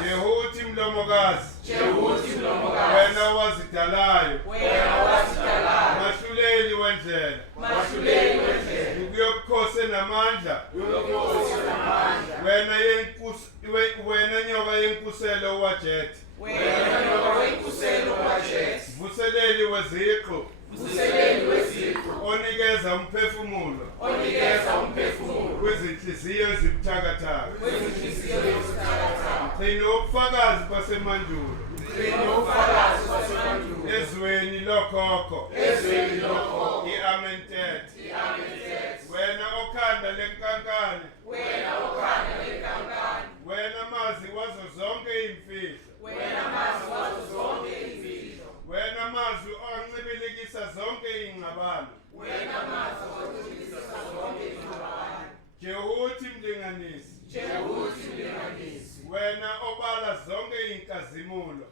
Djehuti Mlomokazi, wena wazidalayo, mahluleli wendlela, ukuyokukhose namandla, wena nyoka yenkuselo wajethi, vuseleli weziqu, onikeza umphefumulo, kwizinhliziyo ezibuthakathaka, gcina ubufakazi basemandulo, ezweni lokhokho, i-amentet, wena okhanda lenkankane, wena mazi wazo zonke imfihlo, wena mazwi oncibilikisa zonke ingxabano, Djehuti mlinganisi, wena obala zonke inkazimulo,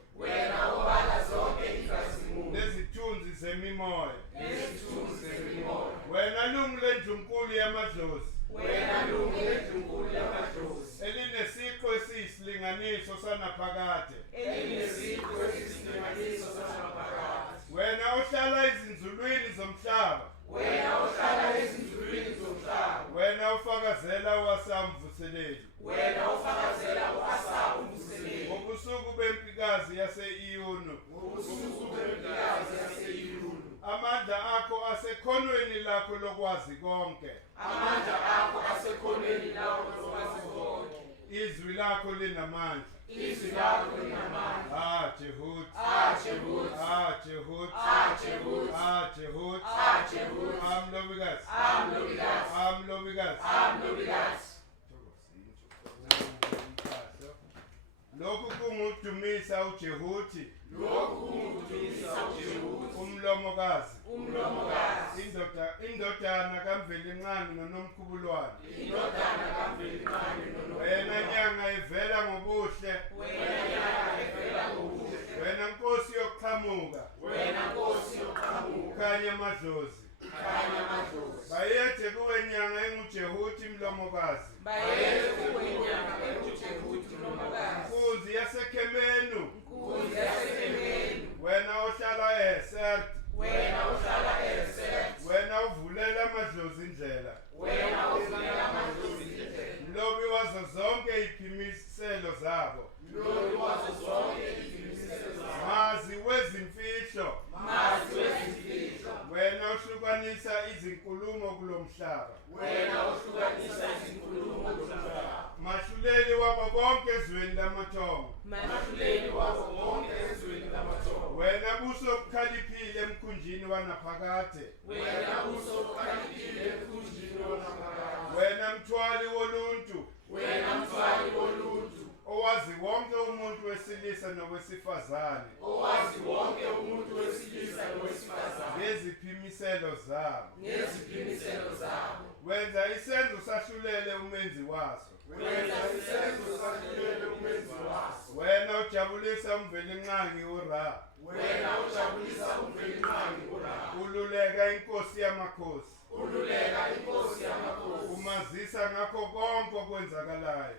nezithunzi zemimoya, wena lungu lendlunkulu yamadlozi, elinesiqu esiyisilinganiso sanaphakade, wena ohlala ezinzulwini zomhlaba, wena ufakazela wasamvuseleli, ngobusuku bempikazi yase-Iyunu, amandla akho asekhonweni lakho lokwazi konke, izwi lakho linamandla, Djehuti, Mlobikazi. Lokhu kungudumisa uDjehuti, Umlomokazi, indodana kamvelincane nonomkhubulwane, wena nyanga ivela ngobuhle, wena nkosi yokuqhamuka, khanya amadlozi, bayethe kuwe nyanga enguDjehuti Mlomokazi, Nkunzi yaseKemenu, wena ohlala eSert, wena uvulela amadlozi indlela, mlobi wazo zonke iphimiselo zabo, mazi wezimfihlo, wena uhlukanisa izinkulumo kulomhlaba, mahluleli wabo bonke ezweni lamathongo, wena buso obukhaliphile emkhunjini wanaphakade, wena mthwali woluntu, owazi wonke umuntu wesilisa nowesifazane, ngeziphimiselo zabo, wenza isenzo sahlulele umenzi waso, wena ujabulisa umvelincane uRa, ululeka inkosi yamakhosi, umazisa ngakho konke okwenzakalayo,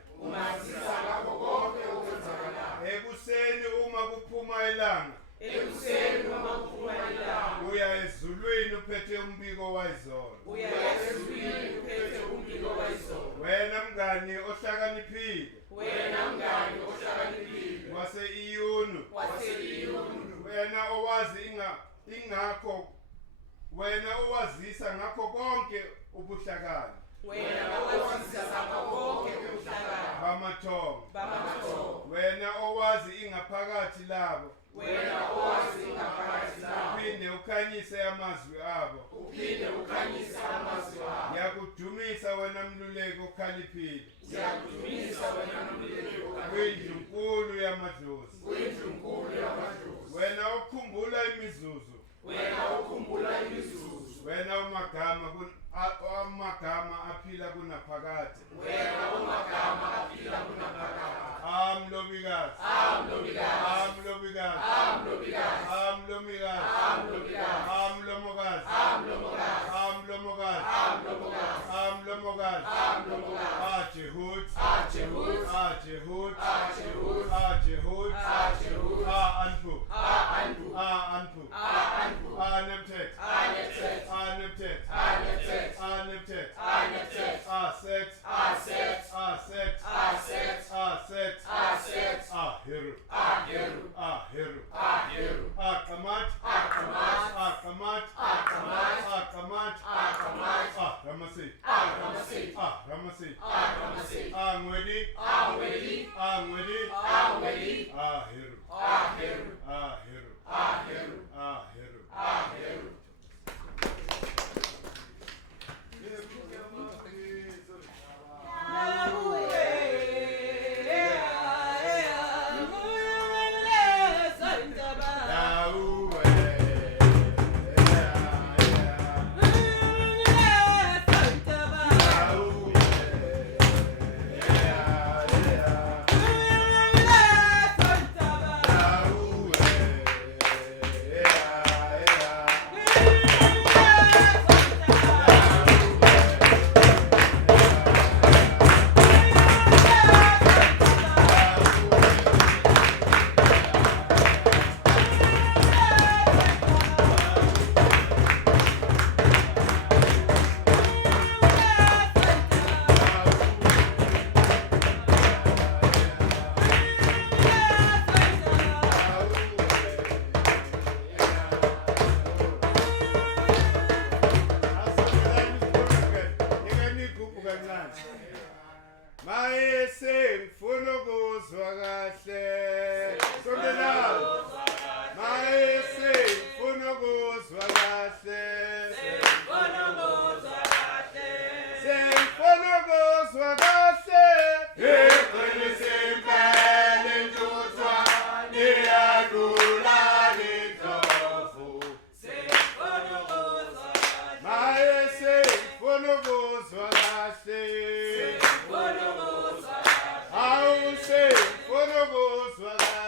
ekuseni uma kuphuma ilanga, uya ezulwini uphethe umbiko wayizolo, ubuhlakani wena owazisa konke ubuhlakani bamathongo wena owazi ingaphakathi labo wena owazi ingaphakathi labo uphinde ukhanyise amazwi abo uphinde ukhanyise amazwi abo yakudumisa wena mluleki okhaliphile yakudumisa wena mluleki kwindlu nkulu yamadlozi kwindlu nkulu yamadlozi wena ukhumbula imizuzu wena ukhumbula imizuzu wena amagama aphila kunaphakade wena umagama aphila kunaphakade Mlobikazi Mlobikazi Mlobikazi Mlobikazi Mlobikazi Mlobikazi Mlomokazi Mlomokazi Mlomokazi Mlomokazi Mlomokazi Mlomokazi Djehuti Djehuti Djehuti Djehuti Djehuti Djehuti Anpu Anpu Anpu Anpu Neptet Neptet Neptet Neptet Neptet Neptet Set Set Set Set Set Set Heru Heru Heru Heru Akamat Akamat Akamat Akamat Akamat Akamat Ramasi Ramasi Ramasi Ramasi Angwedi Angwedi Angwedi Angwedi Heru Heru Heru Heru Heru Heru Bonabakhulu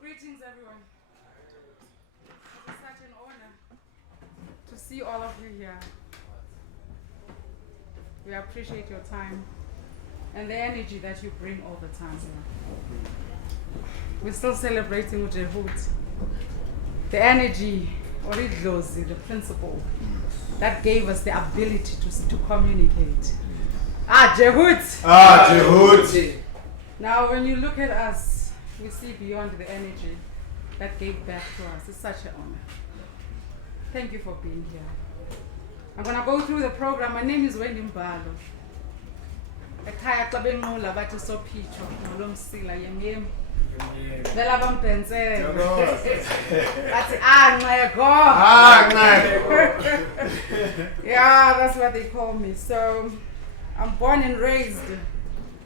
Greetings, everyone. It's such an honor to see all of you here. We appreciate your time and the energy that you bring all the time here. We're still celebrating with Djehuti. The energy, or idlozi, the principle that gave us the ability to communicate. Djehuti! Djehuti! Now, when you look at us, we see beyond the energy that gave back to us. It's such an honor. Thank you for being here. I'm going to go through the program. My name is Wendy Mbalo. Ekhaya xa benqula bathi sophitsho nolomsila yemyem. Vela bampensele. Bathi Nxeko. Yeah, that's what they call me. So I'm born and raised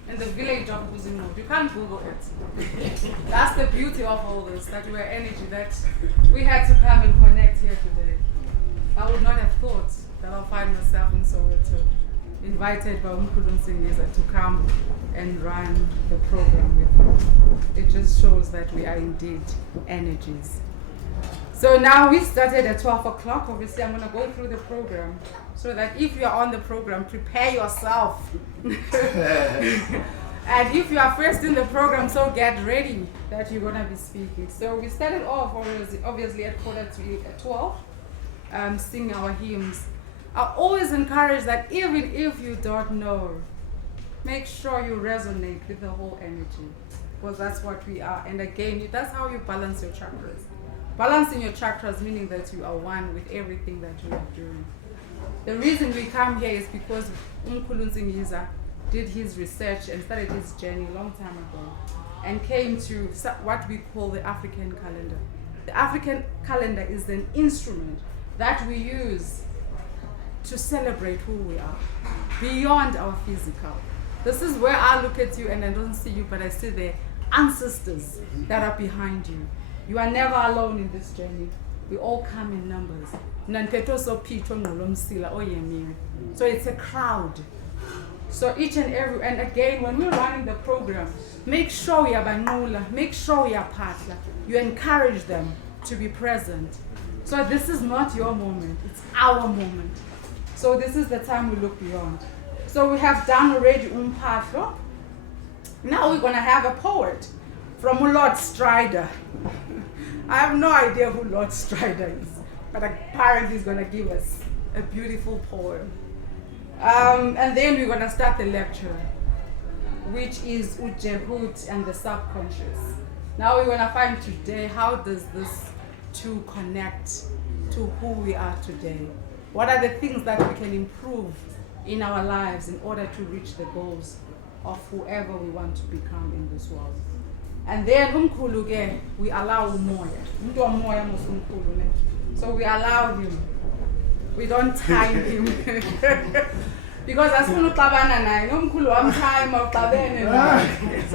in the village of Buzimod. You can't Google it. That's the beauty of all this, that we're energy, that we had to come and connect here today. I would not have thought that I'll find myself in Soweto, invited by Mkhulu Nsingiza to come and run the program with you. It just shows that we are indeed energies. So now we started at 12 o'clock. Obviously, I'm going to go through the program so that if you are on the program, prepare yourself. And if you are first in the program, so get ready that you're going to be speaking. So we started off obviously at 12, sing our hymns. I always encourage that even if you don't know, make sure you resonate with the whole energy, because that's what we are. And again, that's how you balance your chakras. Balancing your chakras meaning that you are one with everything that you are doing. The reason we come here is because Mkhulu Nsingiza did his research and started his journey a long time ago and came to what we call the African Calendar. The African Calendar is an instrument that we use to celebrate who we are beyond our physical. This is where I look at you and I don't see you, but I see the ancestors that are behind you. You are never alone in this journey. We all come in numbers. So it's a crowd. So each and every, and again, when we're running the program, make sure we are banula, make sure we are partner. You encourage them to be present. So this is not your moment, it's our moment. So this is the time we look beyond. So we have done already Umpatho. Now we're gonna have a poet from Lord Strider. I have no idea who Lord Strider is, but apparently he's gonna give us a beautiful poem. And then we're gonna start the lecture, which is Djehuti and the subconscious. Now we're gonna find today, how does this two connect to who we are today? What are the things that we can improve in our lives in order to reach the goals of whoever we want to become in this world? And then Mkhulu, we allow Umoya. So we allow him We don't time him. Because as soon as so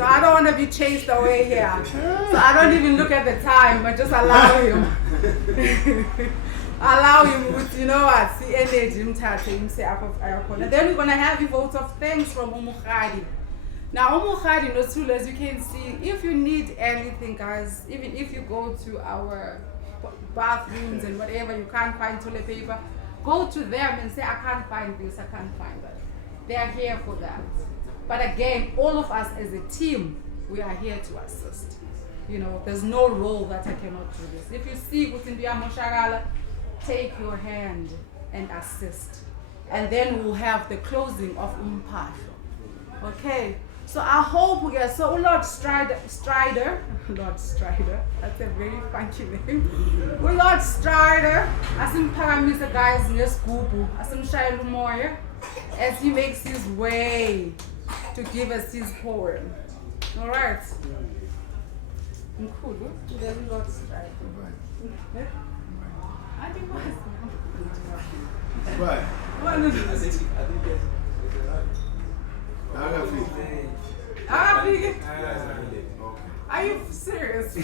I don't want to be chased away here. So I don't even look at the time, but just allow him. Allow him with, you know what, see energy, and then we're going to have a vote of thanks from Umlomokazi. Now, Umlomokazi, no tool, as you can see, if you need anything, guys, even if you go to our bathrooms and whatever, you can't find toilet paper, go to them and say, I can't find this, I can't find that. They are here for that. But again, all of us as a team, we are here to assist. You know, there's no role that I cannot do this. If you see Kutimbiya Moshagala, take your hand and assist. And then we'll have the closing of Umpahlo. Okay? So I hope we get, so Lord Strider, that's a very funky name. Lord Strider, asimphakamisa guys ngesigubu, asimshayela umoya as he makes his way to give us his poem. All right. Mkhulu, there's Lord Strider. I think what's Right. Are you serious?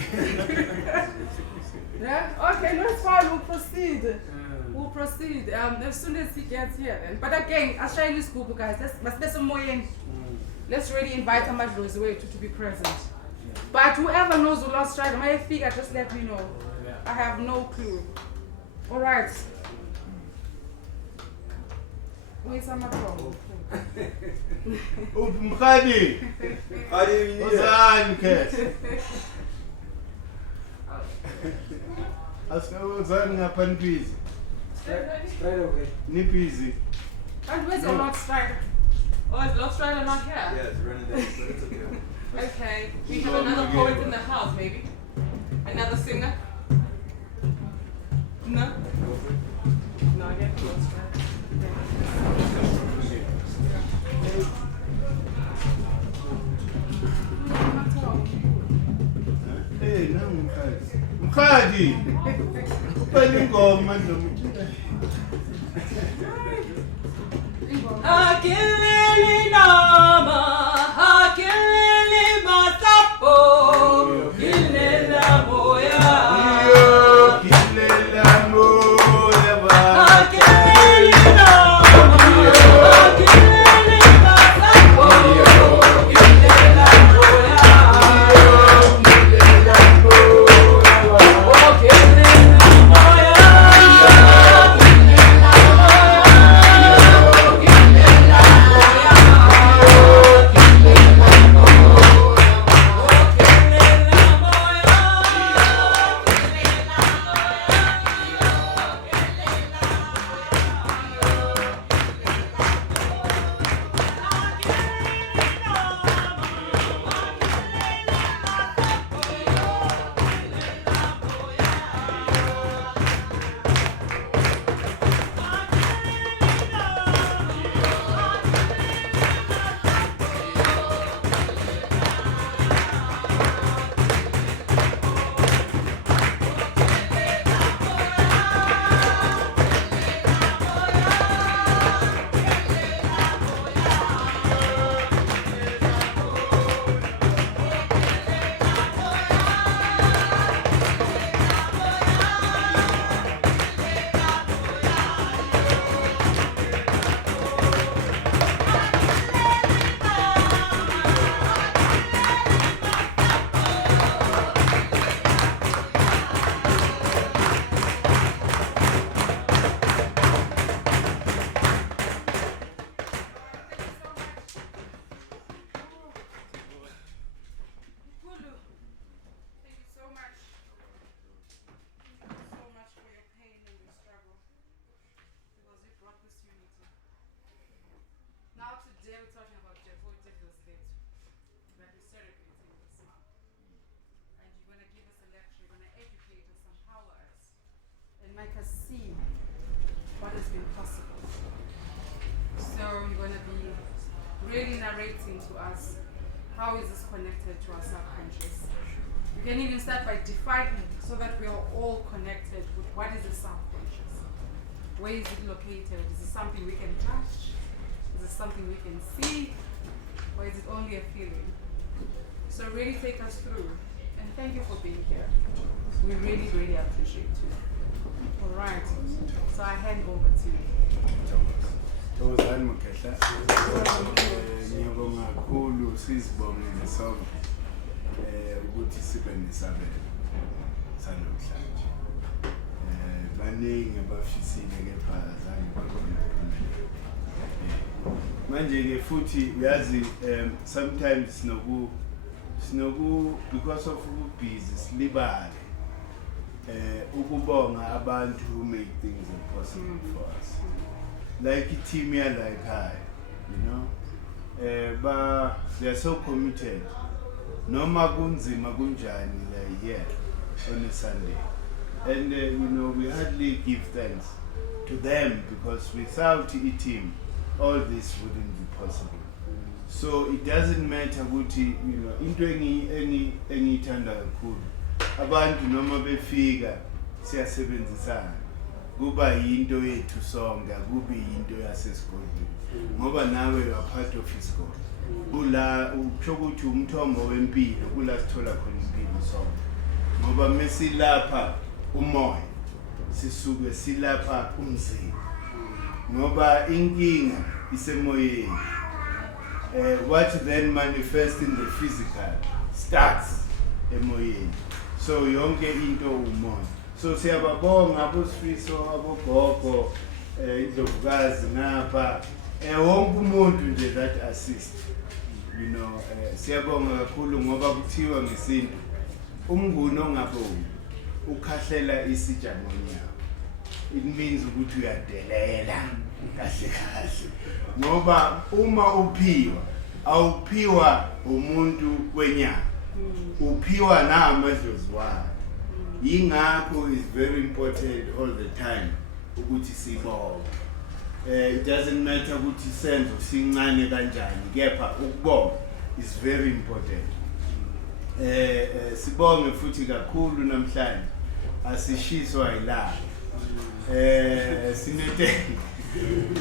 Yeah? Okay, no, it's fine. We'll proceed. We'll proceed as soon as he gets here. Then. But again, I'll show you this group, guys. Let's really invite Amadlo's way to be present. But whoever knows who lost track, my figure, just let me know. I have no clue. All right. Where's Amadlo? Mkhadi. Uzani kes. Asikawuzani ngapha niphizi. Straight away. Niphizi. And where's your Lord Strider? Oh, is Lord Strider not here? Yeah, it's running down, but it's okay. Okay. We have another poet in the house, maybe? Another singer? No? No, I get Lord Strider. Hey, no, Mkhadi. Upenda ingoma nje. Akilili nama, akilili matapo, kilela moya. Yo, kilela moya ba. Akilili nama, akilili matapo, kilela moya. Kilela moya, kilela moya. Today we're talking about Djehuti that is celebrating this month. And you're going to give us a lecture, you're going to educate us, empower us, and make us see what has been possible. So you're going to be really narrating to us how is this connected to our subconscious. You can even start by defining so that we are all connected with what is the subconscious. Where is it located? Is it something we can touch? Is it something we can see? Or is it only a feeling? So really take us through. And thank you for being here. We really, really appreciate you. All right. So I hand over to you. Thokozani Mkhehla. Ngiyabonga kakhulu sizibongile sonke ukuthi sibe nesabelo sanamhlanje. Baningi abafisile kepha azange bakhona ukuphumelela. Manje ke futhi uyazi sometimes sinoku because of busy silibale ukubonga abantu who make things impossible for us. Like a team here like I, you know, but they are so committed. No magunzima gunjani like here on a Sunday, and you know we hardly give thanks to them because without a team, all this wouldn't be possible. So it doesn't matter what you know. Into any tanda cool. Abantu noma befika siyasebenzisana. Kuba yinto yethu sonke kubi yinto yasesigodlweni ngoba nawe you are part of isikole kula ukusho umthombo wempilo kula sithola khona impilo sonke ngoba mesilapha umoya sisuke silapha umzimba ngoba inkinga isemoyeni what then manifests in the physical starts emoyeni so yonke into umoya. So siyababonga abosifiso abogogo indlovukazi ngapha wonke umuntu nje that assist you know siyabonga kakhulu ngoba kuthiwa ngesintu umnguni ongaboni ukhahlela isijamonyawo it means ukuthi uyadelela kahle kahle ngoba uma uphiwa awuphiwa umuntu wenyama uphiwa namadlozi wakhe. Yingakho is very important all the time ukuthi sibonge. It doesn't matter ukuthi senzo sincane kanjani kepha ukubonga is very important. Sibonge futhi kakhulu namhlanje asishiswa ilanga. Sinete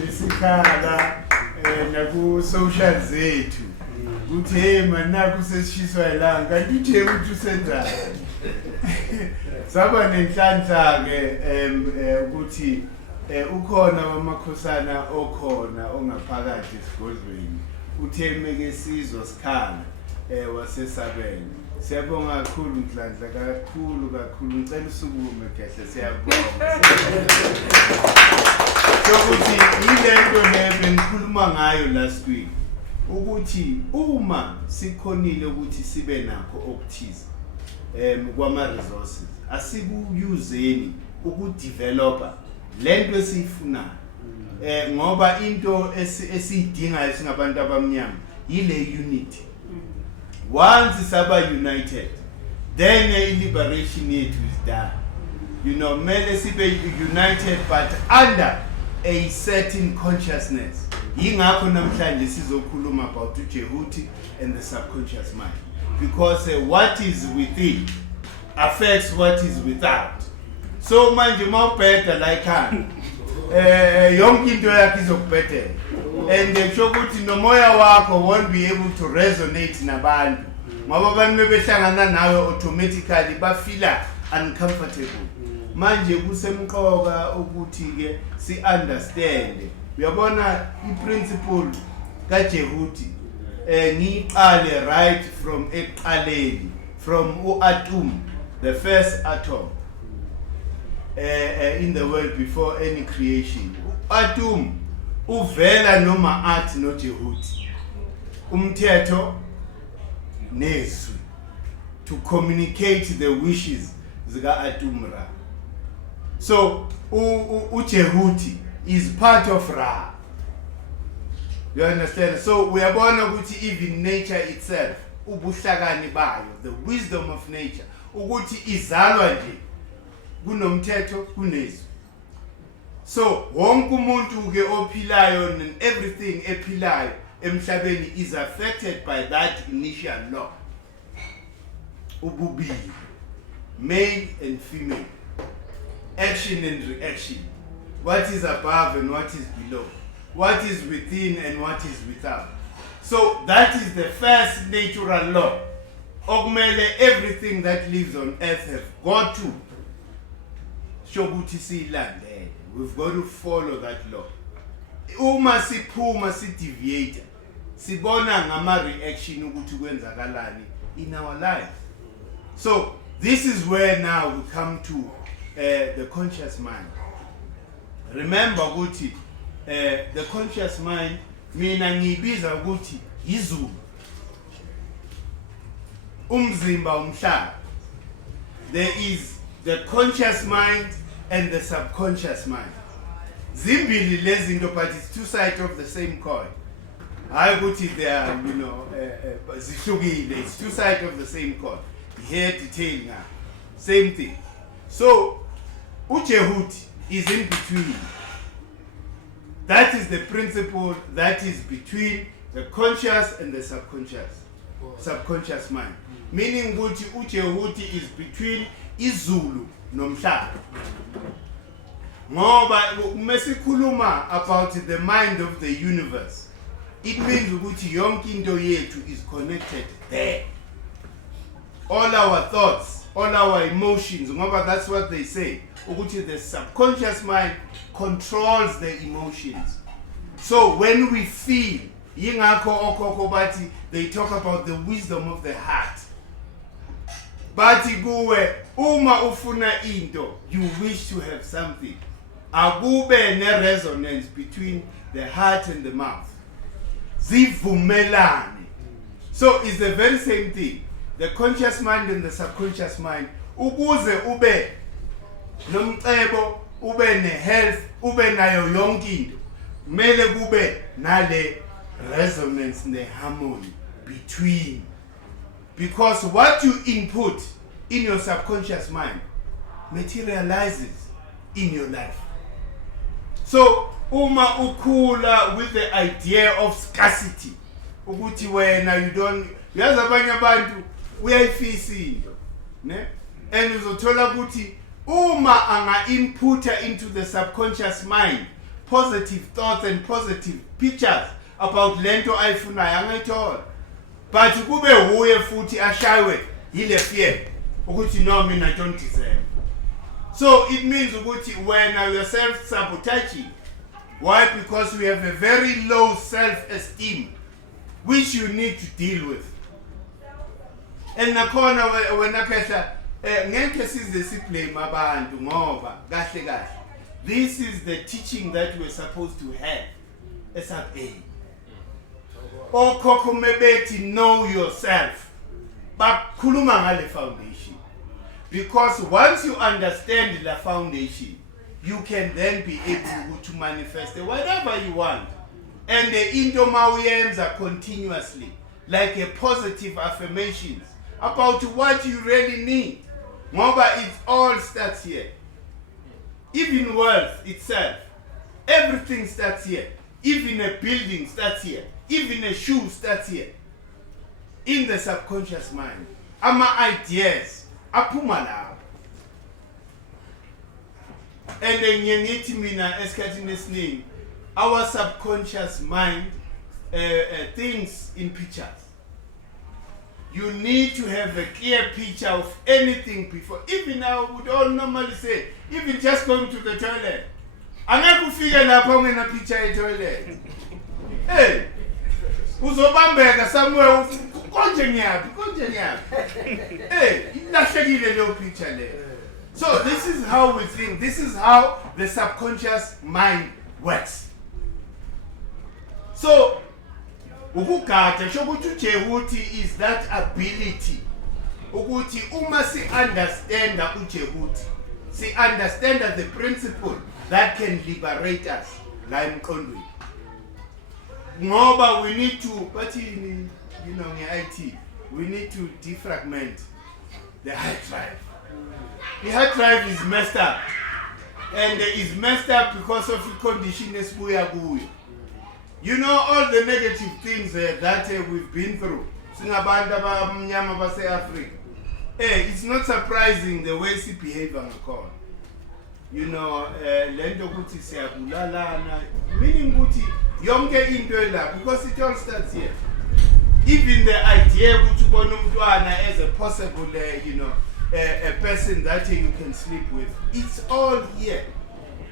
isikhala naku social zethu ukuthi hey mana kuseshiswa ilanga kanti uthe ukuthi usenzani. Saba nenhlanhla ke ukuthi ukhona wamakhosana okhona ongaphakathi esigodlweni uthemeke sizwe sikhala wasesabeni. Siyabonga kakhulu Nhlanhla kakhulu ngicela usukume Mkhehla siyabonga. Sokuthi ilento bengikhuluma ngayo last week ukuthi uma sikhonile ukuthi sibe nakho okuthize kwama resources asikuyuzeni ukudevelopa lento esiyifunayo ngoba into esiyidinga singabantu abamnyama ile unity. Once saba united then liberation yethu is done. You know mele sibe united but under a certain consciousness. Yingakho namhlanje sizokhuluma about Djehuti and the subconscious mind. Because what is within affects what is without. So manje mawubheda la ekhaya yonke into yakhe izokubhedela and kusho ukuthi nomoya wakho won't be able to resonate nabantu ngoba abantu bebehlangana nawe automatically bafila uncomfortable. Manje kusemqoka ukuthi ke si understand. Uyabona iprinciple kaJehuti ngiqale right from eqaleni from atom, the first atom in the world before any creation. Atom uvela noma athi no Djehuti umthetho nezwi to communicate the wishes zika atom Ra. So Djehuti is part of Ra. You understand? So we are born ukuthi even nature itself ubuhlakani bayo, the wisdom of nature ukuthi izalwa nje kunomthetho kunezwi. So wonke umuntu ke ophilayo and everything ephilayo emhlabeni is affected by that initial law. Ububili, male and female, action and reaction. what is above and what is below, what is within and what is without. So that is the first natural law. Okumele everything that lives on earth have got to. Shoguti silandele. We've got to follow that law. Uma siphuma deviate, sibona ngama reaction ukuthi kwenzakalani in our life. So this is where now we come to the conscious mind. Remember ukuthi the conscious mind mina ngibiza ukuthi izulu. Umzimba umhlaba. There is the conscious mind and the subconscious mind. Zimbili lezinto, but it's two sides of the same coin. I put it there, zihlukile. It's two sides of the same coin. Here detailing now. Same thing. So Djehuti is in between. That is the principle that is between the conscious and the subconscious mind. Meaning Djehuti is between izulu nomhlaba. Ngoba mesikhuluma about the mind of the universe, it means ukuthi yonke into yethu is connected there. All our thoughts, all our emotions, ngoba that's what they say, ukuthi the subconscious mind controls the emotions. So when we feel, yingakho okhokho bathi they talk about the wisdom of the heart. Bathi kuwe uma ufuna into, you wish to have something, akube ne resonance between the heart and the mouth. Zivumelane. So it's the very same thing. The conscious mind and the subconscious mind, ukuze ube nomcebo, ube ne health, ube nayo yonke into, mele kube nale resonance ne harmony between. Because what you input in your subconscious mind materializes in your life. So uma ukhula with the idea of scarcity, ukuthi wena you don't, yazi abanye abantu uyayifisa into, ne? And uzothola ukuthi uma anga inputa into the subconscious mind positive thoughts and positive pictures about lento ayifunayo angayithola. But kube huye futhi ashaywe yile fear ukuthi no, mina I don't deserve. So it means ukuthi when you are self-sabotaging. Why? Because we have a very low self-esteem which you need to deal with. And nakhona wena khehla ngeke size siblame abantu ngoba kahle kahle this is the teaching that we're supposed to have as a okhokho mebethi know yourself, bakhuluma ngale foundation. Because once you understand the foundation, you can then be able to manifest whatever you want. And the into mawuyenza continuously, like a positive affirmations about what you really need. Ngoba it all starts here. Even wealth itself, everything starts here. Even a building starts here. Even a shoe starts here. In the subconscious mind. Ama ideas aphuma lapho. And then ngithi mina esikhathini esiningi our subconscious mind thinks in pictures. You need to have a clear picture of anything before. Even I would all normally say, even just going to the toilet. Angakufika lapho ngena picture ye-toilet. Hey, uzobambeka somewhere konje ngiyaphi. Hey, ilahlekile leyo picture le. So this is how we think. This is how the subconscious mind works. So ukugada shokuthi uJehuti is that ability ukuthi uma si understand uJehuti, si understand the principle that can liberate us la emqondweni. Ngoba we need to, but in IT, we need to defragment the hard drive. The hard drive is messed up, and it is messed up because of the condition esibuya kuyo. You know all the negative things that we've been through. Singabantu abamnyama base Africa. It's not surprising the way she behave on the call. you know, lento ukuthi siyabulalana, meaning ukuthi yonke into la, because it all starts here. Even the idea ukuthi ubona umntwana as a possible, you know, a person that you can sleep with, it's all here.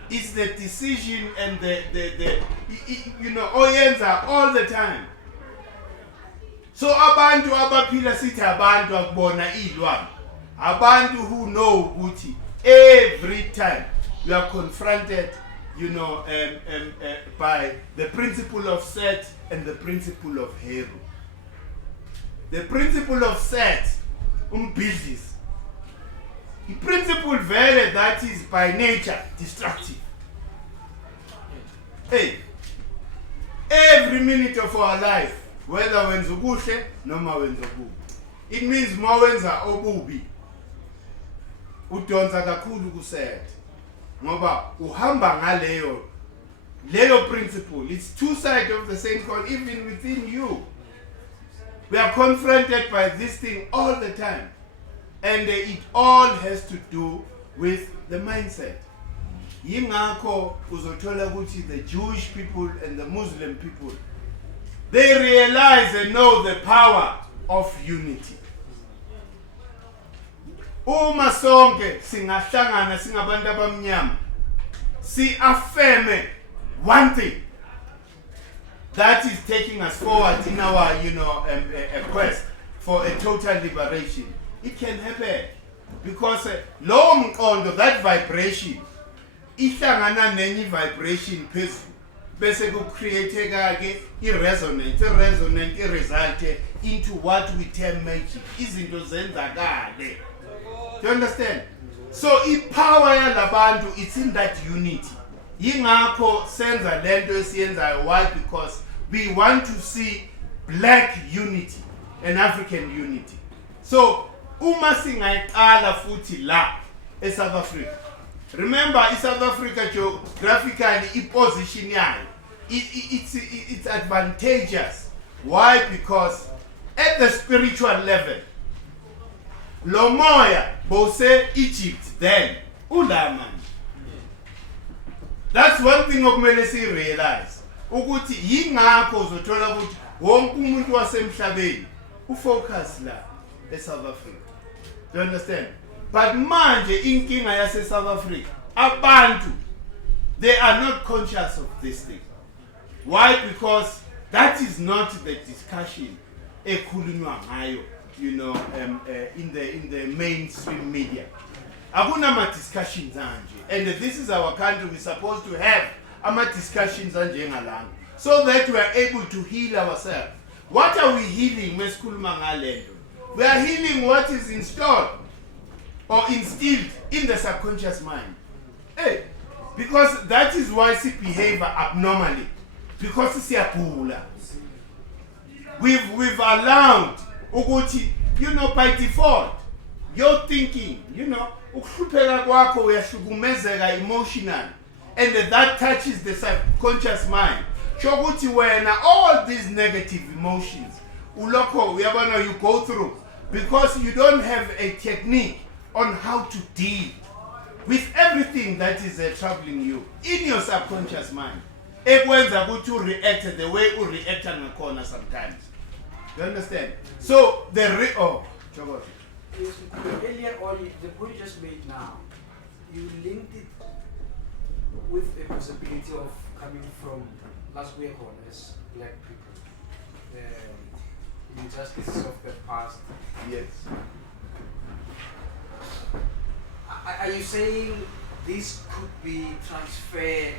It's the decision and the you know, oyenza all the time. So abantu abaphila sithi abantu akubona ilwana. Abantu who know ukuthi every time you are confronted, you know, by the principle of Set and the principle of Heru. The principle of Set, business. The principle vele that is by nature destructive. Hey, every minute of our life, whether wenza okuhle noma wenza okubi, it means ma wenza obubi udonsa kakhulu kuSet, ngoba uhamba ngaleyo principle. It's two sides of the same coin. Even within you, we are confronted by this thing all the time, and it all has to do with the mindset. Yingakho uzothola ukuthi the Jewish people and the Muslim people, they realize and know the power of unity. Uma sonke singahlangana singabantu abamnyama, si affirm one thing that is taking us forward in our, you know, a quest for a total liberation, it can happen because lo mqondo, that vibration, ihlangana nenye vibration phezulu bese ku createka ke i-resonance i-result into what we term magic. Izinto zenzakale. Do you understand? So i-power yalabantu, it's in that unity. Yingakho senza lento esiyenzayo. Why? Because we want to see black unity and African unity. So uma singayiqala futhi la eSouth Africa, remember South Africa geographically i-position yayo, it's advantageous. Why? Because at the spiritual level, lo moya bose Egypt then ulaman. That's one thing okumele si realize ukuthi yingakho uzothola ukuthi wonke umuntu wasemhlabeni ufocus la eSouth Africa. Do you understand? But manje inkinga yase South Africa, abantu, they are not conscious of this thing. Why? Because that is not the discussion ekhulunywa ngayo, you know, in the mainstream media. Akuna ma discussions anje, and this is our country. We're supposed to have ama discussions anje ngalanga, so that we are able to heal ourselves. What are we healing? Mesikhuluma ngalento. We are healing what is installed or instilled in the subconscious mind. Hey, because that is why we behave abnormally. Because siyagula. We've allowed ukuthi, you know, by default, your thinking, you know, ukuhlupheka kwakho uyahlukumezeka emotional, and that touches the subconscious mind. Shokuthi wena all these negative emotions ulokho uyabona you go through because you don't have a technique on how to deal with everything that is troubling you in your subconscious mind. Ekwenza ukuthi you react the way you react ngakhona sometimes. You understand? So the earlier on, the point you just made now, you linked it with a possibility of coming from last week on as black people, the injustices of the past. Yes. Are you saying this could be transferred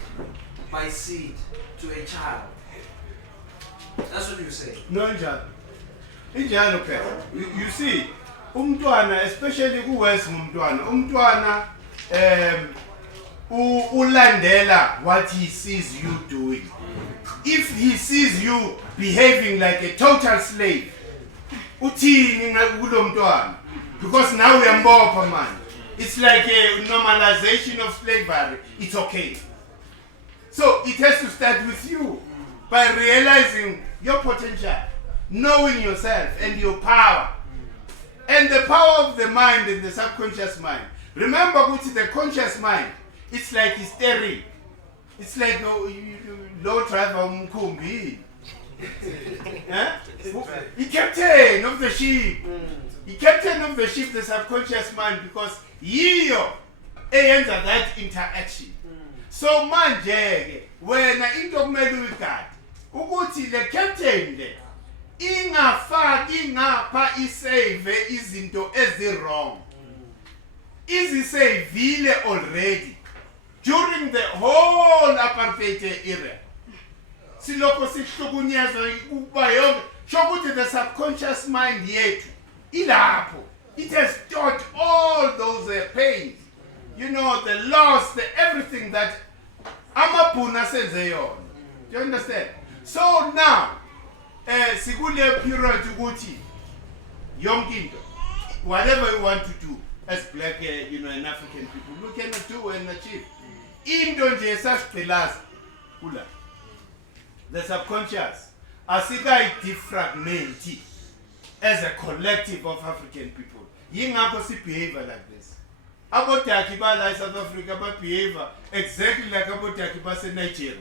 by seed to a child? That's what you say. No, injalo phela. You see, umntwana, especially kuwes umntwana ulandela what he sees you doing. If he sees you behaving like a total slave, uthini ngakulo mntwana? Because now we are more man. It's like a normalization of slavery. It's okay. So it has to start with you by realizing your potential, knowing yourself and your power, and the power of the mind and the subconscious mind. Remember, the conscious mind, It's like steering. It's like low driver Mkhulu. The captain of the ship. The captain of the ship, the subconscious mind, because yiyo eyenza that interaction. So manje wena into okumele uyigade ukuthi le captain le ingafaki ngapha isave izinto ezi-wrong. Izisavile already during the whole apartheid era. Siloko sihlukunyezwa ukuba yonke shokuthi the subconscious mind yethu ilapho. It has taught all those pains, you know, the loss, the everything that amabhuna senze yona. Do you understand? So now sikule period ukuthi yonke into, whatever you want to do as black, you know, and African people, you cannot do and achieve. Into nje esasiqhilaza kula. The subconscious asika defragment as a collective of African people. Yingakho si behave like this. Abodaki ba la South Africa ba behave exactly like abodaki ba se Nigeria.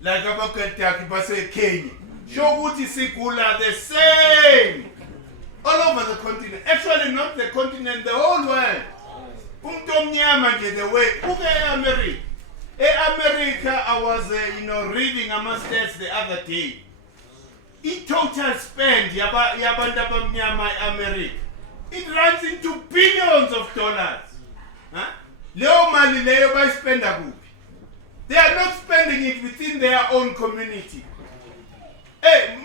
Like abodaki ba se Kenya. Shokuthi sigula the same all over the continent. Actually not the continent, the whole world. Umuntu omnyama nje the way uke eAmerica. America, I was you know, reading stats the other day. Total spend yabantu abamnyama eAmerica, it runs into billions of dollars. Leo mali leyo bayispenda kuphi? They are not spending it within their own community.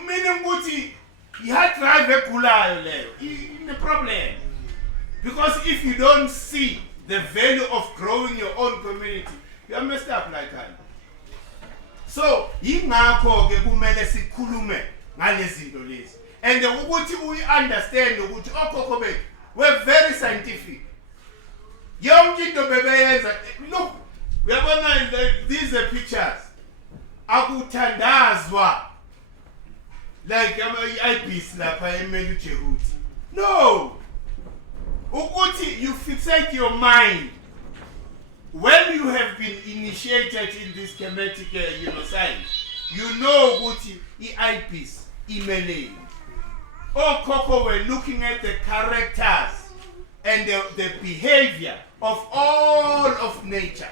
Meaning ukuthi hard drive egulayo leyo in the problem. Because if you don't see the value of growing your own community, you are messed up like that. So, yingakho ke kumele sikhulume ngalezinto lezi. And ukuthi we understand ukuthi okhokho bethu we're very scientific. Yonke into bebeyenza. Look, uyabona these are pictures. Akuthandazwa. Like ibis lapha emelu Djehuti. No. Ukuthi you fixate your mind. When you have been initiated in this Kemetic, you know, science, you know what ibis, imele. Oh, Coco were looking at the characters and the behavior of all of nature,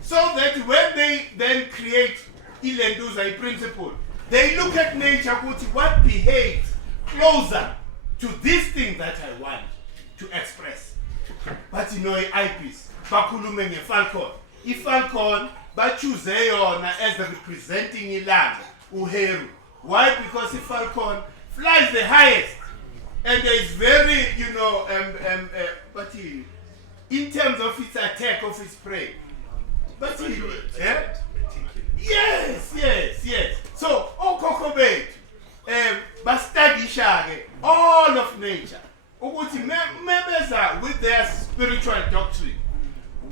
so that when they then create Ilenduza principle, they look at nature, what behaves closer to this thing that I want to express. But you know, ibis. Bakhulume nge-falcon. I-falcon bachoose yona as representing ilanga, uheru. Why? Because i-falcon flies the highest and is very, you know, but in terms of its attack of its prey. But yes. So, okhokho bethu bastudisha all of nature. Ukuthi members with their spiritual doctrine.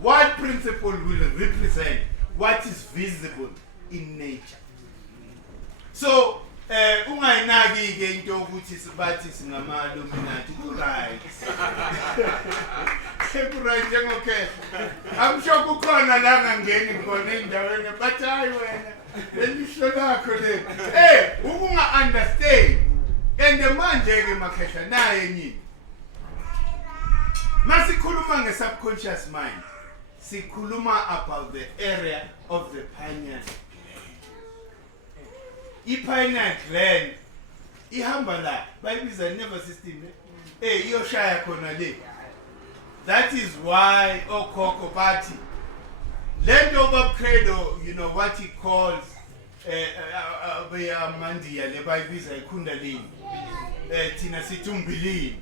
What principle will represent what is visible in nature? So, ungayinaki ke into ukuthi sibathi singama Illuminati right. Right njengokhetha. I'm sure kukhona la ngangeni khona endaweni but hayi wena lelisho lakho le. Ukunga understand. And manje ke makhehla naye nyini. Masikhuluma nge-subconscious mind. Sikhuluma about the area of the pineal gland. I-pineal gland ihamba la bayibiza nervous system iyoshaya khona le. That is why okhokho bathi land over credo, you know what he calls mandiya le bayibiza ikundalini, thina sithi umbilini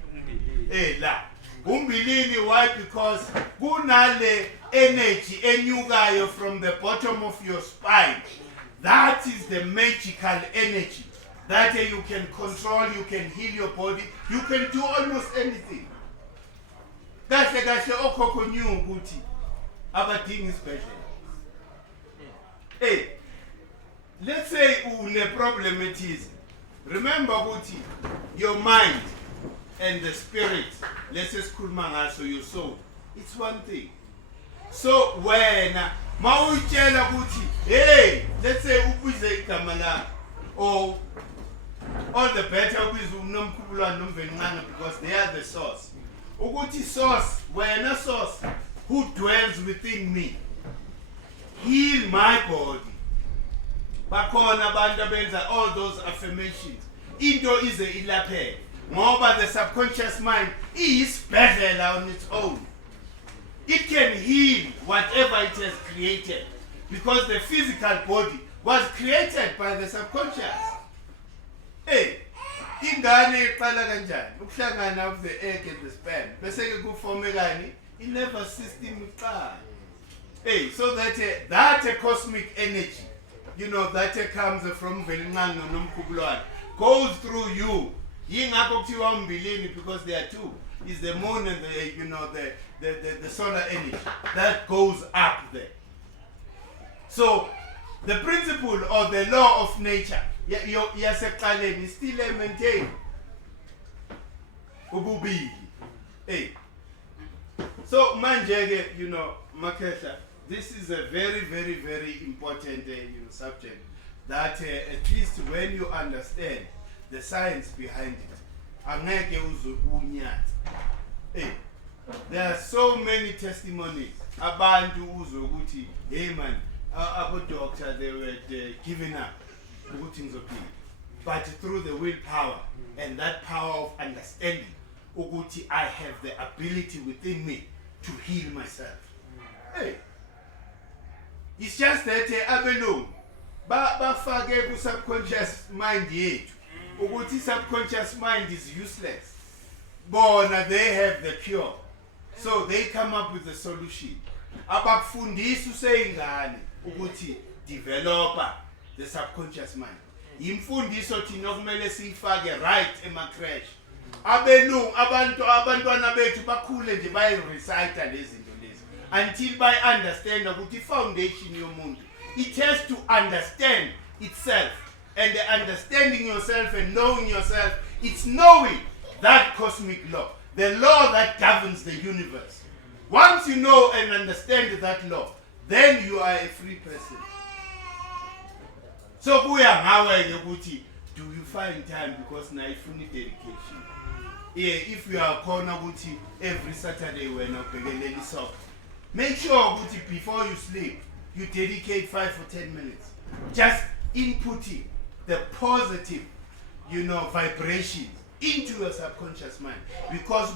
la umbilini. Why? Because kunale energy enyukayo from the bottom of your spine. That is the magical energy that you can control, you can heal your body, you can do almost anything. Kahle kahle okhokho knew ukuthi abadingi special. Let's say une problem it is. Remember ukuthi your mind and the spirit, let's just so your soul, it's one thing. So when mawutshela ukuthi hey, let's say ubize igama lakho, or all the better ubize unomkhubulwane nomvelincane because they are the source. Ukuthi source, wena source who dwells within me, heal my body. Bakhona abantu abenza all those affirmations. Into ize ilapheke ngoba the subconscious mind is better on its own. It can heal whatever it has created because the physical body was created by the subconscious. Hey, ingane iqala kanjani ukuhlangana of the egg and the sperm bese ke kuforme kani i-nervous system iqala. Hey, so that cosmic energy, you know, that comes from velincane nomkhubulwane, goes through you. Yingakho kuthiwa umbilini because there are two. Is the moon and the, you know, the solar energy that goes up there. So the principle or the law of nature yaseqaleni still maintained. Ububili. Hey. So manje, you know, Makesha, this is a very, very, very important subject that at least when you understand the science behind it, angeke uze unyathi. Hey, there are so many testimonies abantu uzwe ukuthi hey man, abo doctor they were giving up ukuthi ngizophila, but through the willpower and that power of understanding ukuthi I have the ability within me to heal myself. Hey, it's just that abelungu bafake ku subconscious mind yethu ukuthi subconscious mind is useless. Bona, they have the cure, so they come up with the solution. Abakufundisa useyingane ukuthi developer the subconscious mind. Imfundiso thina kumele siyifake right ema-crash. Abelungu abantwana bethu bakhule nje bayi-recite lezi zinto lezi until bayi-understand ukuthi i-foundation yomuntu, it has to understand itself, and the understanding yourself and knowing yourself, it's knowing that cosmic law, the law that governs the universe. Once you know and understand that law, then you are a free person. So kuya ngawe ukuthi do you find time, because na ifuna dedication. Yeah, if you are khona ukuthi every Saturday wena ubhekelele isoccer, make sure ukuthi before you sleep you dedicate 5 or 10 minutes just inputting the positive, you know, vibrations into your subconscious mind, because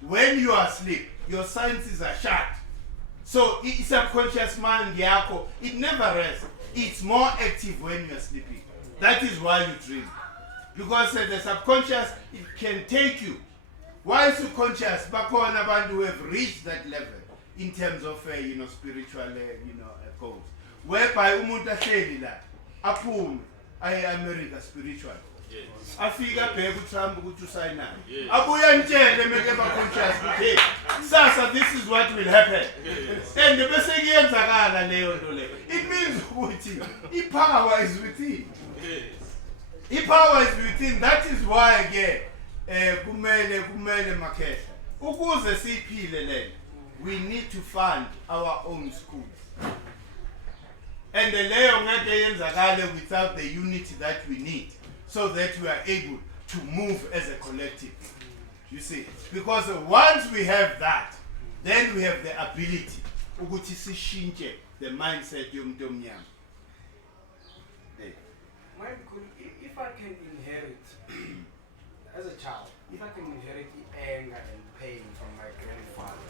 when you are asleep your senses are shut, so subconscious mind yako, it never rests, it's more active when you are sleeping. That is why you dream, because the subconscious, it can take you while subconscious. Bakhona abantu who have reached that level in terms of spiritual goals, whereby umuntu ahleli la aphume aye America spiritual. Yes. Afika bheka uTrump ukuthi usayinani. Yes. Abuya ntshele meke ba-conscious ukuthi sasa this is what will happen. Yes. And bese kuyenzakala leyo nto leyo. It means ukuthi i-power is within. Yes. I-power is within. That is why ke kumele Makesha ukuze siphile lena, we need to fund our own schools. And the leyo ngeke yenzakale without the unity that we need, so that we are able to move as a collective. You see, because once we have that, then we have the ability ukuthi sishintshe the mindset yomuntu omnyama. If I can inherit as a child, if I can inherit the anger and pain from my grandfather,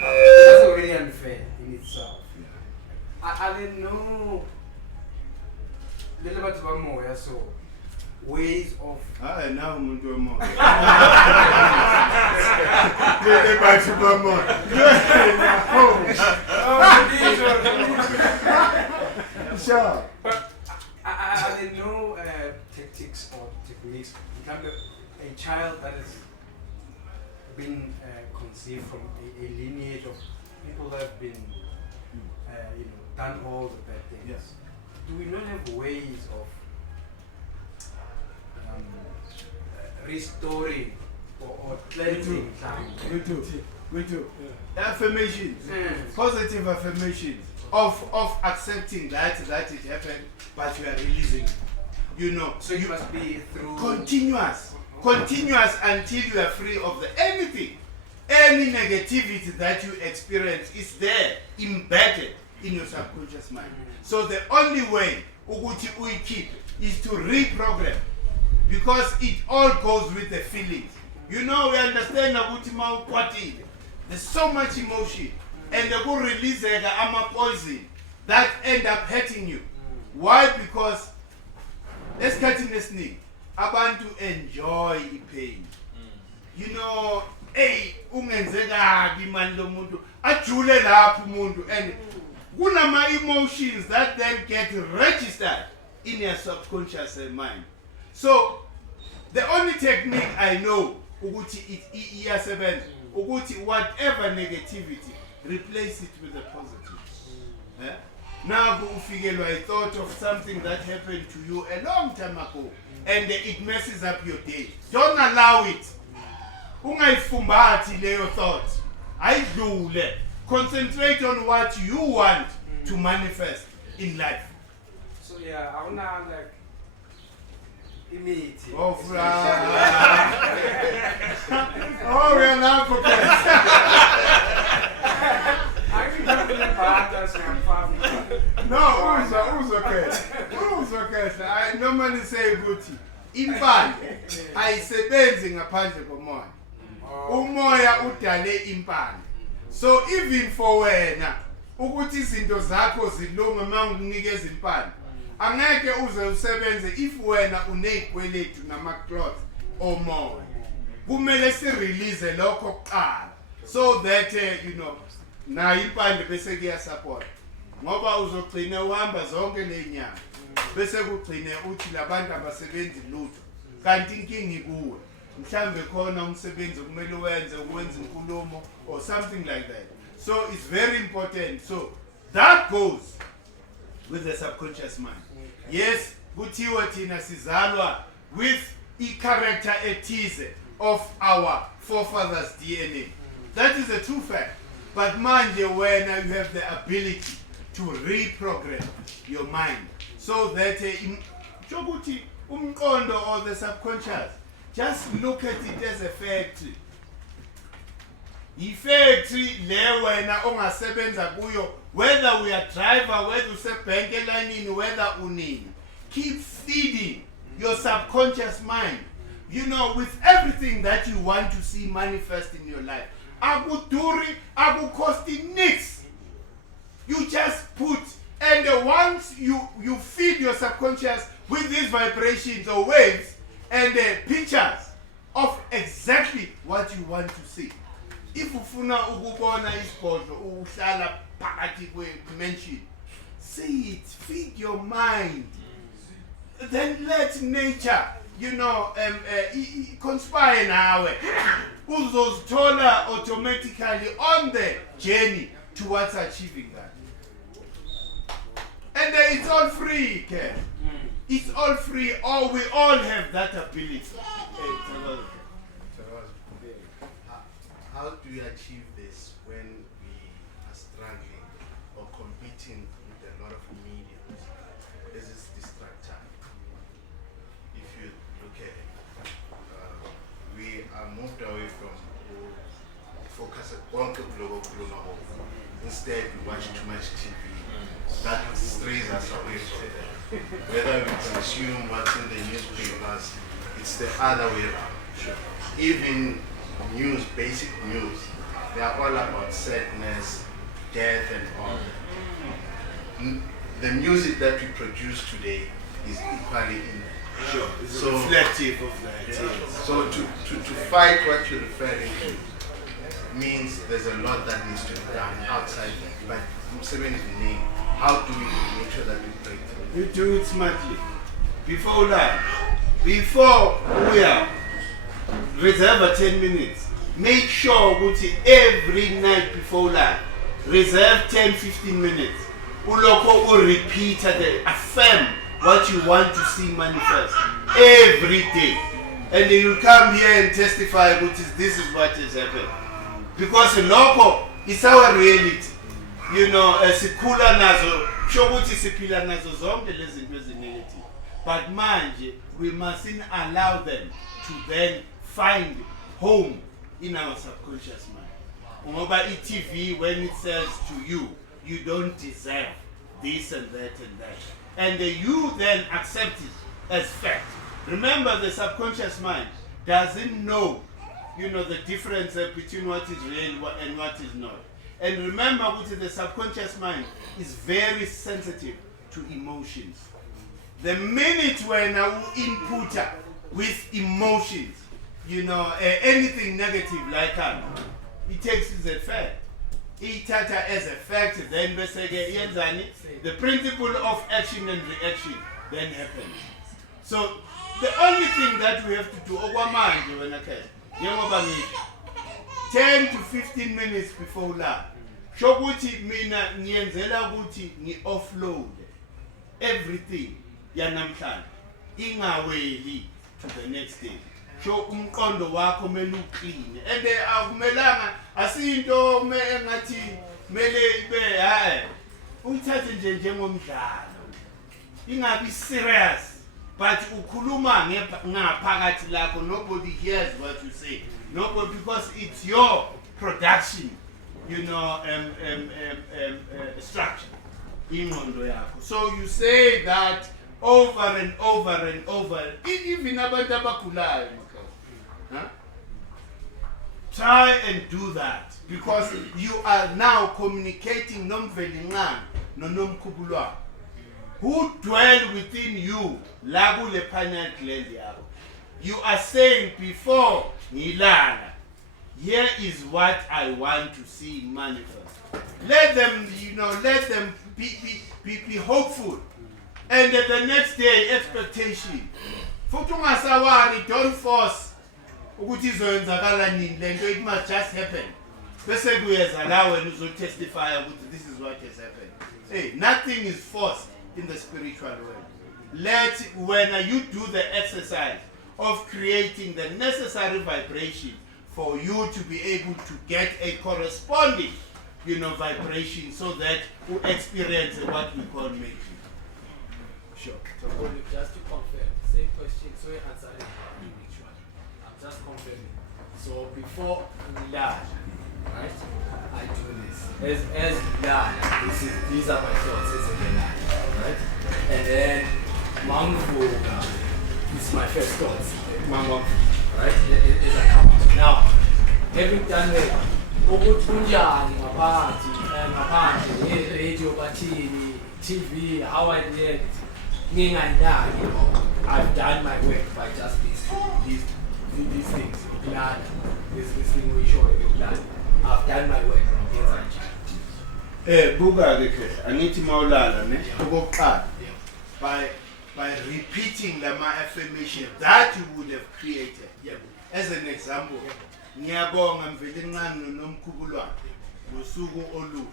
that's already unfair in itself. I didn't know little bit about more, so ways of now umuntu omoya. Little bit about more. Sure. But I didn't know tactics or techniques. A child that has been conceived from a lineage of people that have been, done all the bad things. Yes. Do we not have ways of restoring or cleansing time. We do. Affirmations, positive affirmations of accepting that it happened, but you are releasing it. You know, So you must be through continuous until you are free of anything. Any negativity that you experience is there, embedded in your subconscious mind. So the only way ukuthi we keep is to reprogram, because it all goes with the feelings. You know, we understand ukuthi mawukwatile, there's so much emotion, and they will release ama poison that end up hurting you. Why? Because esikhathini esiningi abantu enjoy pain. You know, hey, ungenze kabi manje lo muntu ajule lapho umuntu, and kunama emotions that then get registered in your subconscious mind. So the only technique I know ukuthi iyasebenza ukuthi whatever negativity, replace it with a positive. Now ufikelwa a thought of something that happened to you a long time ago and it messes up your day. Don't allow it. Ungayifumbathi leyo thought. Ayidlule. Concentrate on what you want to manifest in life. So yeah, I wanna like imitate. Oh, oh, we're not prepared. I can jump in the bath as I'm fast. No, who's okay? I normally say Guti. Impande ayisebenzi ngaphandle komoya. Umoya udale impande. So even for wena ukuthi izinto zakho zilunge mawunginikeza impande, angeke uze usebenze if wena unezikweletu nama-cloth omoya. Kumele si-release lokho kuqala, so that you know, na impande bese kuyasupport. Ngoba uzogcina uhamba zonke lenyanga bese kugcine uthi labantu abasebenzi lutho, kanti inkingi kuwe mhlambe khona umsebenzi kumele wenze inkulumo or something like that. So it's very important. So that goes with the subconscious mind. Yes, kuthiwa thina sizalwa with i-character ethize of our forefathers' DNA. That is a true fact. But manje wena you have the ability to reprogram your mind so that chokuthi umqondo or the subconscious, just look at it as a factory. I-factory le wena ongasebenza kuyo, whether we are driver, whether usebhenke elayinini, whether unini, keep feeding your subconscious mind, you know, with everything that you want to see manifest in your life. Akuduri, akukosti nix. You just put, and once you feed your subconscious with these vibrations or waves and pictures of exactly what you want to see. If ufuna ukubona isibhodlo uhlala phakathi kwe-mansion, see it, feed your mind. Then let nature, you know, conspire nawe. Uzozithola automatically on the journey towards achieving that. And it's all free, Ken. It's all free. We all have that ability. How do you achieve this when we are struggling or competing with a lot of mediums? This is distractor. If you look at it, we are moved away from focus at Bonabakhulu. Instead, we watch too much TV. That strays us away from it. Whether we consume what's in the newspapers, it's the other way around. Even news, basic news, they are all about sadness, death, and all. The music that we produce today is equally in there. Sure, it's so reflective of that. Yeah. So to fight what you're referring to means there's a lot that needs to be done outside that. But how do we make sure that we break through? You do it smartly. Before we are reserve 10 minutes. Make sure every night before that, reserve 10-15 minutes. Uloko will repeat it, affirm what you want to see manifest every day. And you come here and testify, this is what has happened. Because loco is our reality. You know, sikhula nazo, shokuthi siphila nazo zonke lezi zinto ezinegative. But manje, we mustn't allow them to then find home in our subconscious mind. Ngoba TV, when it says to you, you don't deserve this and that and that. And you then accept it as fact. Remember, the subconscious mind doesn't know, the difference between what is real and what is not. And remember, the subconscious mind is very sensitive to emotions. The minute when I input with emotions, anything negative like that, it takes it as a fact. It takes it as a fact, then the principle of action and reaction then happens. So the only thing that we have to do, 10 to 15 minutes before that, shokuthi mina ngiyenzela ukuthi ngi-offload everything yanamhlanje ingaweli to the next day. Show umqondo wakho mele uqine. And akumelanga asinto engathi mele ibe uyithathe nje njengomdlalo. Ingabi serious. But ukhuluma ngaphakathi lakho, nobody hears what you say. Nobody, because it's your production, structure. So you say that over and over and over. Even abantu abakhulayo. Try and do that, because you are now communicating nomvelincane nonomkhulu who dwell within you, labu le pineal gland yabo. You are saying before ngilala, here is what I want to see manifest. Let them, let them be hopeful. And the next day, expectation. Futhi ungasawari, don't force ukuthi izoyenzakala nini lento, it must just happen. Bese kuyezala wena uzotestify ukuthi this is what has happened. Hey, nothing is forced in the spiritual world. When you do the exercise of creating the necessary vibration for you to be able to get a corresponding, vibration, so that you experience what we call making. Sure. So just to confirm, same question, so you answered it individually. I'm just confirming. So before we learn, right, I do this. As learn, these are my thoughts as a learner, right? And then Mkhulu is my first thoughts. Right? As I come out. Now, every time ukuthunjani ngaphandle radio bathini TV, how I did I've done my work by just these things. Glad this thing we show you glad. I've done my work. Buga ke angithi mawulala ne okokuqala by repeating the affirmation that you would have created. As an example, ngiyabonga mvelincane nomkhulu ngosuku oluhle.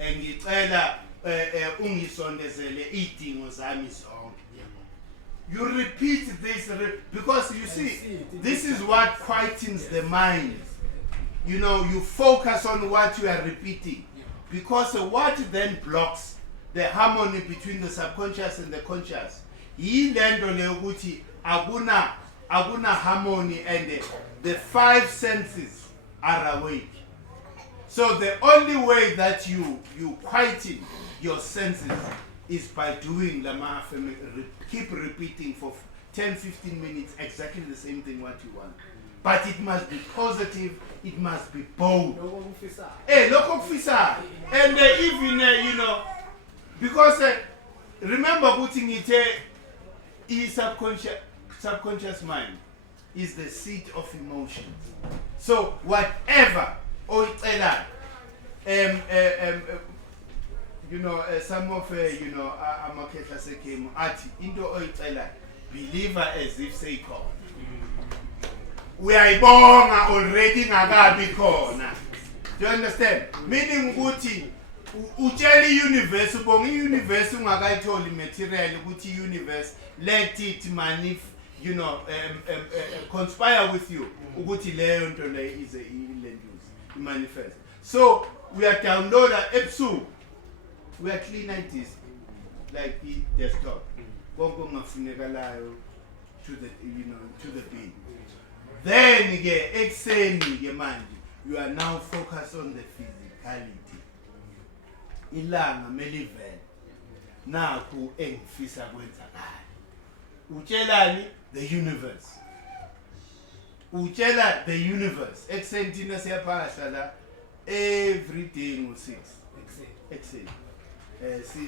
Ngicela ungisondezele idingo zami zonke. You repeat this because you see, this is what quietens the mind. You focus on what you are repeating, because what then blocks the harmony between the subconscious and the conscious. Yilento le ukuthi akuna harmony, and the five senses are awake. So the only way that you quieten your senses is by doing Lama affirmation. Keep repeating for 10-15 minutes exactly the same thing what you want. But it must be positive, it must be bold. Lokho kufisa. And even because remember putting it subconscious mind is the seat of emotions. So whatever some of amakhetha sekemu athi into oyicela believer as if say khona. Uyayibonga already ngakabi khona. Do you understand? Meaning ukuthi utshela universe, ubonga universe ungakayitholi material ukuthi universe let it you know, conspire with you ukuthi leyo nto le is a manifest. So we are downloader ebusuku, we are clean this like the desktop konke kungafunekalayo to the, you know, to the bin. Then ke ekseni ke manje you are now focused on the physicality. Ilanga melivele naku engifisa kwenzakala. Utshelani the universe. Utshela the universe. Ekseni thina siyaphahla la every day ngo6 ekseni.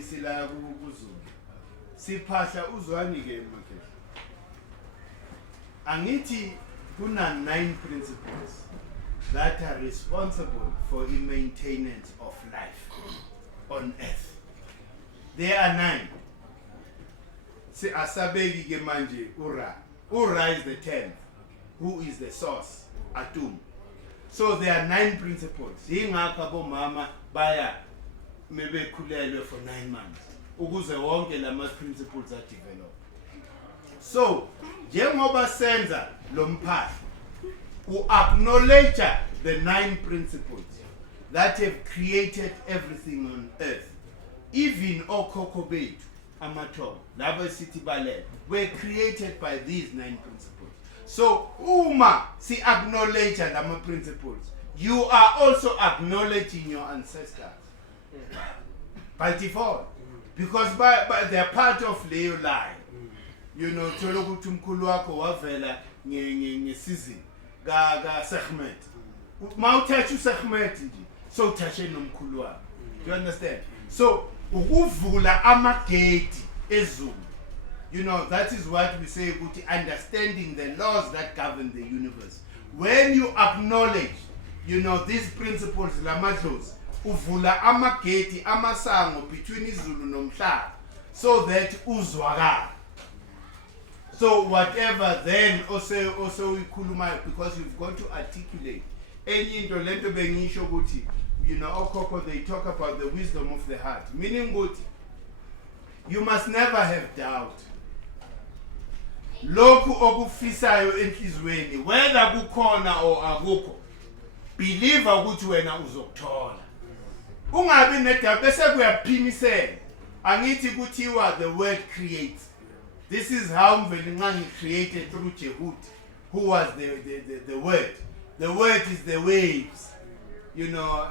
Sila kuzulu. Siphahla uzwani ke emakhe. Angithi kuna 9 principles that are responsible for the maintenance of life on earth. There are 9. Se asabeki ke manje ura. Ura is the 10th. Who is the source? Atum. So there are 9 principles. Ingakho abomama baya mebekhulelwe for 9 months. Ukuze wonke lama principles are developed. So, njengoba senza lo mphahlo, acknowledge the 9 principles that have created everything on earth. Even okhokho bethu amathongo labo sithi balele were created by these 9 principles. So uma si acknowledge lama principles, you are also acknowledging your ancestors by default, because by they are part of leyo line. You know, thola ukuthi umkhulu wakho wavela ngesizini ka Kemet. Mawuthatha uSekhmet nje, so uthathe nomkhulu wakho. Do you understand? So ukuvula amagate ezulu. You know, that is what we say about understanding the laws that govern the universe. When you acknowledge, you know, these principles, lamadlozi, uvula amagate amasango between izulu nomhlaba, so that uzwakala. So whatever then also ikhuluma, because you've got to articulate. Enye into lento bengisho ukuthi, you know, okhokho they talk about the wisdom of the heart. Meaning ukuthi you must never have doubt. Lokhu okufisayo enhlizweni, whether kukhona or akukho, believe ukuthi wena uzokuthola. Ungabi nedoubt bese kuyaphimisela. Angithi kuthiwa the word creates. This is how Mvelinqangi created through Djehuti, who was the word. The word is the waves. You know,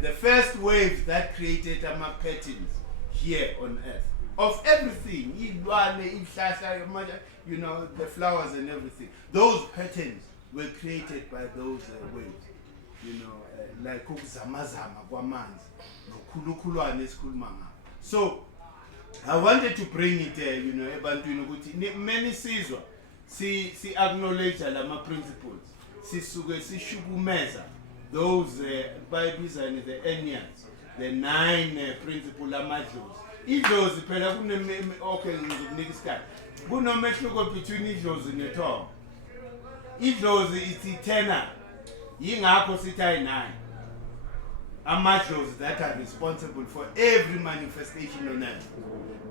the first waves that created patterns here on earth. Of everything, you know, the flowers and everything. Those patterns were created by those waves. You know, like ukuzamazama kwamanzi, nokhulukhulwane esikhuluma ngabo. So, I wanted to bring it, you know, ebantwini ukuthi many sizwa si acknowledge lama principles. Sisuke sishukumeza those bayibiza the Enyans, the 9 principles amadlozi. Idlozi phela okay ngizokunika isikhathi. Kunomehluko between idlozi nethongo. Idlozi is eternal. Yingakho sithi ayi9. Amadlozi that are responsible for every manifestation on earth.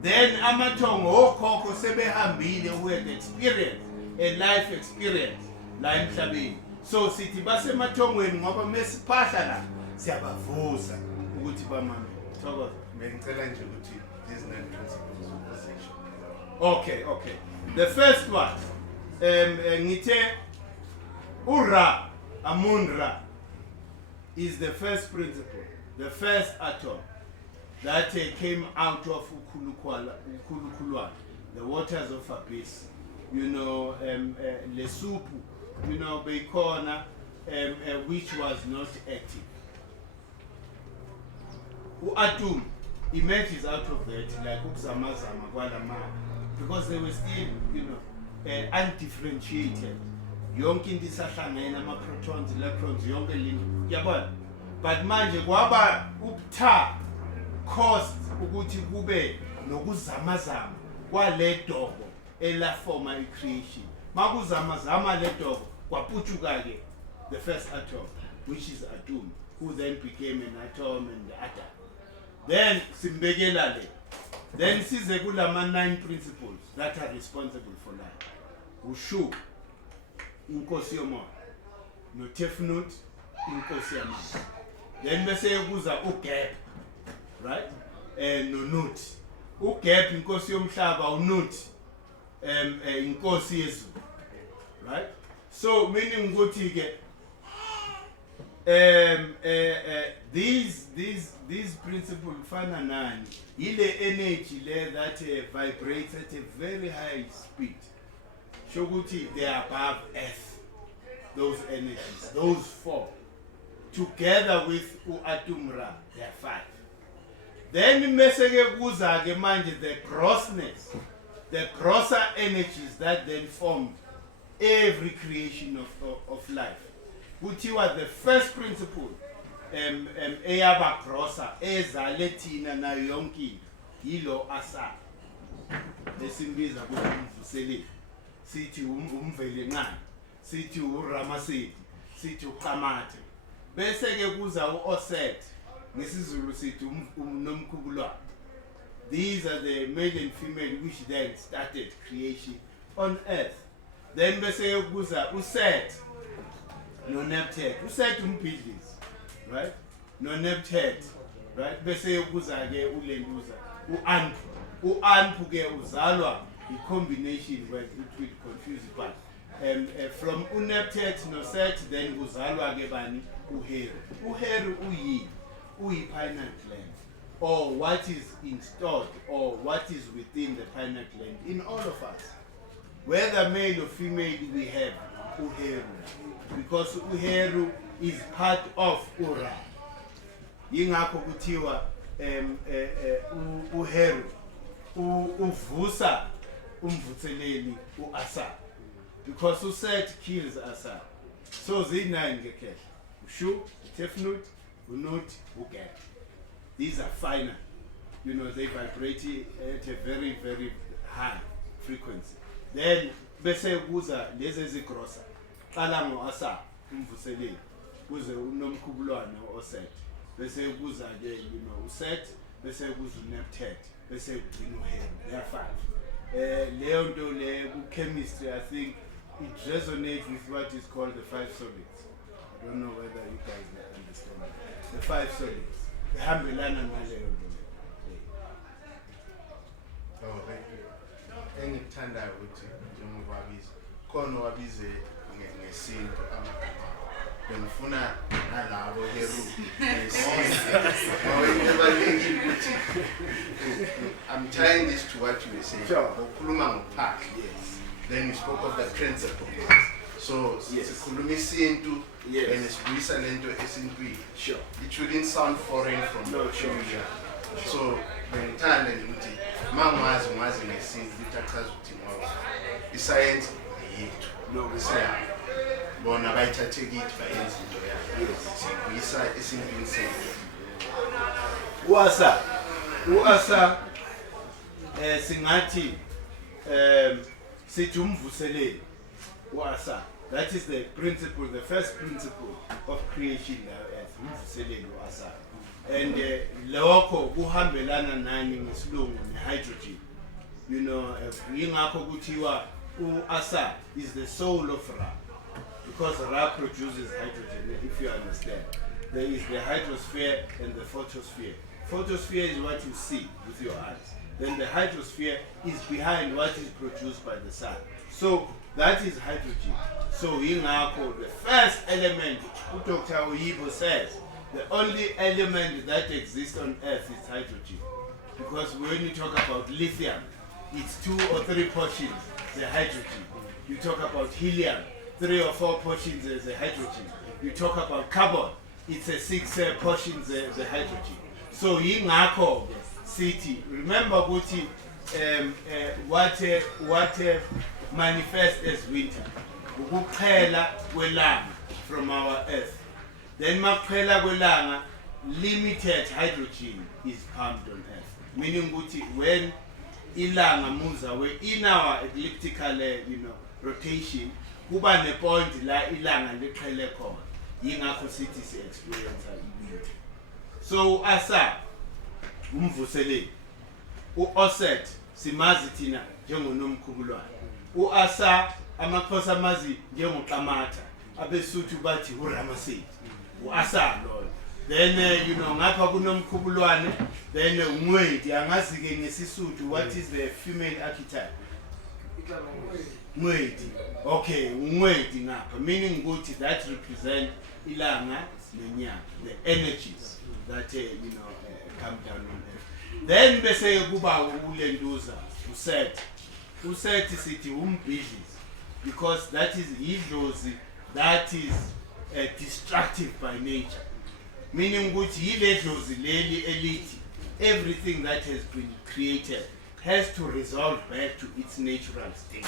Then amathongo okhokho sebehambile with experience, a life experience la emhlabeni. So sithi basemathongweni ngoba mesiphahla la siyabavusa ukuthi bamame. Thokoza. Bengicela nje ukuthi these 9 principles of causation. Okay. The first one, ngithe ura, amunra, is the first principle, the first atom that came out of Ukhulukhulwane, the waters of abyss. You know, Lesotho, you know, Beikona, which was not active. Atum emerges out of that, like Ukzamazama, Guadama, because they were still, you know, undifferentiated. Yonke into isahlangene ama-protons, electrons, yonke linto. Yabona? But manje kwaba ubutha cost ukuthi kube nokuzamazama kwale dogo elafoma i-creation. Makuzamazama le dogo kwapuchuka ke the first atom, which is atom, who then became an atom and atom. Then simbekela le. Then size kulama 9 principles that are responsible for life. ushu inkosi yomoya noTefnut inkosi yamanzi. Then bese kuza uGeb, right? Nonut. uGeb inkosi yomhlaba, uNut inkosi yezulu, right? So meaning ukuthi ke these principles fana nani ile energy le that vibrates at a very high speed. Shoguti, they are above earth. Those energies, those four, together with Atumra, they are 5. Then meseke kuza ke manje the grossness, the grosser energies that then form every creation of life. Kuthiwa the first principle eyaba grosser ezale thina nayo yonke yilo asa. Lesimbiza ukuthi umvuseleli. Sithi umvele nqani, sithi uRamasedi, sithi uQamate. Bese ke kuza uOset, ngesizulu sithi Umlomokazi. These are the male and female which then started creation on earth. Then bese kuza uSet noNeptet. uSet umbhidlizi, right? NoNeptet, right? Bese kuza ke uLenduza, uAnpu. uAnpu ke uzalwa combination where it will confuse it, but from uNeptet noSet then uzalwa ke bani uHeru. uHeru uyi pineal gland, or what is installed or what is within the pineal gland in all of us, whether male or female. We have uHeru because uHeru is part of Ura. Yingakho kuthiwa uHeru uvusa umvutseleli uAsa, because uSet kills Asa. So zi9 ngekhehle: uShu, uTefnut, uNut, uGeb. These are final. You know, they vibrate at a very, very high frequency. Then bese kuza lezi ezigrosa. Qala ngoAsa umvuseleli, kuze uNomkhubulwane oSet. Bese kuza ke uSet, bese kuza uNeptet, bese kuza uHeru. There are 5. Leyo nto le ku-chemistry, I think it resonates with what is called the 5 solids. I don't know whether you guys understand that. The 5 solids. Ihambelana naleyo nto le. Oh, thank you. Engithandayo ukuthi njengoba wabiza khona wabize ngesinto amagama. Bengifuna nalabo Heru I'm tying this to what you were saying. Ukhuluma ngophahla. Yes. Then you spoke of the principle. So sikhuluma isintu and sibuyisa lento esintwini. Sure. It shouldn't sound foreign from No, sure. So bengithanda nje ukuthi mangwazi ngesintu ukuthi achaza ukuthi ngoba iscience yethu. No, Bese bona bayithathe kithi bayenza into yakho. Sibuyisa esintwini sethu. uAsa singathi sithi umvuseleli uAsa. That is the principle, the first principle of creation earth, umvuseleli uAsa. And lokho kuhambelana nani ngesilungu hydrogen. You know, yingakho kuthiwa uAsa is the soul of Ra, because Ra produces hydrogen, if you understand. There is the hydrosphere and the photosphere. Photosphere is what you see with your eyes. Then the hydrosphere is behind what is produced by the sun. So that is hydrogen. So yingakho the first element, Dr. Oyibo says, the only element that exists on earth is hydrogen. Because when you talk about lithium, it's 2 or 3 portions, the hydrogen. You talk about helium, 3 or 4 portions, the hydrogen. You talk about carbon, it's a 6 portions, the hydrogen. So yingakho city. Remember Guti, what manifests as winter. Ukuqhela kwelanga from our earth. Then makuqhela kwelanga, limited hydrogen is pumped on earth. Meaning Guti, when ilanga moves away in our elliptical rotation, kuba ne point la ilanga liqhele khona. Yingakho sithi si experience winter. So Asa umvuseleli, uOset simazi thina njengoNomkhubulwane. uAsa amaXhosa amazi njengoQamata, abeSuthu bathi uRamasedi, uAsalo. Then ngapha kunomkhubulwane, then uNgwedi, angazi ke ngesisuthu what is the female archetype? Ngwedi. Okay, uNgwedi ngapha, meaning ukuthi that represent ilanga nenyanga, the energies that come down on earth. Then bese kuba uLenduza, uSet. Uset sithi umbhidlizi, because that is idlozi that is destructive by nature. Meaning ukuthi yile dlozi leli elithi everything that has been created has to resolve back to its natural state.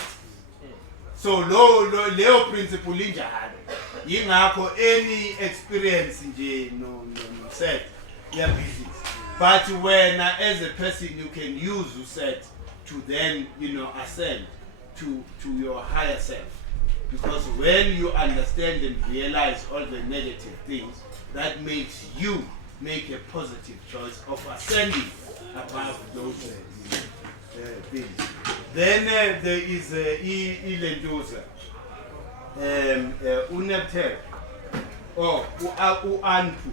So leo principle injalo. Yingakho any experience nje no set yabhidlizi. But when as a person you can use uset to then ascend to your higher self, because when you understand and realize all the negative things, that makes you make a positive choice of ascending above those things. Then there is Ilenduza, Uneptek, or Uanpu.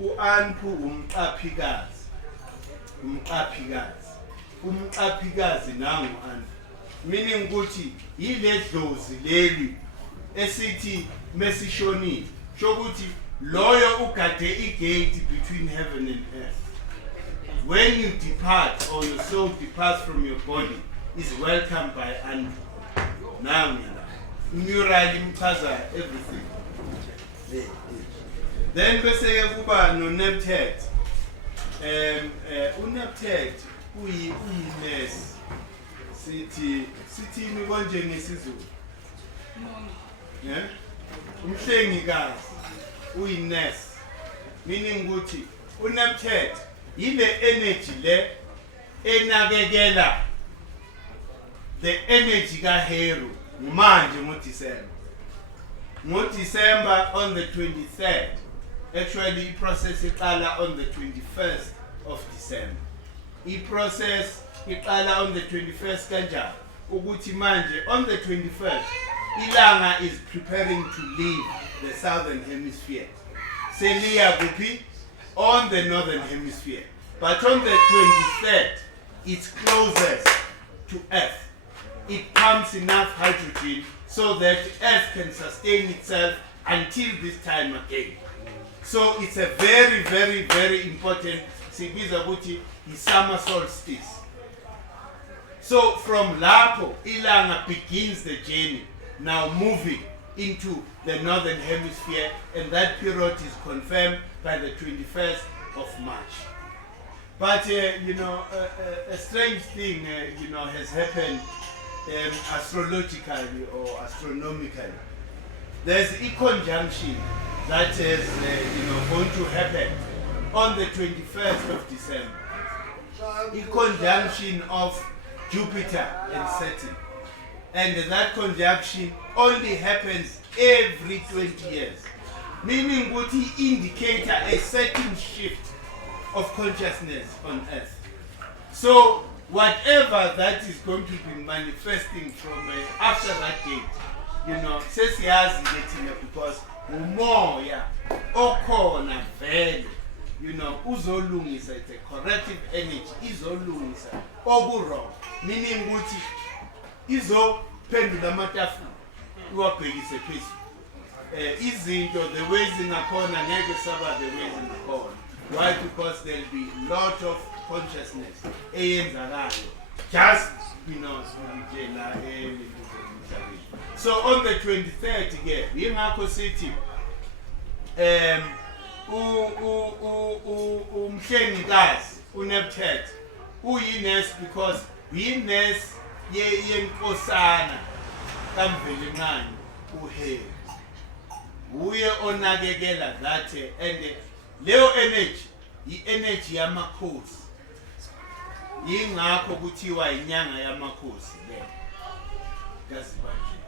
Uanpu umqaphigazi. Umqaphigazi nangu anpu. Meaning ukuthi yile dlozi leli esithi mesishonile. Shokuthi loyo ugade igate between heaven and earth. When you depart or your soul departs from your body, is welcomed by anpu. Now mural imchaza everything. Then bese kuba no Neptet. Uneptet uyinesi. Sithi konje ngesizulu. Umhlengikazi uyinesi. Meaning ukuthi uNeptet ile energy le enakekela the energy kaHeru manje ngoDecember. NgoDecember on the 23rd. Actually the process iqala on the 21st of December. I-process iqala on the 21st kanjani ukuthi manje on the 21st ilanga is preparing to leave the southern hemisphere. Seliya kuphi on the northern hemisphere. But on the 23rd it's closest to Earth. It pumps enough hydrogen so that Earth can sustain itself until this time again. So it's a very, very, very important sibiza ukuthi summer solstice. So from lapho ilanga begins the journey, now moving into the northern hemisphere, and that period is confirmed by the 21st of March. But a strange thing has happened astrologically or astronomically. There's a conjunction that is going to happen on the 21st of December. A conjunction of Jupiter and Saturn. And that conjunction only happens every 20 years. Meaning would he indicate a certain shift of consciousness on Earth. So whatever that is going to be manifesting from after that date, sesiyazi ngethi because umoya okhona vele uzolungisa, it's a corrective energy, izolungisa okurong, meaning ukuthi izophendula amatafula iwabhekise phezulu. Izinto the ways zingakhona ngeke saba the ways zingakhona. Why? Because there'll be a lot of consciousness eyenzakalayo just so on the 23rd again yingakho sithi umhlengikazi uNeptet uyinesi because yinesi yenkosana kaMvelincane uHeru. Uye onakekela that and leyo energy i-energy yamakhosi. Yingakho kuthiwa inyanga yamakhosi le. Kazi manje.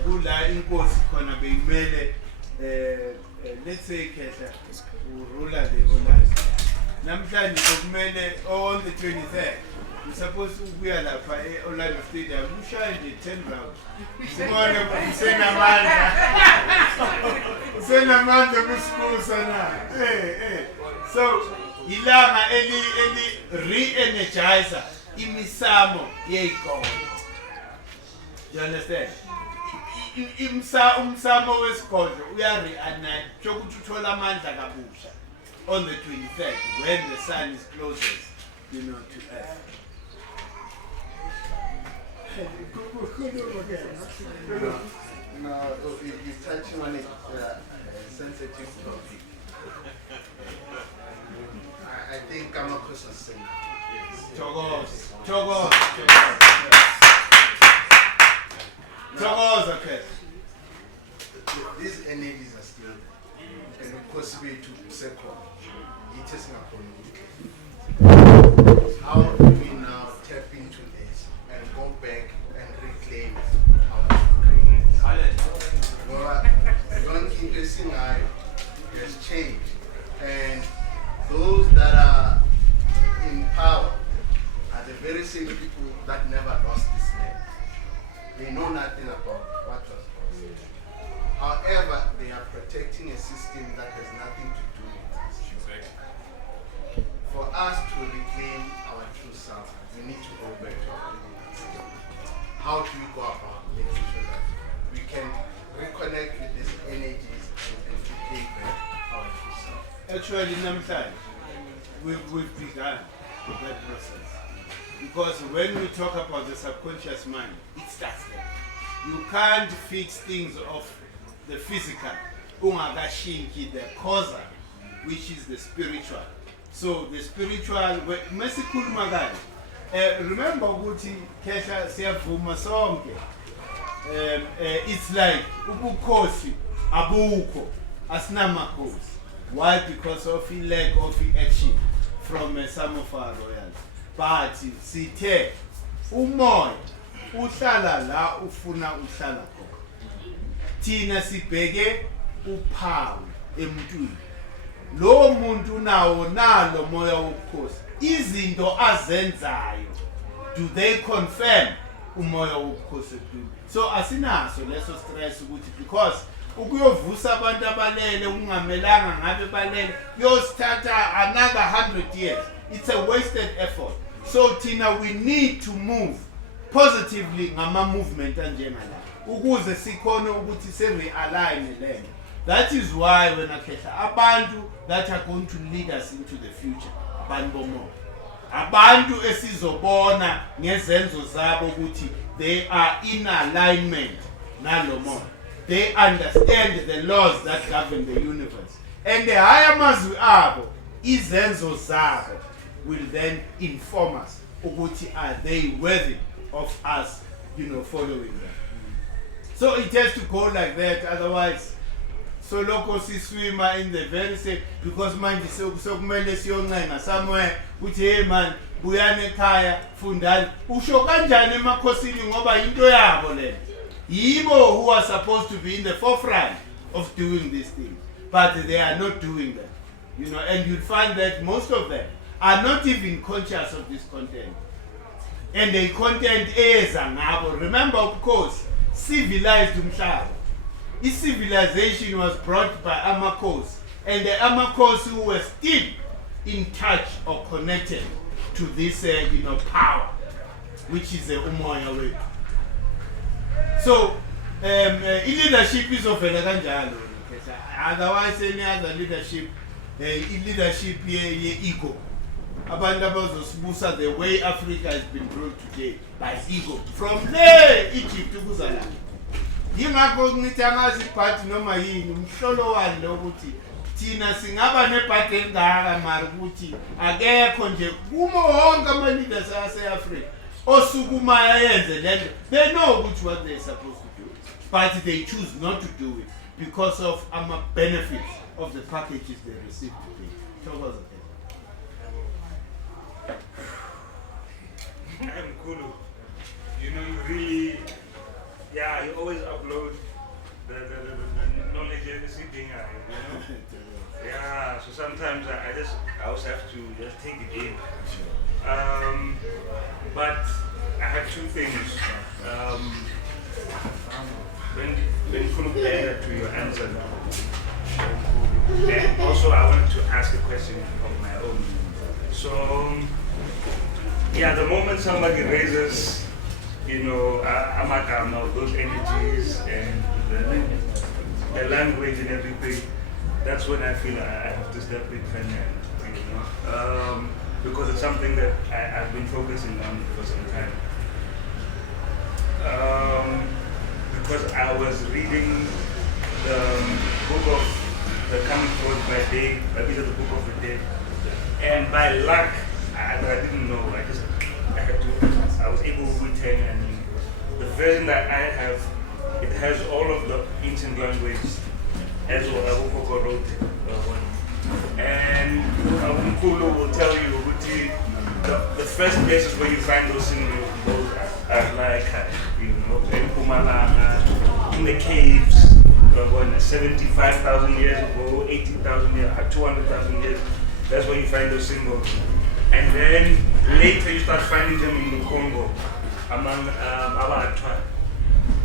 Kula inkosi khona beyimele let's say Khetha urula the whole life. Namhlanje kumele on the 23rd You're supposed to wear like Orlando Stadium. You shine the 10 rounds. Simone, send a man to school, sana. Hey. So, ilanga eli re-energizer imisamo yeikolo. You understand? Umsamo wesikolo uyare-energize chokuthi uthola amandla kabusha on the 23rd when the sun is closest, to Earth. No, you're touching on it, sensitive topic. I think I'm a person saying. Chogos, okay. These energies are still there. And possibly to second. It is not going to be. How do we now tap into this and go back and reclaim our dreams? One interesting eye has changed. And those that are in power are the very same people that never lost this land. They know nothing about what was lost. However, they are protecting a system that has nothing to do with us. For us to reclaim our true self, we need to go back to our roots. How do we go about making sure that we can reconnect with these energies and reclaim back our true self? Actually, sometimes we've begun that process. Because when we talk about the subconscious mind, it starts there. You can't fix things of the physical, ungakashinki the causal, which is the spiritual. So the spiritual, mesikhuluma kanje. Remember ukuthi Kesha siyavuma sonke. It's like ubukhosi abukho asinamakhosi. Why? Because of the lack of action from some of our royals. But sithe umoya uhlala la ufuna uhlala khona. Thina sibheke uphawu emntwini. Lo muntu nawo nalo moya wobukhosi. Izinto azenzayo, do they confirm umoya wobukhosi emntwini? So asinaso leso stress ukuthi because ukuyovusa abantu abalele ungamelanga ngabe balele yosithatha another 100 years. It's a wasted effort. So Tina, we need to move positively ngama movement anjengala ukuze sikhone ukuthi se realign le. That is why when akhetha abantu that are going to lead us into the future, abantu bomo, abantu esizobona ngezenzo zabo ukuthi they are in alignment nalo moya. They understand the laws that govern the universe, and the higher mazwi abo izenzo zabo will then inform us ukuthi are they worthy of us, following them. So it has to go like that, otherwise so loko siswima in the very same, because manje sokumele siyoncenga somewhere ukuthi hey man buyane ekhaya fundani usho kanjani emakhosini ngoba into yabo le yibo who are supposed to be in the forefront of doing these things, but they are not doing them, and you'll find that most of them are not even conscious of this content, and the content is ngabo. Remember, of course, civilized umhlaba. This civilization was brought by Amakos, and the Amakos who were still in touch or connected to this, power, which is the umoya way. So, leadership is of kanjalo. Otherwise, any other leadership, leadership ego. Abantu abazosibusa the way Africa has been ruled today by ego from there Egypt ukuzala. Yingakho ngithi angazi party noma yini umhlolo wani lo ukuthi thina singaba nepart engaka mara ukuthi akekho nje kumo wonke ama leaders ase-Africa osukuma yenze lento. They know what they're supposed to do, but they choose not to do it because of benefits of the packages they receive today. Mkhulu, you really, you always upload the knowledge every sitting, So sometimes I also have to just take it in. But I have two things. When Mkhulu added to your answer, and also I wanted to ask a question of my own. So, yeah, the moment somebody raises, amagama, those energies and the language and everything, that's when I feel I have to step in and because it's something that I've been focusing on for some time. Because I was reading the book of the Coming Forth by Day, the book of the Day, and by luck, I didn't know. I was able to retain, and the version that I have, it has all of the ancient language as well. Who wrote it. And Mkhulu will tell you the first places where you find those symbols are like in Pumalanga, in the caves, 75,000 years ago, 80,000 years, 200,000 years. That's where you find those symbols. And then later you start finding them in the Congo among Abatwa.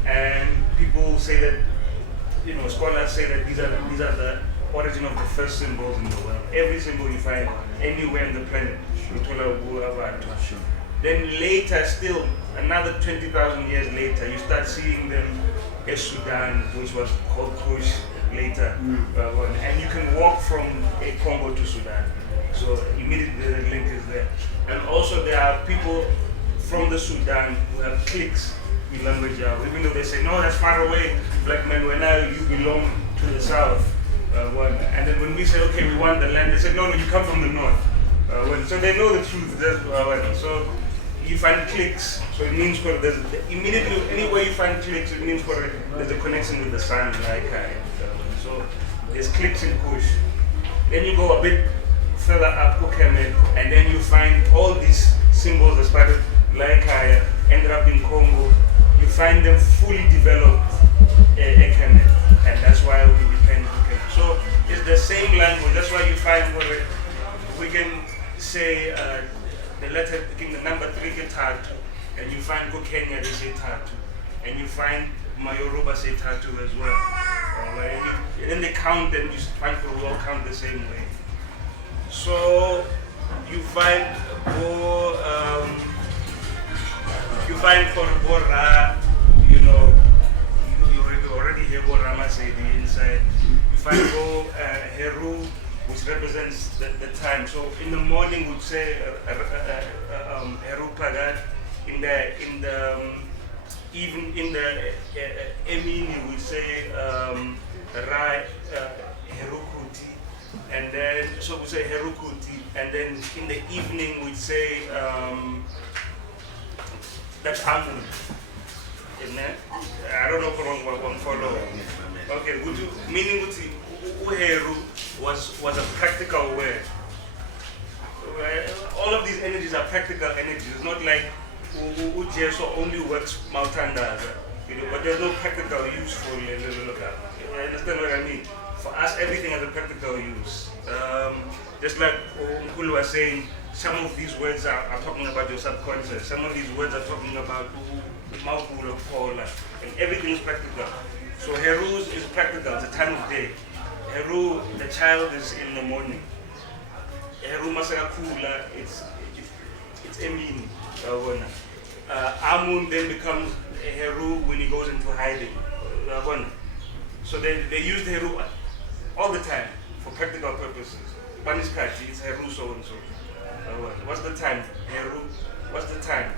And people say that, scholars say that these are the origin of the first symbols in the world. Every symbol you find anywhere on the planet, then later, still another 20,000 years later, you start seeing them in Sudan, which was called Kush later, and you can walk from Congo to Sudan. So immediately the link is there. And also there are people from the Sudan who have cliques in language, even though they say, no, that's far away, black men, when you belong to the south. And then when we say, okay, we want the land, they say, no, you come from the north. So they know the truth. So you find cliques, so it means there's immediately, anywhere you find cliques, it means there's a connection with the sun, so there's cliques in Kush. Then you go a bit further up to Kemet, and then you find all these symbols that started like ended up in Congo. You find them fully developed in Kemet, and that's why we depend on Kemet. So it's the same language. That's why you find we can say the letter, the number 3 get Tatu, and you find go Kenya they say Tatu, and you find Mayoruba say Tatu as well. And then they count, and you find we all count the same way. So you find for Bora, you already hear what Rama say the inside. You find Heru, which represents the time. So in the morning we'd say Heru Pagat. In the Emini we say Herukuti, and then so we say Herukuti, and then in the evening we say that's Hamun. I don't know if one follow. Okay, meaning Uheru was a practical word. All of these energies are practical energies. It's not like Ujeso only works Maltandas, but there's no practical use for it. You understand what I mean? For us, everything has a practical use. Just like Mkhulu was saying, some of these words are talking about your subconscious. Some of these words are talking about Mkhulu, and everything is practical. So Heru is practical, it's a time of day. Heru, the child, is in the morning. Heru Masakakula, it's Emin. Amun then becomes Heru when he goes into hiding. So they use the Heru all the time for practical purposes. Paniskati, it's Heru so and so. What's the time? Heru. What's the time?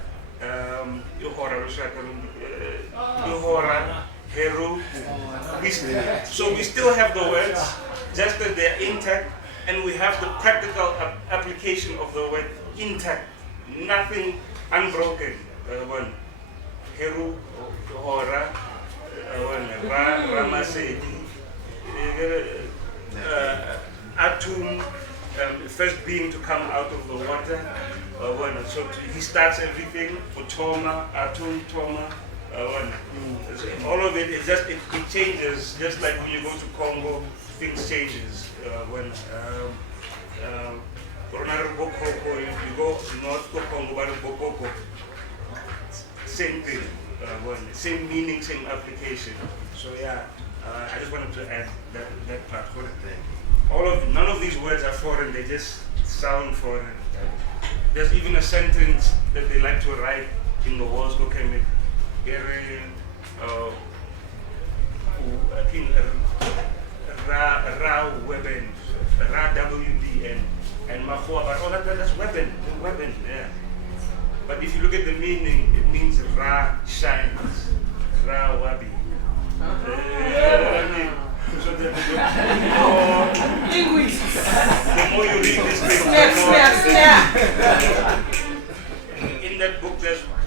Yohora, Heru. So we still have the words, just that they're intact, and we have the practical application of the word intact. Nothing unbroken. Heru, Yohora, Ramasedi, Atum, first being to come out of the water. So he starts everything. Toma, Atum, Toma. All of it is just it changes. Just like when you go to Congo, things changes. You go north Congo, same thing, same meaning, same application. So yeah, I just wanted to add that part. None of these words are foreign; they just sound foreign. There's even a sentence that they like to write in the walls. Go Kemet, Ra weapon, Ra WBN, and Mahua, but that's weapon, yeah. But if you look at the meaning, it means Ra shines, Ra wabi. So the more you read this thing, in that book,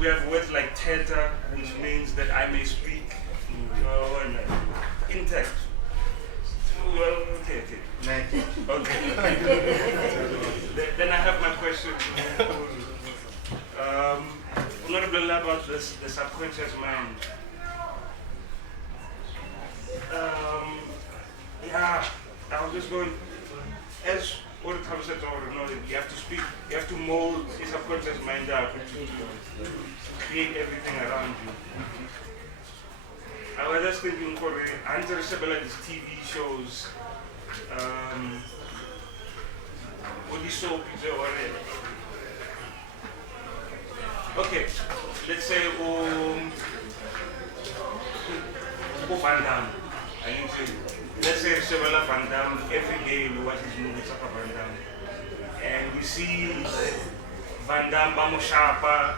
we have words like Teta, which means that I may speak, intact. Well, okay. Then I have my question. Not about the subconscious mind. Yeah, I was just going, as all the time said, you have to speak, you have to mold the subconscious mind up to create everything around you. I was just thinking, I answer several of these TV shows, what you saw picture already. Okay, let's say Van Damme. Let's say Chevrolet Van Damme, every day we watch his movies of Van Damme. And we see Van Damme, Bamushapa,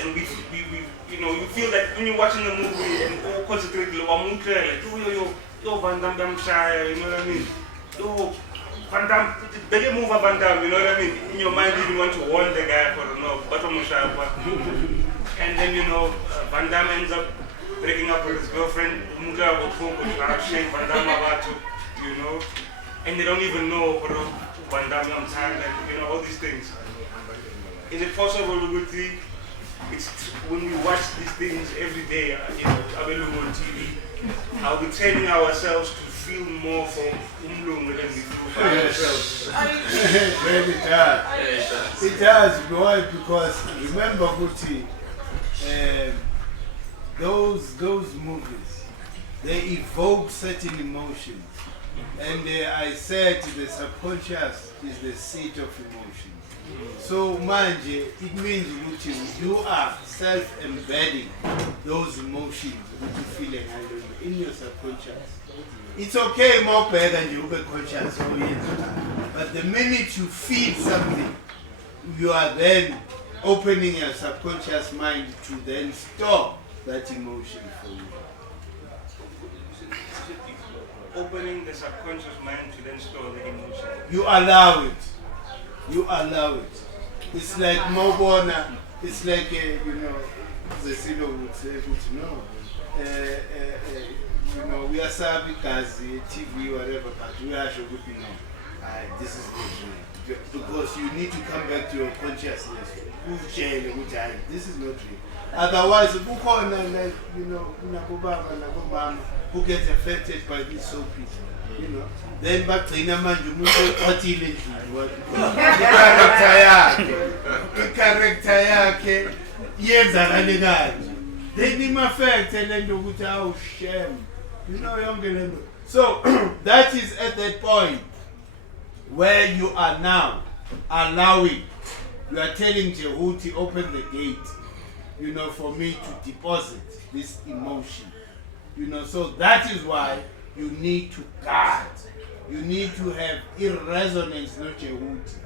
and we feel that when you're watching the movie and all concentrate, like, yo, Van Damme, Bamushaya, you know what I mean? Yo, Van Damme, better move a Van Damme, you know what I mean? In your mind, you even want to warn the guy for Bamushapa. And then, Van Damme ends up breaking up with his girlfriend, and they don't even know Van Damme and all these things. Is it possible when we watch these things every day, available on TV, are we training ourselves to feel more for Umlomokazi than we do for ourselves? It does. Why? Because remember, Guti, those movies, they evoke certain emotions. And I said the subconscious is the seat of emotions. So manje, it means you are self-embedding those emotions that you feel in your subconscious. It's okay more than you be conscious, but the minute you feel something, you are then opening your subconscious mind to then store that emotion for you. Opening the subconscious mind to then store the emotion. You allow it. You allow it. It's like Mobona. It's like the Silo would say, we are Mlobikazi, TV, whatever, but we are sure this is not real. Because you need to come back to your consciousness. This is not real. Otherwise, who gets affected by this soapy, then back to character then him affect and then you shame. So that is at that point where you are now allowing, you are telling Djehuti, open the gate, for me to deposit this emotion. So that is why you need to guard. You need to have irresonance, not Djehuti.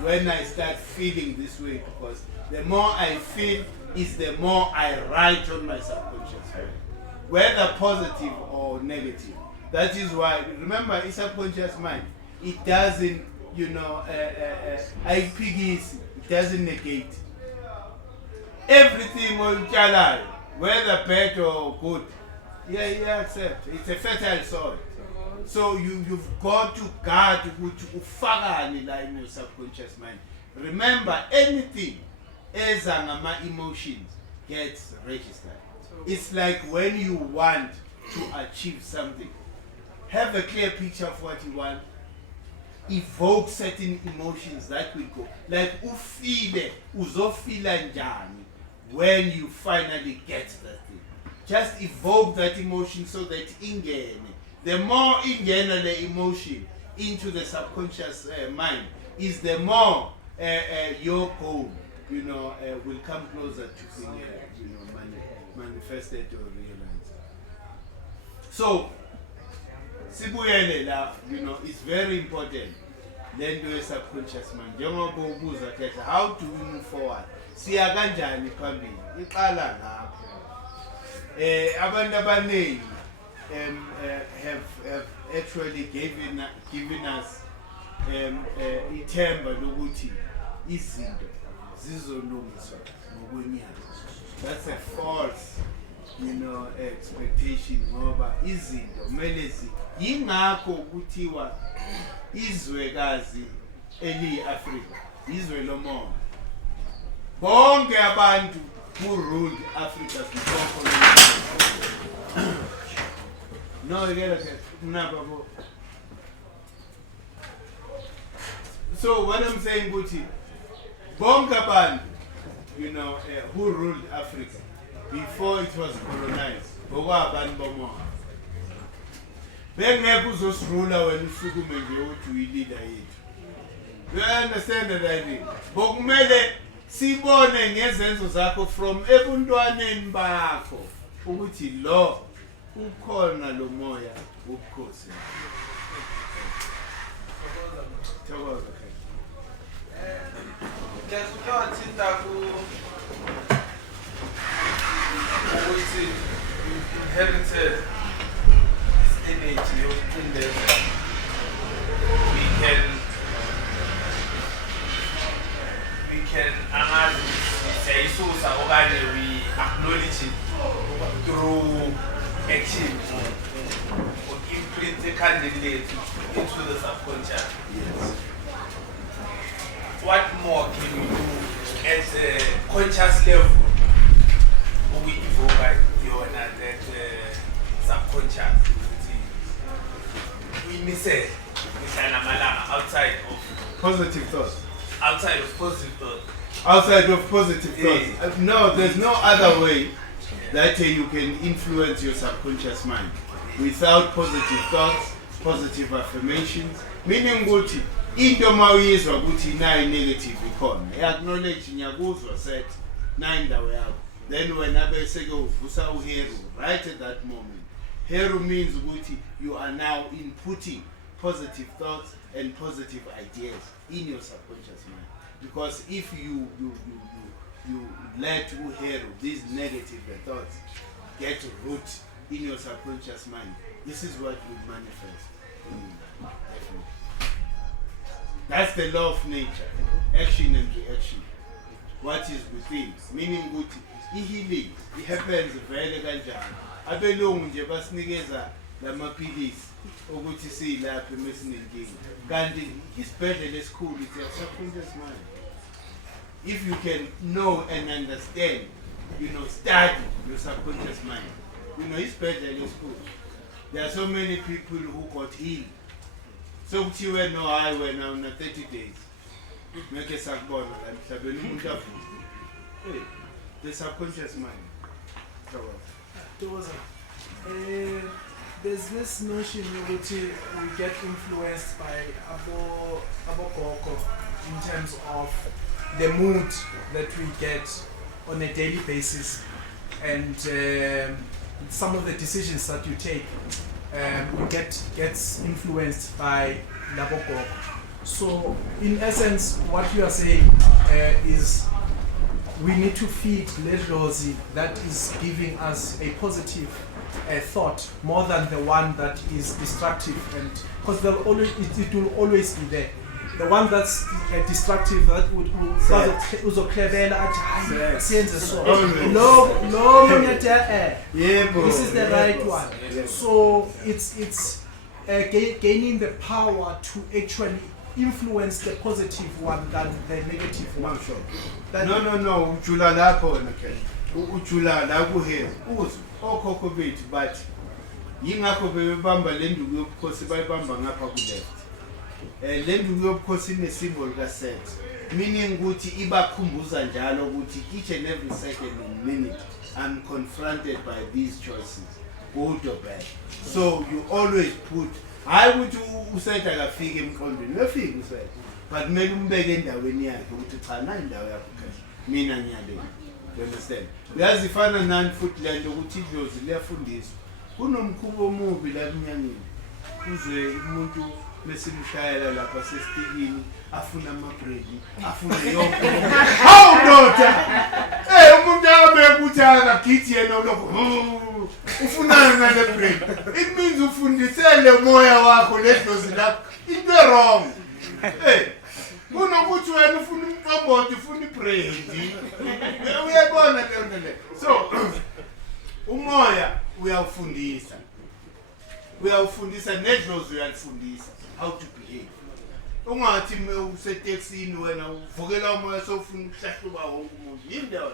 When I start feeling this way, because the more I feel is the more I write on my subconscious mind, whether positive or negative. That is why, remember, it's subconscious mind. It doesn't, it doesn't negate. Everything whether bad or good, you accept. It's a fertile soil. So you've got to guard in your subconscious mind. Remember, anything as my emotions gets registered. It's like when you want to achieve something. Have a clear picture of what you want. evoke certain emotions that will go. Like ufile, uzofila njani when you finally get that thing. Just evoke that emotion so that ingene. The more ingena the emotion into the subconscious mind, is the more your goal, will come closer to being, manifested or realized. So, sibuyele la, it's very important. Then do a subconscious mind. How do we move forward? Siya kanjani phambili? Iqala lapho. Abantu abaningi have actually given us ithemba lokuthi izinto zizolungiswa ngokwenyanga. That's a false, expectation ngoba izinto kumele yingakho kuthiwa izwekazi eli-Afrika izwe lomoya. Bonke abantu who ruled Africa before colonization. No, so what I'm saying, Guti, bonke abantu, who ruled Africa before it was colonized. Abantu bomoya. Bengeke uzosirula wena usukume nje uthi uyi-leader yethu. You understand that I mean? Bokumele sibone ngezenzo zakho from ebuntwaneni bakho ukuthi lo ukhona lo moya ubukhosi. Thokoza ukuthi inherited energy in there. We can say we acknowledge it through action or imprint the candidate into the subconscious. Yes. What more can we do at a conscious level? We evoke that subconscious. We miss it. Outside of positive thoughts. Outside of positive thoughts. Outside of positive thoughts. No, there's no other way that you can influence your subconscious mind without positive thoughts, positive affirmations. Meaning ukuthi into mawuyizwa ukuthi nayi negative ikhona. Acknowledge nyakuzwa set nine ndawo yakho. Then when abese ke uvusa uheru right at that moment. Heru means ukuthi you are now inputting positive thoughts and positive ideas in your subconscious mind. Because if you let uheru these negative thoughts get root in your subconscious mind, this is what will manifest. Definitely. That's the law of nature, action and reaction. What is within, meaning ukuthi healing, it happens very kanjani. Abelungu nje basinikeza lamaphilisi ukuthi silapha emesinenkinga. Kanti isibhedlela esikhulu it's subconscious mind. If you can know and understand, study your subconscious mind. Isibhedlela esikhulu. There are so many people who got healed. So kuthiwe no hayi wena una 30 days. Ngeke sakubona la mhlabeni umuntu avuka. The subconscious mind. There's this notion that we get influenced by Abokoko in terms of the mood that we get on a daily basis and some of the decisions that you take gets influenced by Labokoko. So in essence what you are saying is we need to feed Lerosi that is giving us a positive thought more than the one that is destructive, and because it will always be there. The one that's destructive that would this is the right one. So it's gaining the power to actually influence the positive one than the negative one. No, ujula lapho nakhe. Ujula la kuhe. Uzu okhokho bethu but yingakho bebamba lenduku yobukhosi bayibamba ngapha ku left. Lembi kuyobukhosi ine-symbol ka-set, meaning ukuthi ibakhumbuza njalo ukuthi each and every second and minute I'm confronted by these choices, good or bad. So you always put, hayi ukuthi uset akafika emqondweni, uyafika uset, but kumele umbeke endaweni yakhe ukuthi cha nayi indawo yakho kahle, mina ngiyale. You understand? Uyazi ifana nani futhi lento ukuthi idlozi liyafundiswa. Kunomkhubo omubi la emnyangeni. Uzwe umuntu mesimshayela lapha sesitikini afuna amabredi, afuna yonke. Hawu ndoda! Umuntu abe ukuthi akagithi yena ulokho. Ufunana ngale bread. It means ufundisele umoya wakho ledlozi lakho. Into wrong. Kunokuthi wena ufuna umqombothi, ufuna ibread. Uyabona le nto le. So umoya uyawufundisa. Uyawufundisa nedlozi uyalifundisa how to behave. Ungathi useteksini wena uvukela umoya sofuna ukuhlahluba wonke umuntu. Yini leyo?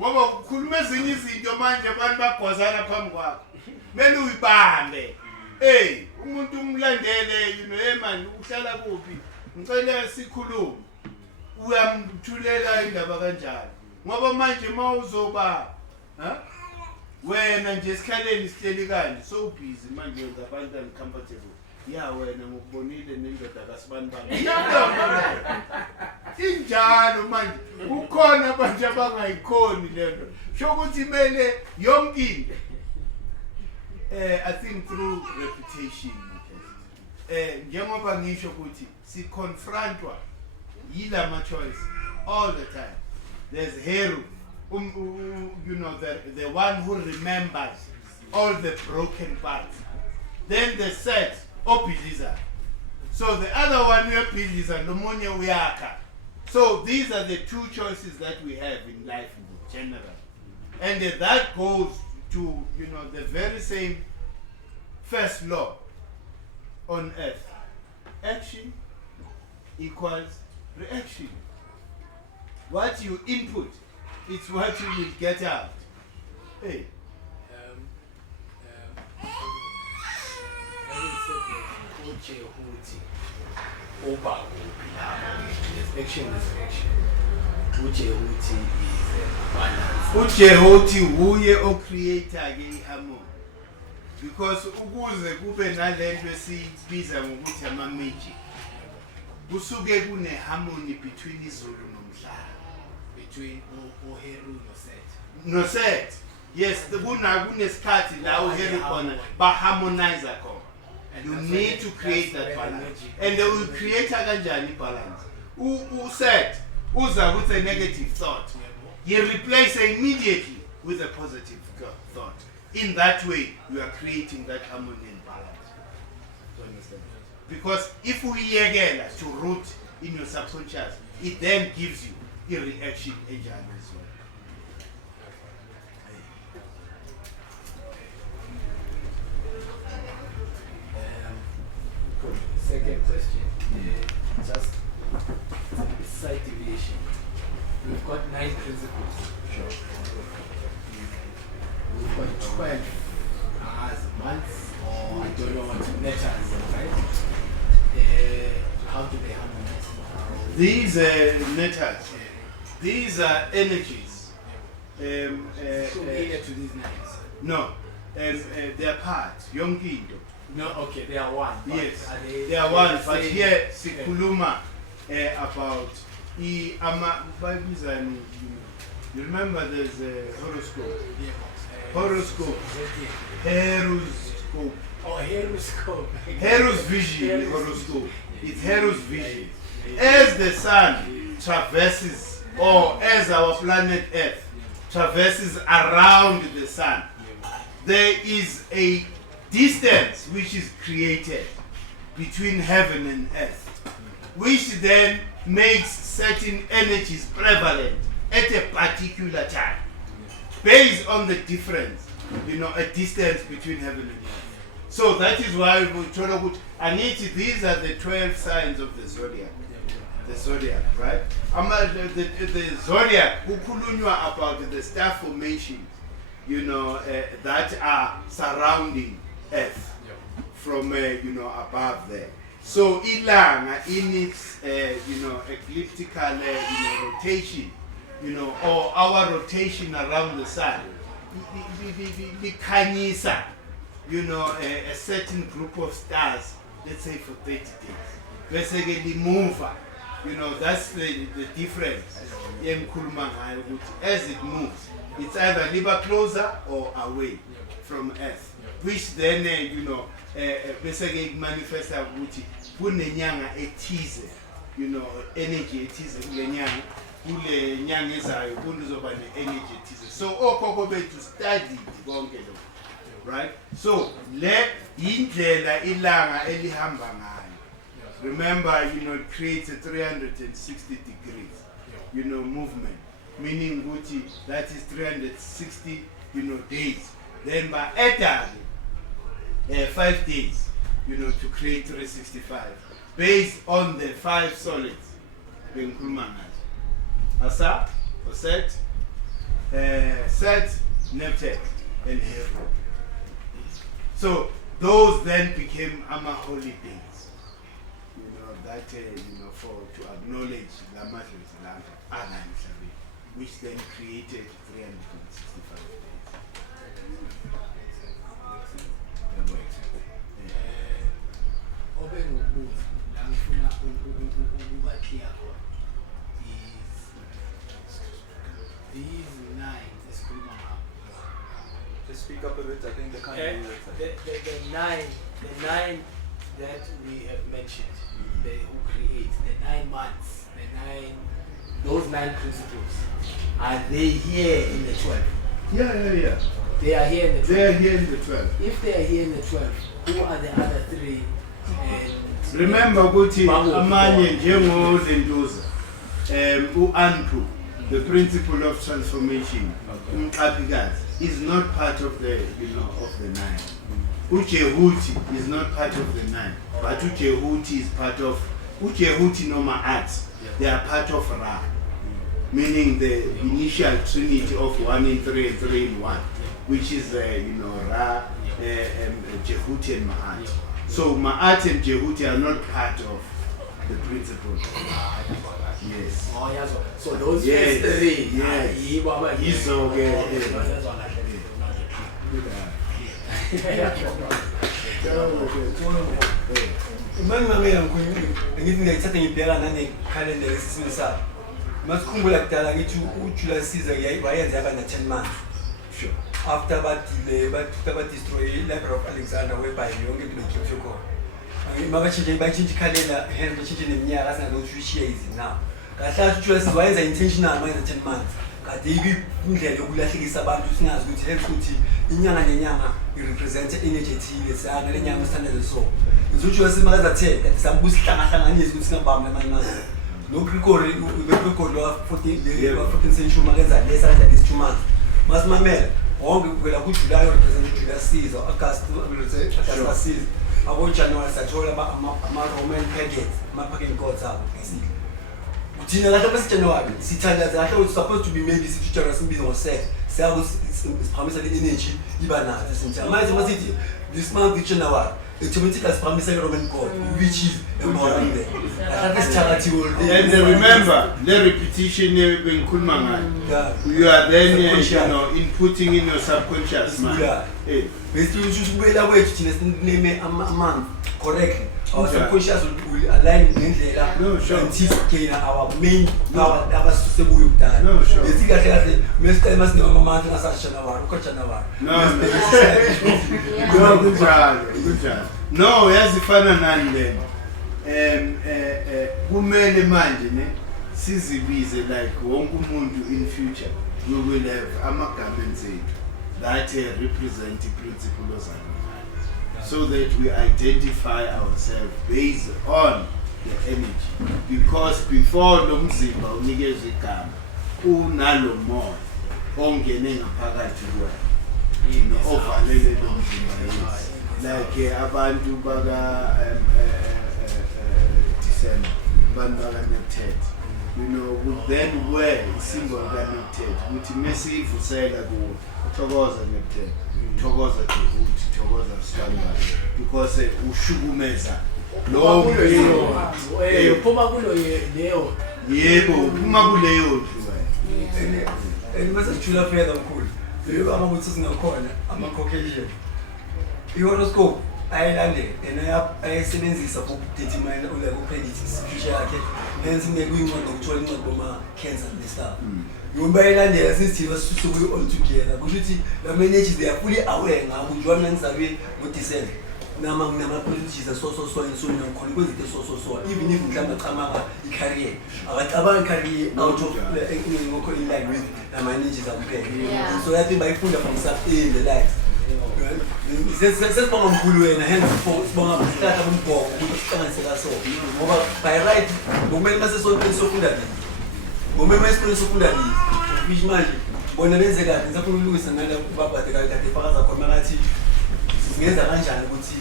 Ngoba ukhuluma ezinye izinto manje abantu bagwazana phambi kwakho. Kumele uyibambe. Umuntu umlandele, you know, man uhlala kuphi? Ngicela sikhulume. Uyamthulela indaba kanjalo. Ngoba manje mawuzoba, wena nje esikhaleni sihleli kanje so busy manje ngabantu uncomfortable. Wena ngokubonile nendoda kasibani bani. Injalo manje ukhona abantu abangayikhoni lento. Sho ukuthi mele yonke into. I think through reputation. Njengoba ngisho ukuthi si confrontwa yila ma choice all the time. There's Heru, you know, the one who remembers all the broken parts. Then the set Opiliza. So the other one we Opiliza, Lomonya Uyaka. So these are the two choices that we have in life in general. And that goes to, you know, the very same first law on earth. Action equals reaction. What you input, it's what you will get out. Hey. Djehuti over action is action. Djehuti is balance. Djehuti uye o creator ke harmony. Because ukuze kube nalento esibiza ngokuthi ama magic. Kusuke kune harmony between izulu nomhlaba. Between uHeru no Set. No Set. Yes, kunesikhathi la uHeru khona ba harmonize khona. You need to create that balance. And they will create a kanjani balance. Who said, uza with a negative thought. You replace it immediately with a positive thought. In that way, you are creating that harmony and balance. Do you understand? Because if we again to root in your subconscious, it then gives you a reaction engine as well. Second question, just side deviation. We've got 9 principles. Sure. We've got 12 months, or I don't know what letters, right? How do they harmonize? These letters, these are energies. So here to these 9. No, they are parts. Yonkindo. No, okay, they are one. Yes, they are one. But here, sikuluma about you remember there's a horoscope. Horoscope. Horoscope. Oh, horoscope. Heru's vision. Horoscope. It's Heru's vision. As the sun traverses, or as our planet Earth traverses around the sun, there is a distance which is created between heaven and earth, which then makes certain energies prevalent at a particular time, based on the difference, you know, a distance between heaven and earth. So that is why we told about, and these are the 12 signs of the Zodiac. The Zodiac, right? The Zodiac, ukukhulunywa about the star formations, you know, that are surrounding Earth from you know, above there. So ilanga in its ecliptical rotation, or our rotation around the sun, likhanyisa, a certain group of stars, let's say for 30 days. Basically move, that's the difference. As it moves, it's either liba closer or away from Earth, which then basically manifests ukuthi kunenyanga ethize, energy ethize kule nyanga, kule nyanga ezayo kuzoba ne-energy ethize. So okhokho bethu studied konke lokho, right? So le indlela ilanga elihamba ngayo. Remember, it creates a 360 degrees, movement, meaning Gucci, that is 360, days. Then by adding 5 days, to create 365, based on the 5 solids, Asa, Set, Neptet, and Heaven. So those then became Ama holy days. That to acknowledge the matters which then created 365 Just speak up a bit, I think they can't hear you. The nine that we have mentioned, who create the 9 months, those 9 principles, are they here in the 12? Yeah. They are here in the 12. They are here in the 12. If they are here in the 12, who are the other 3? And remember, Guti, Amanye, Jemo, Zendoza, Anpu, the principle of transformation, Mlobikazi, is not part of the, of the 9. Djehuti is not part of the 9, but Djehuti is part of Djehuti Noma Arts. They are part of Ra, meaning the initial trinity of 1 in 3 and 3 in 1, which is Ra, Djehuti and Ma'at. So Ma'at and Djehuti are not part of the principle. Yes. Oh, yes. So those yes. first 3, Yes. Okay. Imangimamela Mkhulu, ngithi ngiyayithatha ngibheka nane calendar lesisimo sabo. Masikhumbula kudala ngithi uJuly Caesar wayenza yaba na 10 months. Sure. After ba destroy Library of Alexander whereby yonke into bekhiphe khona. Mabachinje bachinje calendar, hence bachinje neminyaka asingazothi ushiye izindawo. Kahle uJuly Caesar wayenza intentional wayenza 10 months. Kade indlela yokulahlekisa abantu singazi ukuthi health ukuthi inyanga nenyanga irepresent energy ethile sana lenyanga standard so uzothi wasimakaza 10 kanti sambuza ihlangahlanganyisa ukuthi singabamba amanani no record lo 14 century makaza lesa kanti this 2 months masimamela wonke kuvela ku July represent July Caesar August Augustus Caesar abo January sathola ama Roman pagans ama pagan gods abo basically Tina la tapa January sithandaza kahle ukuthi supposed to be maybe January simbizo ngo-7 siyaku promise the energy iba nazo sinjalo manje masithi this month in January automatically promise the Roman god which is empowering them and remember the repetition bengikhuluma ngayo you are then inputting in your subconscious mind basically usubuyela kwethu thina sineme a-month correctly. Our subconscious will align ngendlela until gain our main power abasusebuyo kudala. No, sure. Besikahle kahle mesicela masine ama-month ngasashanawana ukhojanawara. No, good job. No, yazifana nani lena. Kumele manje ne sizibize like wonke umuntu in future we will have ama-garments that represent principles so that we identify ourselves based on the energy, because before lo mzimba unikezwe igama unalo moya ongene ngaphakathi kwayo ovalele lo mzimba like abantu baka December abantu baka Neptet then wear symbol ka Neptet ukuthi mesivusela ku thokoza Neptet thokoza Djehuti thokoza Standard because ushukumeza Lo Phuma kulo leyo. yebo uphuma kuleyo ndlu and masijula further Mkhulu. Leyo amabuthi singakhona ama-Caucasian. I-horoscope ayilande and ayisebenzisa for determine upredict future yakhe. Nenze ngekuyinqondo ukuthola incwadi boma-cancer ne-stuff. Yona bayilandela since basuke all together. Kusho ukuthi la managers they are fully aware ngabo njengoba ngizabe ngo-December. Nama-politicians so ngikhona kwezinto so even if mhlawumbe acamanga i-career abacabanga i-career out of ngokho in line with nama-managers akuphela. So yathi bayifunda from in the life. Sesibonga Mkhulu wena hence sibonga mhlaka bombhoko ukuthi sihlanganiseka so ngoba by right ngomele masesonke sofunda nini ngomele masesonke sofunda nini fish manje bona benze kahle ngisafuna ukulungisa nala babade kade fakaza khona ngathi singenza kanjani ukuthi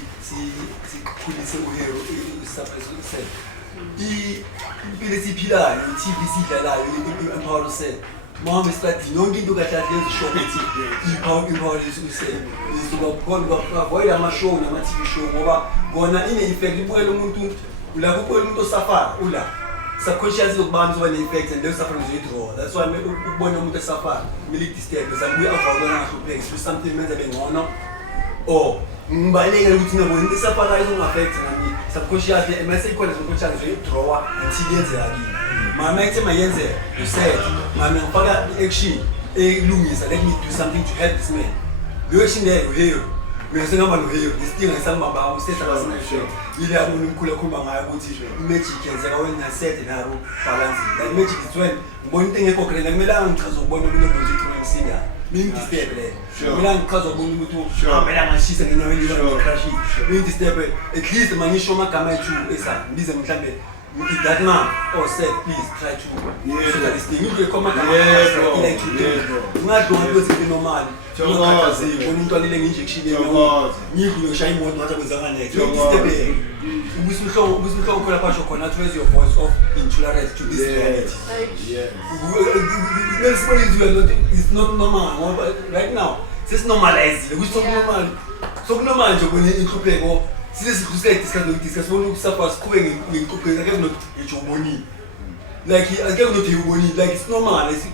sikhulise uhero isuppress self impilo esiphilayo i-TV sidlalayo i-empower self mama study yonke into kahle yenza show ukuthi empower self izoba avoid ama-show nama-TV show ngoba kona ine-effect ibukela umuntu la kubona umuntu osafara ula subconscious lokubamba soba ne-effect and leyo suffer ngizoyidraw. That's why ukubona umuntu esafara kumele i-disturb zabuye avawulona ngahlupheki so something menza bengcono or ngibalekela ukuthi nabona into esafarayo izongi-affect nami subconsciously mase ikhona subconscious ngizoyidrawa until yenzeka kimi. Mama ethe mayenzeka usaid mama ngifaka i-action elungisa let me do something to help this man. Leyo action leyo uhero uyasengaba nohero isidinga isambamba usehlakazisho ile yabona Mkhulu akhuluma ngayo ukuthi i-magic yenzeka when I set naro balance. That magic is when ngibona into engekho green kumele ngichaza ukubona umuntu obuthi unomsinga mimi disturb le kumele ngichaza ukubona umuntu kumele ngashisa ngenyaweni crash mimi disturb at least mangisho amagama ethu esa ngize mhlambe that man or said please try to so that this thing you can come like today ngadonga ukuthi normal Mlomokazi umuntu alile nginjection yena ngikuyoshaya imoto ngathi kwenzanga next step ubusihlo ukhola phasho khona to raise your voice of intolerance to this reality. It's not normal right now it's normalized ukuthi sokunormal nje kune inhlupheko discuss won't suffer square in cooking again not uboni like again not uboni like it's normal it's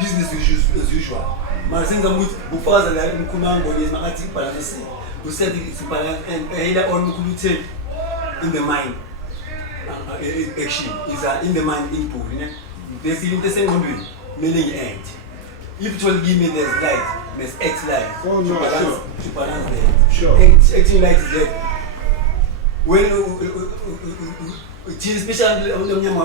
business as usual. Man since I'm with Bufaza like Mkumango is my active balance. We said it's balance and either on Mkhulu in the mind action is in the mind input. There's even the same way meaning end. If it will give me there's light, there's X light. Oh no, to balance there. Sure. Acting light is there. When especially umnyama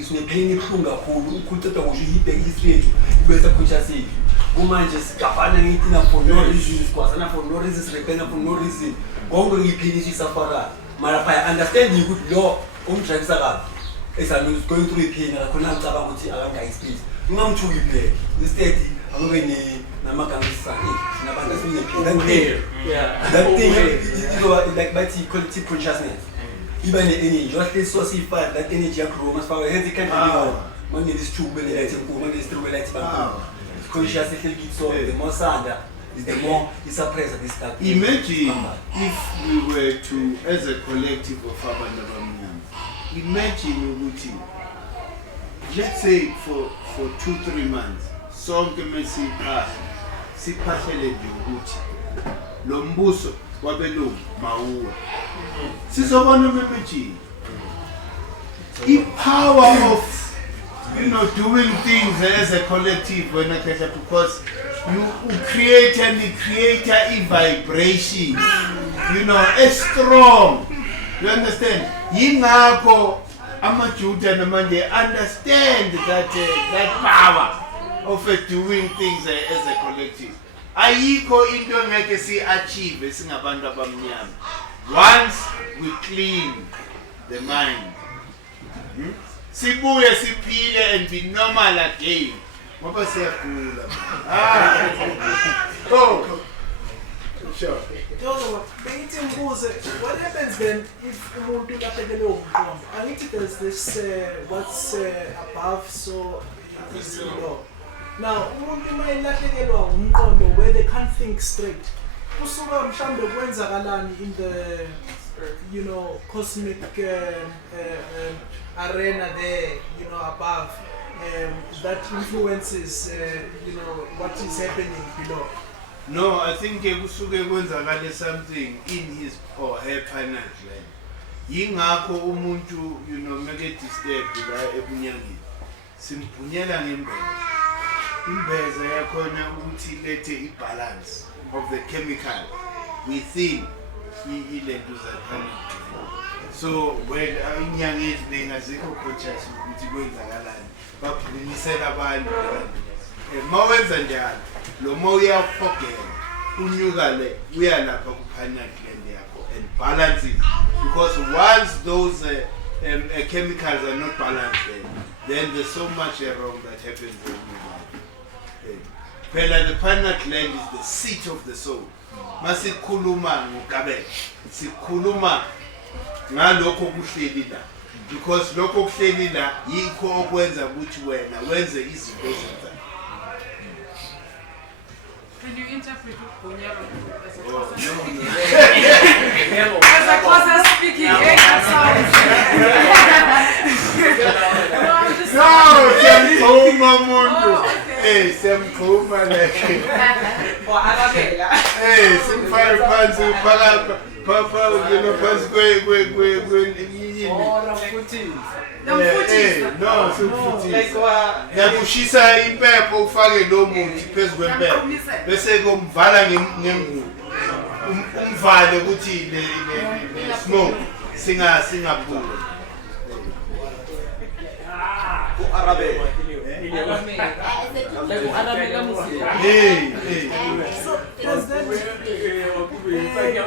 usinepheni ebuhlungu kakhulu ukhuthetha kusho ibheke history yethu ibetha conscious yethu kumanje sigafana ngithi for no reason sikwasana for no reason sirepena for no reason konke ngiphini isafara mara phaya understand ukuthi lo umjayisa kabi esanu going through iphini akakhona ngicabanga ukuthi akangayisphice ungamthuki phela instead akobe namagama esisane nabantu asinephini that thing is like bathi collective consciousness. Even the energy, just this source fight, that energy grows as far as it can be. Money is true, but it's money is true, but it's consciously so the more sadder is the more it's a present. Imagine if we were to, as a collective of Abandabamian, imagine let's say for 2-3 months, some can see pass, see partially Djehuti, Lombuso, Wabelu, Maua. Sizobona memeji. The power of doing things as a collective when because you create a vibration, a strong. You understand? Yingako amajuda namanje understand that power of doing things as a collective. Ayikho into ngeke si achieve singabantu abamnyama. Once we clean the mind, sibuye siphile and be normal again. Ngoba siyagula. Oh. Sure. What happens then if umuntu ulahlekelwe umqondo? Angithi there's this what's above so is below. Now, umuntu mayelahlekelwa umqondo where they can't think straight. Kusuka mhlambe kwenzakalani in the cosmic arena there, above, that influences, what is happening below. No, I think kusuke kwenzakale something in his or her pineal gland. Yingakho umuntu make disturb la ebunyangeni. Simphunyela ngembeza. Imbeza yakhona ukuthi lethe ibalance of the chemical within ilento zakhona. So when inyanga eziningi azikho conscious ukuthi kwenzakalani. Baphunyisela abantu. Mawenza njalo lo moya forget unyuka le uyalapha ku pineal gland yakho and balance it, because once those chemicals are not balanced then there's so much wrong that happens in your life. The pineal gland is the seat of the soul. Masikhuluma ngokabela sikhuluma ngalokho kuhleli la, because lokho kuhleli la yikho okwenza ukuthi wena wenze izinto ezenzayo. Can you interpret Bonyaro as a Oh, Xhosa no, speaking? no. As a Xhosa speaking, that sounds. No, siyamkhuluma umuntu. Oh, okay. Siyamkhuluma like. Simfake phansi phaka phansi no, simfuthisa. Yakushisa impepho ufake lo muthi phezu kwempepho bese kumvala ngengubo. Umvale ukuthi le smoke singaphuli.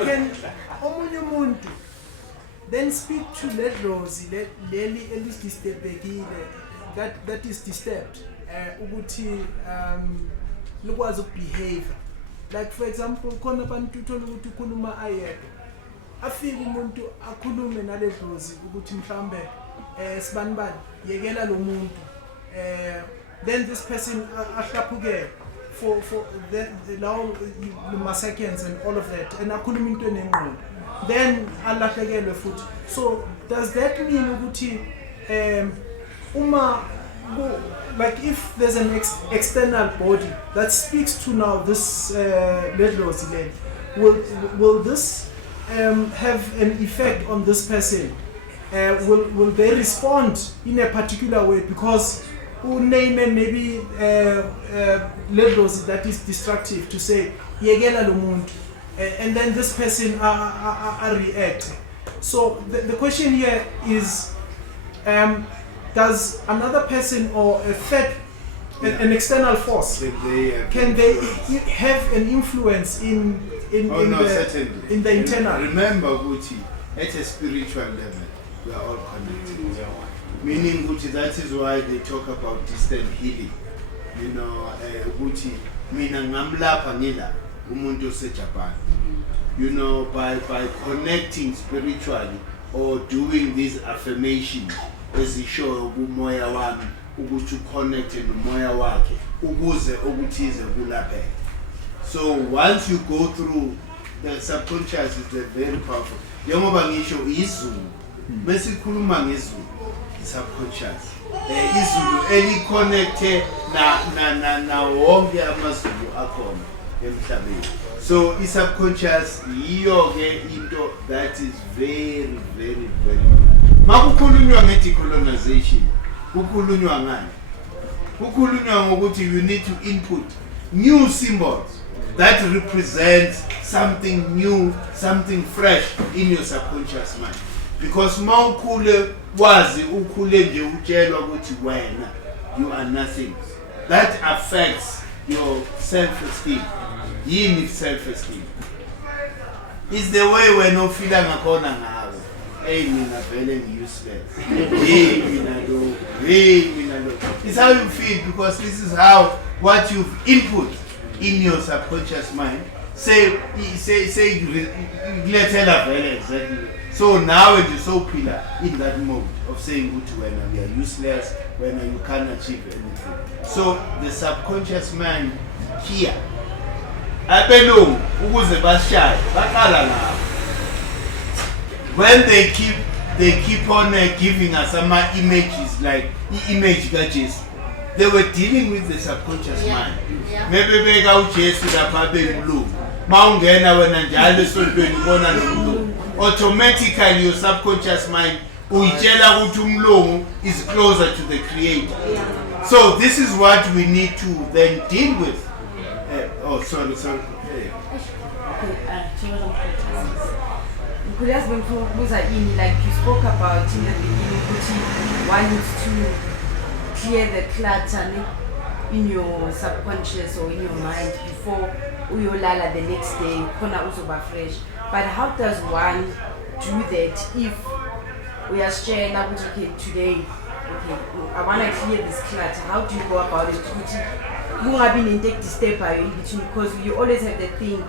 Can omunye umuntu then speak to that Rosie leli disturbekile that is disturbed ukuthi lukwazi ukubehave, like for example khona abantu uthola ukuthi ukhuluma ayedwa afike umuntu akhulume nale Rosie ukuthi mhlambe sibanibani yekela lo muntu then this person ahlaphuke for the seconds and all of that and akhuluma into enengqondo then alahlekelwe futhi. So does that mean ukuthi like if there's an external body that speaks to now this Ledlozi, will this have an effect on this person? Will they respond in a particular way because name maybe Ledlozi that is destructive to say yegela lo muntu, and then this person react. So the question here is, does another person or a third, an external force, can they have an influence in the internal? Remember, Gucci, at a spiritual level, we are all connected. Meaning, Gucci, that is why they talk about distant healing. Gucci, meaning ngamlapha ngila umuntu se Japan. By connecting spiritually or doing these affirmations, ezisho umoya wami ukuthi uconnecte nomoya wakhe ukuze okuthize kulapheke. So once you go through the subconscious, is very powerful. Njengoba ngisho izulu besikhuluma ngezulu, subconscious izulu eliconnecte na wonke amazulu akhona emhlabeni. So subconscious yiyo ke into that is very, very, very makukhulunywa nge-decolonization, kukhulunywa ngani? Kukhulunywa ngokuthi you need to input new symbols that represent something new, something fresh in your subconscious mind. Because mawukhule wazi ukhule nje utshelwa ukuthi wena you are nothing. That affects your self-esteem. Yini self-esteem? It's the way wena ufila ngakhona ngawe. Hey, mina vele useless. Hey, mina lo. It's how you feel, because this is how what you've input in your subconscious mind. Say exactly. So now it is so pillar in that mode of saying when we are useless, when you can't achieve anything. So the subconscious mind here. Abelungu ukuze bashaye baqala ngawo. when they keep on giving us some images like image gadgets, they were dealing with the subconscious mind. Maybe beka uJesu lapha bemlungu. Mawungena wena njalo esontweni ubona nomlungu. Automatically your subconscious mind uyitshela ukuthi umlungu is closer to the creator. So this is what we need to then deal with. Sorry. Like you spoke about in the beginning, one needs to clear the clutter in your subconscious or in your mind before uyolala the next day, khona uzoba fresh. But how does one do that if we are sharing okay, today, I want to clear this clutter? How do you go about it? You have been in take step by in between, because you always have the thing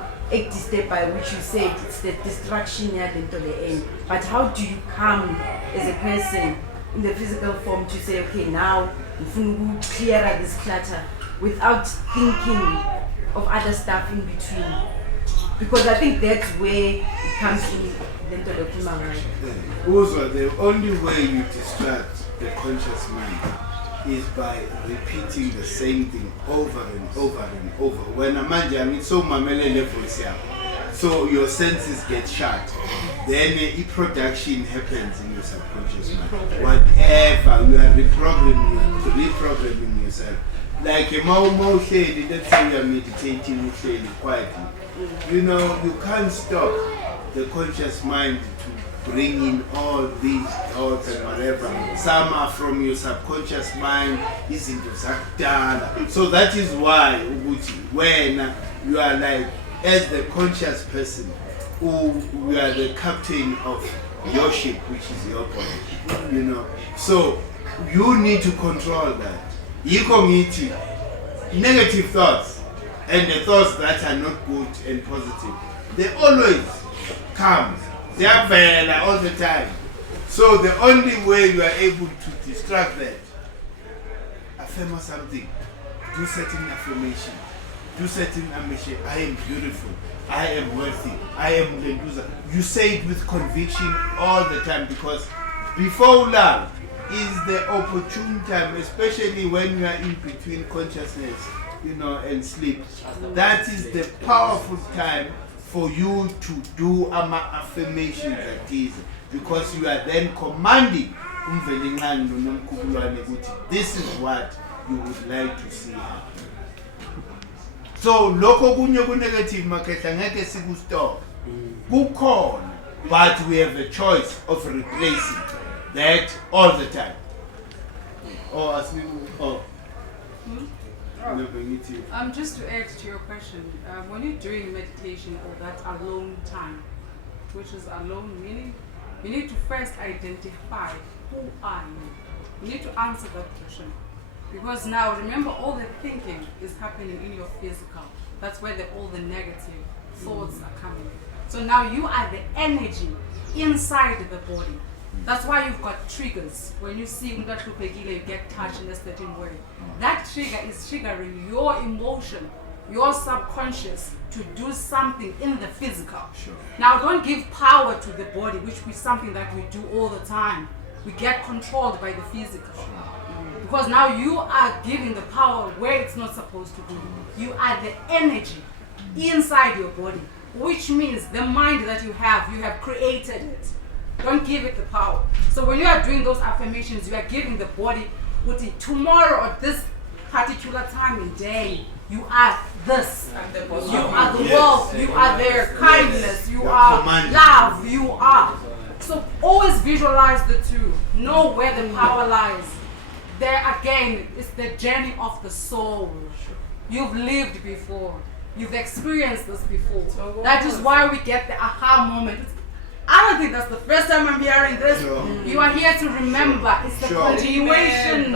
step by which you said it's the distraction until the end. But how do you come as a person in the physical form to say, okay, now clear this clutter without thinking of other stuff in between? Because I think that's where it comes in. Also, the only way you distract the conscious mind is by repeating the same thing over and over and over. When a man it's so mamele levels, so your senses get shut. Then a production happens in your subconscious mind. Whatever you are reprogramming yourself. Like a let's say you are meditating quietly. You know, you can't stop the conscious mind to bring in all these thoughts and whatever. Some are from your subconscious mind, is into Zakdala. So that is why when you are like, as the conscious person, you are the captain of your ship, which is your body, you know. So you need to control that. Negative thoughts and the thoughts that are not good and positive, they always come. They are there all the time. So the only way you are able to distract that, affirm something, do certain affirmation, do certain affirmation. I am beautiful, I am worthy, I am the loser. You say it with conviction all the time, because before love is the opportune time, especially when you are in between consciousness, you know, and sleep. That is the powerful time for you to do affirmations like this, because you are then commanding this is what you would like to see happen. So loko kunye ku-negative makehla ngeke sikustop kukhona, but we have a choice of replacing that all the time. Just to add to your question, when you're doing meditation or that alone time, which is alone meaning, you need to first identify who are you. You need to answer that question. Because now, remember, all the thinking is happening in your physical. That's where all the negative thoughts are coming. So now you are the energy inside the body. That's why you've got triggers. When you see you get touched in a certain way. That trigger is triggering your emotion, your subconscious, to do something in the physical. Sure. Now don't give power to the body, which is something that we do all the time. We get controlled by the physical. Because now you are giving the power where it's not supposed to be. You are the energy inside your body, which means the mind that you have created it. Don't give it the power. So when you are doing those affirmations, you are giving the body, tomorrow or this particular time and day, you are this. You are the world. You are their kindness. You are love. You are. So always visualize the two. Know where the power lies. There again, it's the journey of the soul. You've lived before. You've experienced this before. That is why we get the aha moment. I don't think that's the first time I'm hearing this. Sure. You are here to remember. It's the continuation.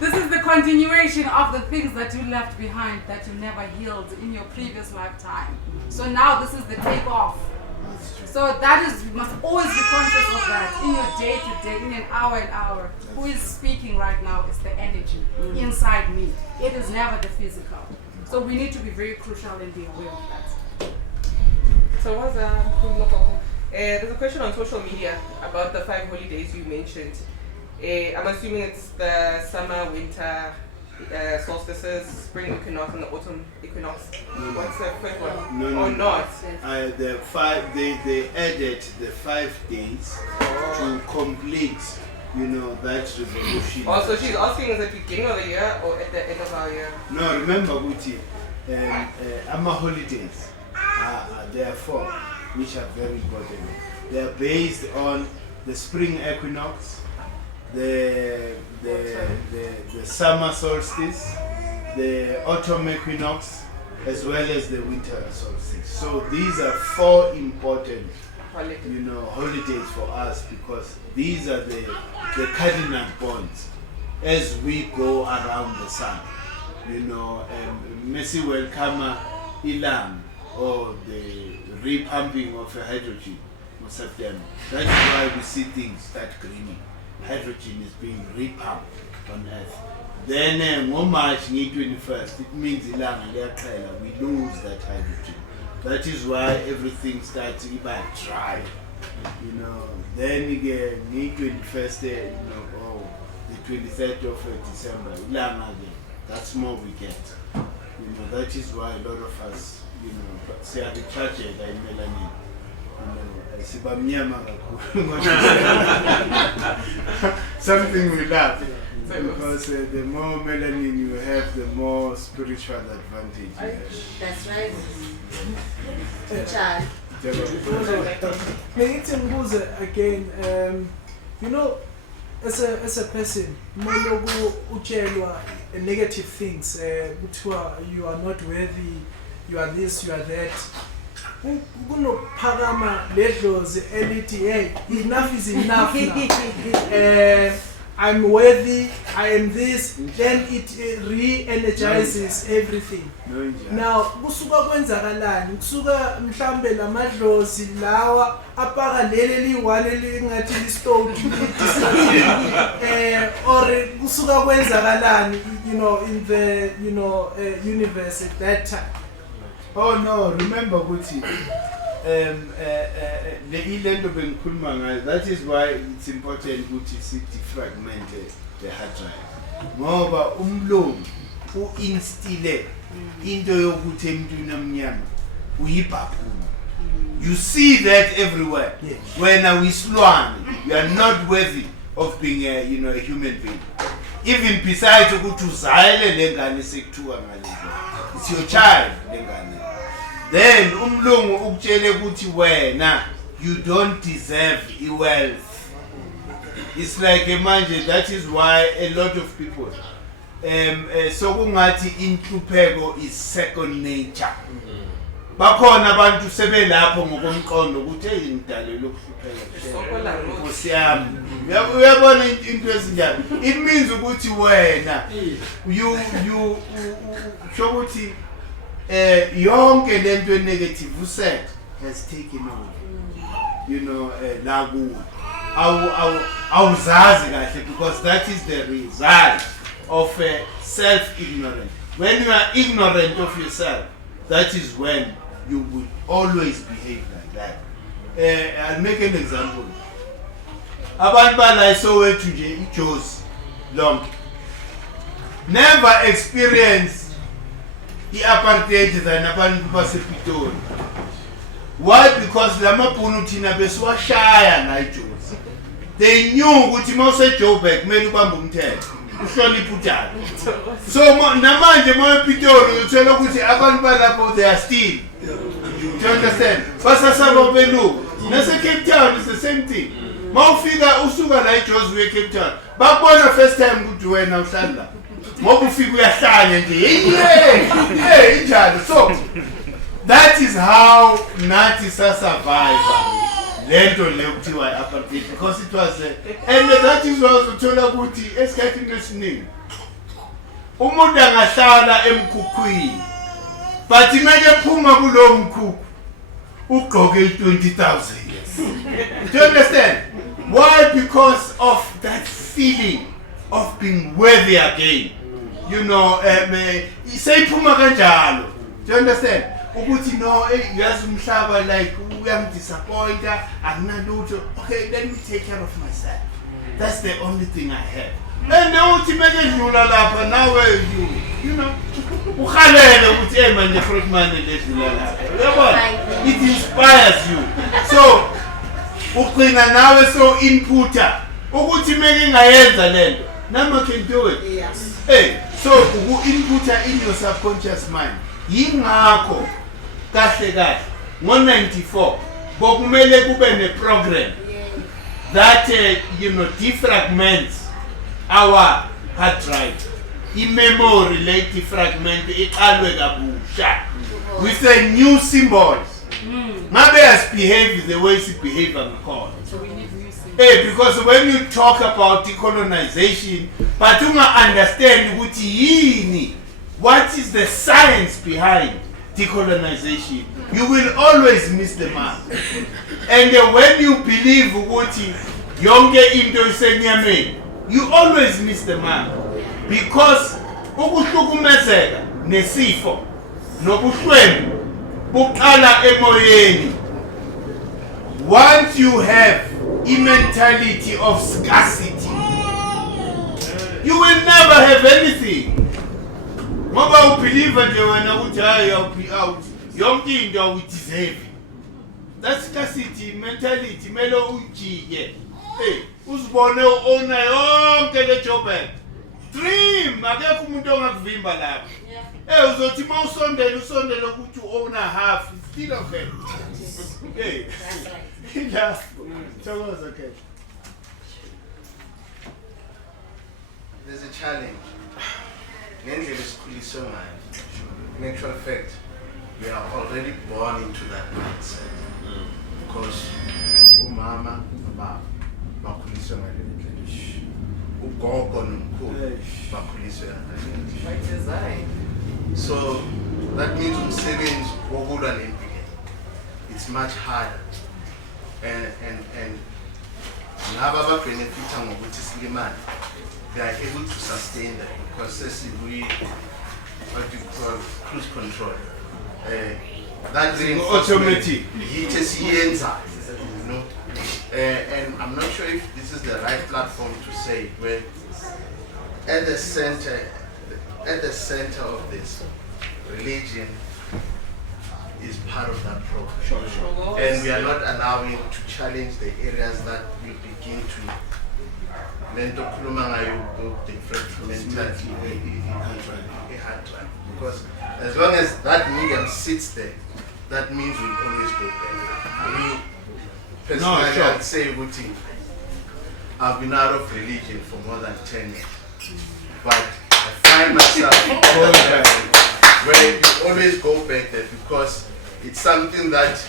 This is the continuation of the things that you left behind, that you never healed in your previous lifetime. So now this is the takeoff. So that is, you must always be conscious of that in your day to day, in an hour. Who is speaking right now is the energy inside me. It is never the physical. So we need to be very crucial and be aware of that. So what's there's a question on social media about the 5 holidays you mentioned. I'm assuming it's the summer, winter solstices, spring equinox, and the autumn equinox. What's the first one? No, or not? They added the 5 days to complete, that revolution. Also, she's asking is at the beginning of the year or at the end of our year? No, remember, Guti, our holidays, there are 4, which are very important. They are based on the spring equinox, the summer solstice, the autumn equinox, as well as the winter solstice. So these are 4 important, holidays for us, because these are the cardinal points as we go around the sun. Messi welcome ilang, or the repumping of hydrogen in September. That is why we see things start greening. Hydrogen is being repumped on Earth. Then on March 21st, it means we lose that hydrogen. That is why everything starts even dry. Then again, 21st, the 23rd of December, that's more we get. That is why a lot of us, say at the church, melanin. Something we love, because the more melanin you have, the more spiritual advantage you have. That's right. Again, as a person, negative things, you are not worthy, you are this, you are that. Hey, enough is enough now. I'm worthy, I am this, then it re-energizes everything. Now, kusuka kwenzakalani, kusuka mhlambe lamadlozi lawa apaka leli one ngathi listoti or kusuka kwenzakalani, in the universe at that time. Oh no, remember Guti, that is why it's important to defragment the hard drive. Ngoba umlomo instille into yokuthi emntwini omnyama uyibhabhulu. You see that everywhere. When we slwan, you are not worthy of being a human being. Even besides ukuthi uzayele lengane sekuthiwa ngalezo. It's your child lengane. Then umlungu ukutshele ukuthi wena you don't deserve wealth. It's like manje, that is why a lot of people so kungathi inhlupheko is second nature. Bakhona abantu sebelapho ngokomqondo ukuthi ngidalelwe ukuhlupheka. Nkosi yami. Uyabona into ezinjalo. It means ukuthi wena you shokuthi yonke lento negative uset has taken over. La kuwe. Awuzazi kahle, because that is the result of self-ignorance. When you are ignorant of yourself, that is when you will always behave like that. I'll make an example. Abantu bala iSoweto nje iJozi lonke never experience i-apartheid than abantu basePitori. Why? Because lamabhunu thina besiwashaya la iJozi. They knew ukuthi mawuseJoburg kumele ubambe umthetho, uhloniphe utata. So namanje mayePitori uthola ukuthi abantu balapho they are still. Do you understand? Basasaba belungu. Nase Cape Town is the same thing. Mawufika usuka la iJozi uye Cape Town, babona first time ukuthi wena uhlala. Mawufika uyahlanya nje. Injalo. So that is how Nathi survive. Lento lekuthiwa apartheid, because it was and that is why uzothola ukuthi esikhathini esiningi umuntu angahlala emkhukhwini, but imele phuma kulo mkhukhu ugqoke 20,000 years. Do you understand? Why? Because of that feeling of being worthy again. you know, seyiphuma kanjalo. Do you understand? Ukuthi no, uyazi umhlaba like uyangidisappointa, akunalutho. Okay, let me take care of myself. That's the only thing I have. And uthi mekedlula lapha nawe you know, ukhalele ukuthi manje frogman ledlula lapha. Uyabona? It inspires you. So ugcina nawe so inputter ukuthi meke ngayenza lento. Nama can do it. Yes. Hey, so inputter in your subconscious mind. Yingakho kahle kahle ngo94 bokumele kube ne program that you know defragments our hard drive. I-memory le defragment iqalwe kabusha with a new symbols. Ngabe asibehave the way sibehave ngakhona. So we need new symbols. Hey, because when you talk about decolonization, but you understand what is the science behind decolonization, you will always miss the mark. And when you believe ukuthi yonke into isenyameni, you always miss the mark. Because ukuhlukumezeka nesifo nobuhlwembu buqala emoyeni. Once you have a mentality of scarcity, you will never have anything. Ngoba ubelieve nje wena ukuthi hayi out yonke into uyideserve. That scarcity mentality mele ujike. Hey, uzibone owner yonke le job. Dream akekho umuntu ongakuvimba lapha. Hey, uzothi mawusondela ukuthi owner half it's still okay. Hey. Yeah. Okay. There's a challenge. Ngendlela esikhuliswe ngayo. In actual fact, we are already born into that mindset. Because umama baba bakhuliswe ngale ndlela. Ugogo nomkhulu bakhuliswe ngale ndlela. So that means umsebenzi wokulwa nempilo. It's much harder. And laba ba benefita ngokuthi silimane, they are able to sustain that because we what you call cruise control. That automatic. You know, and I'm not sure if this is the right platform to say it, where at the center of this, religion is part of that program. Sure. And we are not allowing to challenge the areas that we begin to because as long as that medium sits there, that means we'll always go back. Me, personally, I'd say, I've been out of religion for more than 10 years. But I find myself where you always go back there because it's something that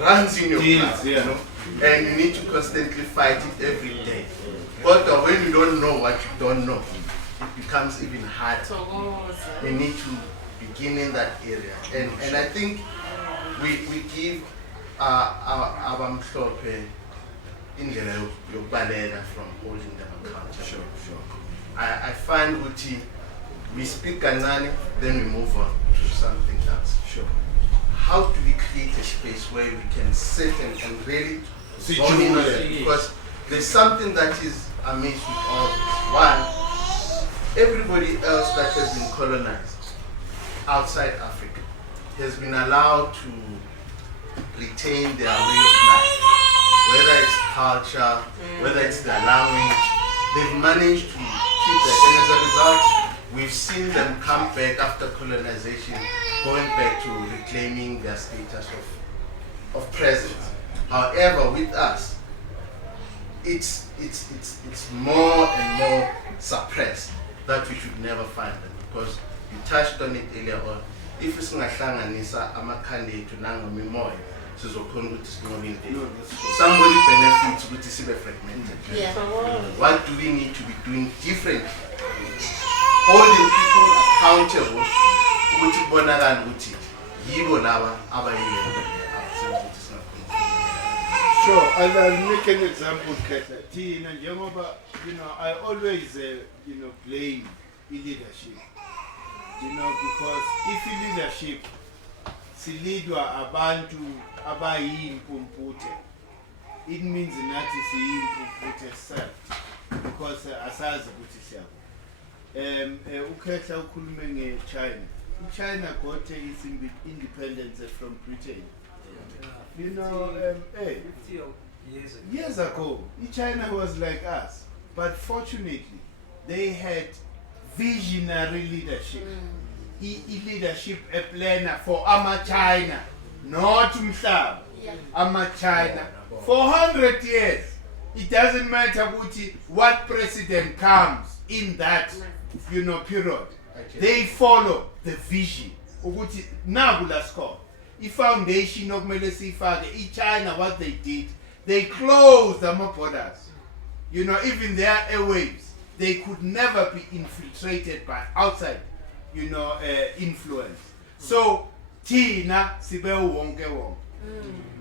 runs in your blood, you know, and you need to constantly fight it every day. But when you don't know what you don't know, it becomes even harder. We need to begin in that area, and I think we give our Mhlope indlela yokubaleka from holding them accountable. Sure. I find we speak Kanani, then we move on to something else. Sure. How do we create a space where we can sit and really zone in on it? Because there's something that is amiss with all this. One, everybody else that has been colonized outside Africa has been allowed to retain their way of life, whether it's culture, whether it's their language. They've managed to keep that, and as a result, we've seen them come back after colonization, going back to reclaiming their status of presence. However, with us, it's more and more suppressed that we should never find them, because you touched on it earlier on. If it's ngahlanganisa amakhandi ethu nangomimoya sizokhona ukuthi sinqobe into. Somebody benefits ukuthi sibe fragmented. Yeah. What do we need to be doing differently? Holding people accountable ukuthi kubonakala ukuthi yibo laba abayilento. Sure, I'll make an example, Tina. I always, blame leadership. You know, because if leadership silidwa abantu abayimpumputhe, it means nathi siyimpumputhe self, because asazi ukuthi siyabo. Ukhetha ukhulume nge-China. China got its independence from Britain. You know, 50 years ago, China was like us, but fortunately, they had visionary leadership. Leadership a planner for China, not Mhlaba. China. For 100 years, it doesn't matter what president comes in that, you know, period. They follow the vision. The foundation of China, what they did, they closed the borders. You know, even their airwaves, they could never be infiltrated by outside, you know, influence. So, Tina sibe wonke wonke.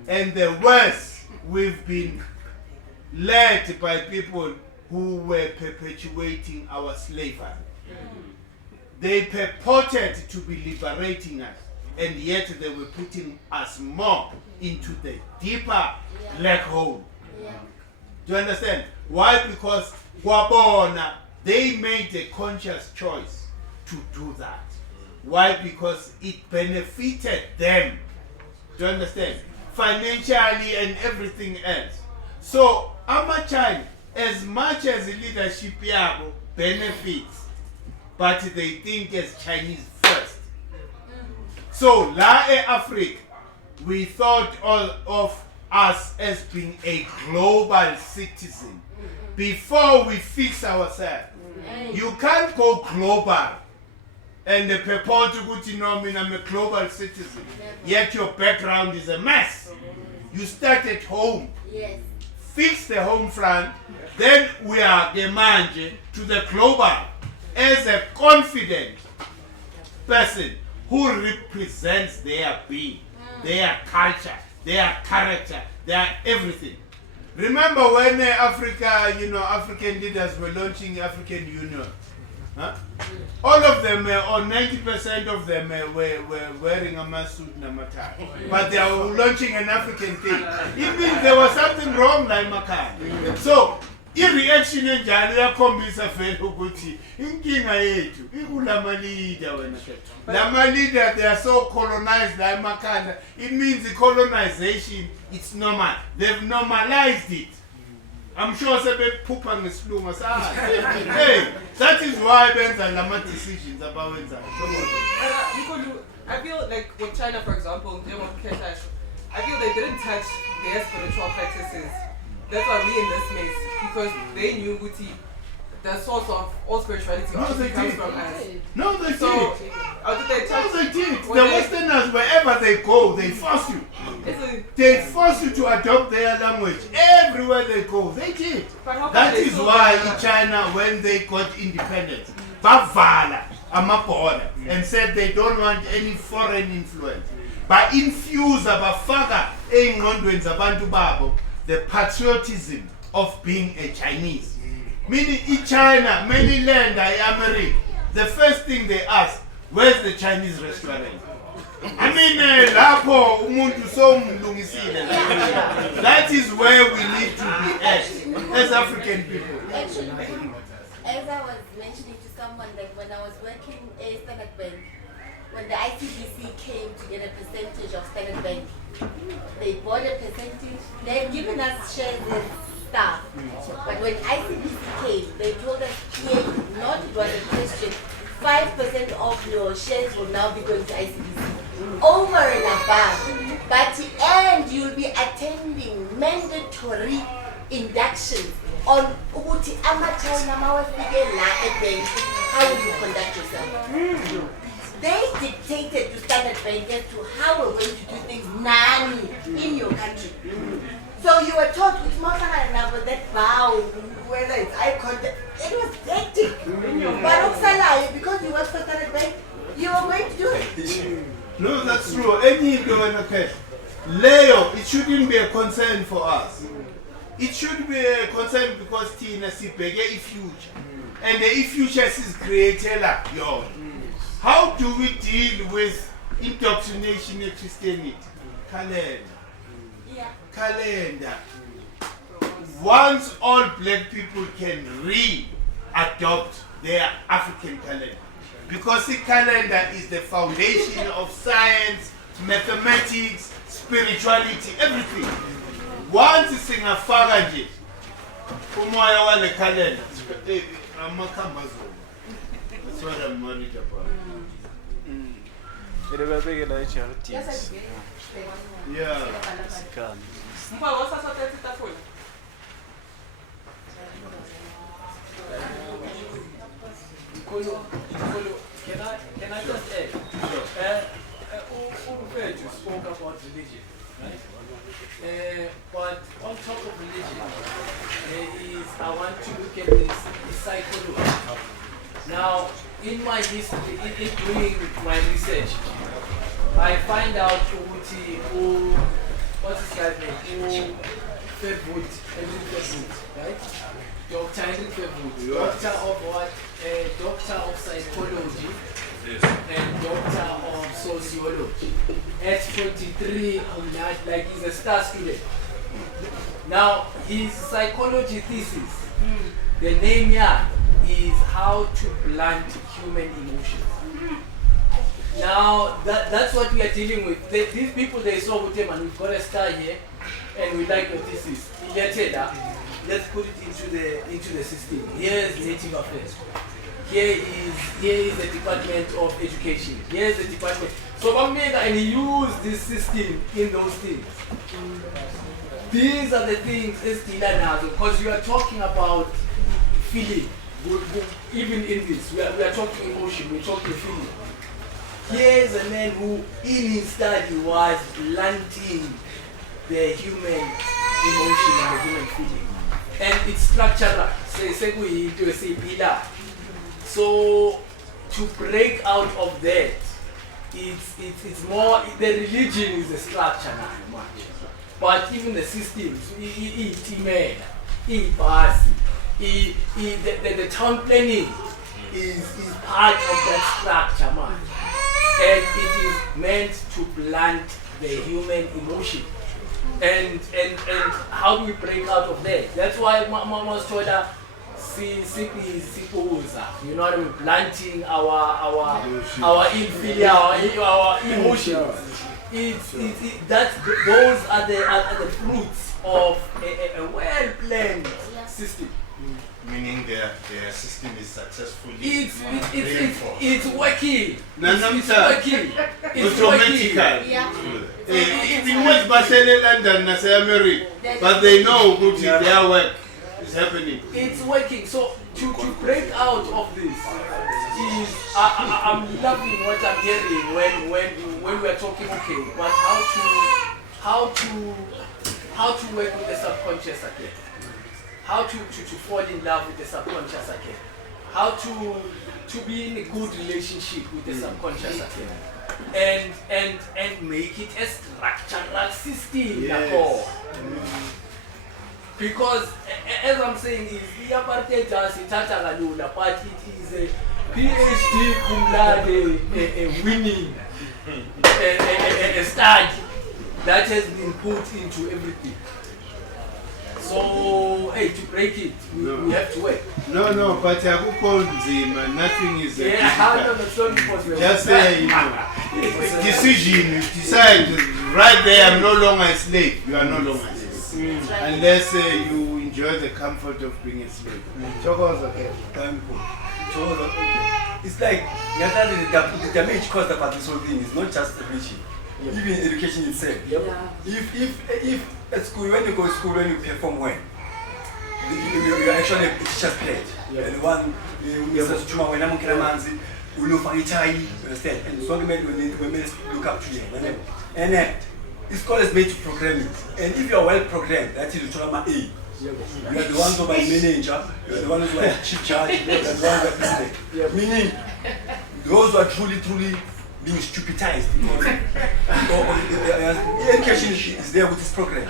And the West, we've been led by people who were perpetuating our slavery. They purported to be liberating us, and yet they were putting us more into the deeper black hole. Do you understand? Why? Because Wabona, they made a conscious choice to do that. Why? Because it benefited them. Do you understand? Financially and everything else. So, China, as much as the leadership yabo benefits, but they think as Chinese first. So, La Africa, we thought of us as being a global citizen before we fix ourselves. You can't go global and purport to know me, I'm a global citizen, yet your background is a mess. You start at home, fix the home front, then we are demanding to the global as a confident person who represents their being, their culture, their character, their everything. Remember when Africa, you know, African leaders were launching African Union? All of them, or 90% of them, were wearing a masud namatai. But they are launching an African thing. It means there was something wrong, like Makai. So, reaction in Jalia Kombisa Feluguti, in Kinga Etu, Ikulama leader, Lama leader, they are so colonized like Makanda. It means the colonization, it's normal. They've normalized it. I'm sure Sebe Pupang is Pluma. Hey, that is why Benz and Lama decisions about it. I feel like with China, for example, I feel they didn't touch their spiritual practices. That's why we're in this mess, because they knew Guti, the source of all spirituality comes from us. No, they did. So, they did. The Westerners, wherever they go, they force you. They force you to adopt their language. Everywhere they go, they did. That is why in China, when they got independence, Bavala, Amapola, and said they don't want any foreign influence. But infuse Abafaka, Abantu Babo, the patriotism of being a Chinese. Meaning in China, many land, America, the first thing they ask, where's the Chinese restaurant? I mean, that is where we need to be as African people. Actually, as I was mentioning to someone, that when I was working at Standard Bank, when the ICBC came to get a percentage of Standard Bank, they bought a percentage. They've given us shares and stuff. But when ICBC came, they told us, here, not it was a question, 5% of your shares will now be going to ICBC. Over and above. But and you'll be attending mandatory inductions on Ubuti Amachina Mawasige La Bank. How will you conduct yourself? They dictated to Standard Bank as to how we're going to do things in your country. So you were taught with more than that bow, whether it's eye contact, it was hectic. But because you work for Standard Bank, you were going to do it. No, that's true. Any Leo, it shouldn't be a concern for us. it should be a concern because Tina sibheke future. And the future is created like yours. How do we deal with indoctrination in Christianity? Calendar. Calendar. Once all black people can re-adopt their African calendar. Because the calendar is the foundation of science, mathematics, spirituality, everything. Once it's in a faraji, umoya wale calendar. That's what I'm worried about. Yeah. Mkhulu, can I just add? You spoke about religion, right? But on top of religion, I want to look at this psychology. Now, in my history, in doing my research, I find out what's his guy's name? Fairwood, right? Dr. Henry Fairwood, doctor of what? Doctor of psychology and doctor of sociology. At 23, like he's a star student. Now, his psychology thesis, the name here is How to Blunt Human Emotions. Now, that's what we are dealing with. These people, they saw with them, and we've got a star here, and we like your thesis. Let's put it into the system. Here's Native Affairs. Here is the Department of Education. Here's the department. So and he used this system in those things. These are the things because you are talking about feeling. Even in this, we are talking emotion, we're talking feeling. Here's a man who, in his study, was blunting the human emotion and the human feeling. And it's structural. So to break out of that, it's more, the religion is the structure now. But even the systems, the town planning is part of that structure, man. And it is meant to blunt the human emotion. And how do we break out of that? That's why Mama's told her, you know what I mean, blunting our inferior, our emotions. Those are the fruits of a well-planned system. Meaning their system is successfully it's working. It's working. Automatically. Even with Barcelona, London, America, but they know their work is happening. It's working. So to break out of this is I'm loving what I'm hearing when we're talking. Okay, but how to work with the subconscious again. How to fall in love with the subconscious again. How to be in a good relationship with the subconscious again. And make it a structural system. Yes. Because as I'm saying, is the apartheid but it is a PhD cum laude winning a study that has been put into everything. So, hey, to break it, we have to work. No, but nothing is just say, decision, you decide right there, I'm no longer a slave. You are no longer a slave. Unless you enjoy the comfort of being a slave. It's like the damage caused about this whole thing is not just religion, even education itself. If at school, when you go to school, when you perform well, you are actually a teacher's pet. And one, when I'm we know for each other, understand? And so we look up to you. And it's called made to programming. And if you are well programmed, that is trauma A. You are the ones who are manager, you are the ones who are chief judge, you are the ones who are president. Meaning, those who are truly being stupidized. Education is there with this program.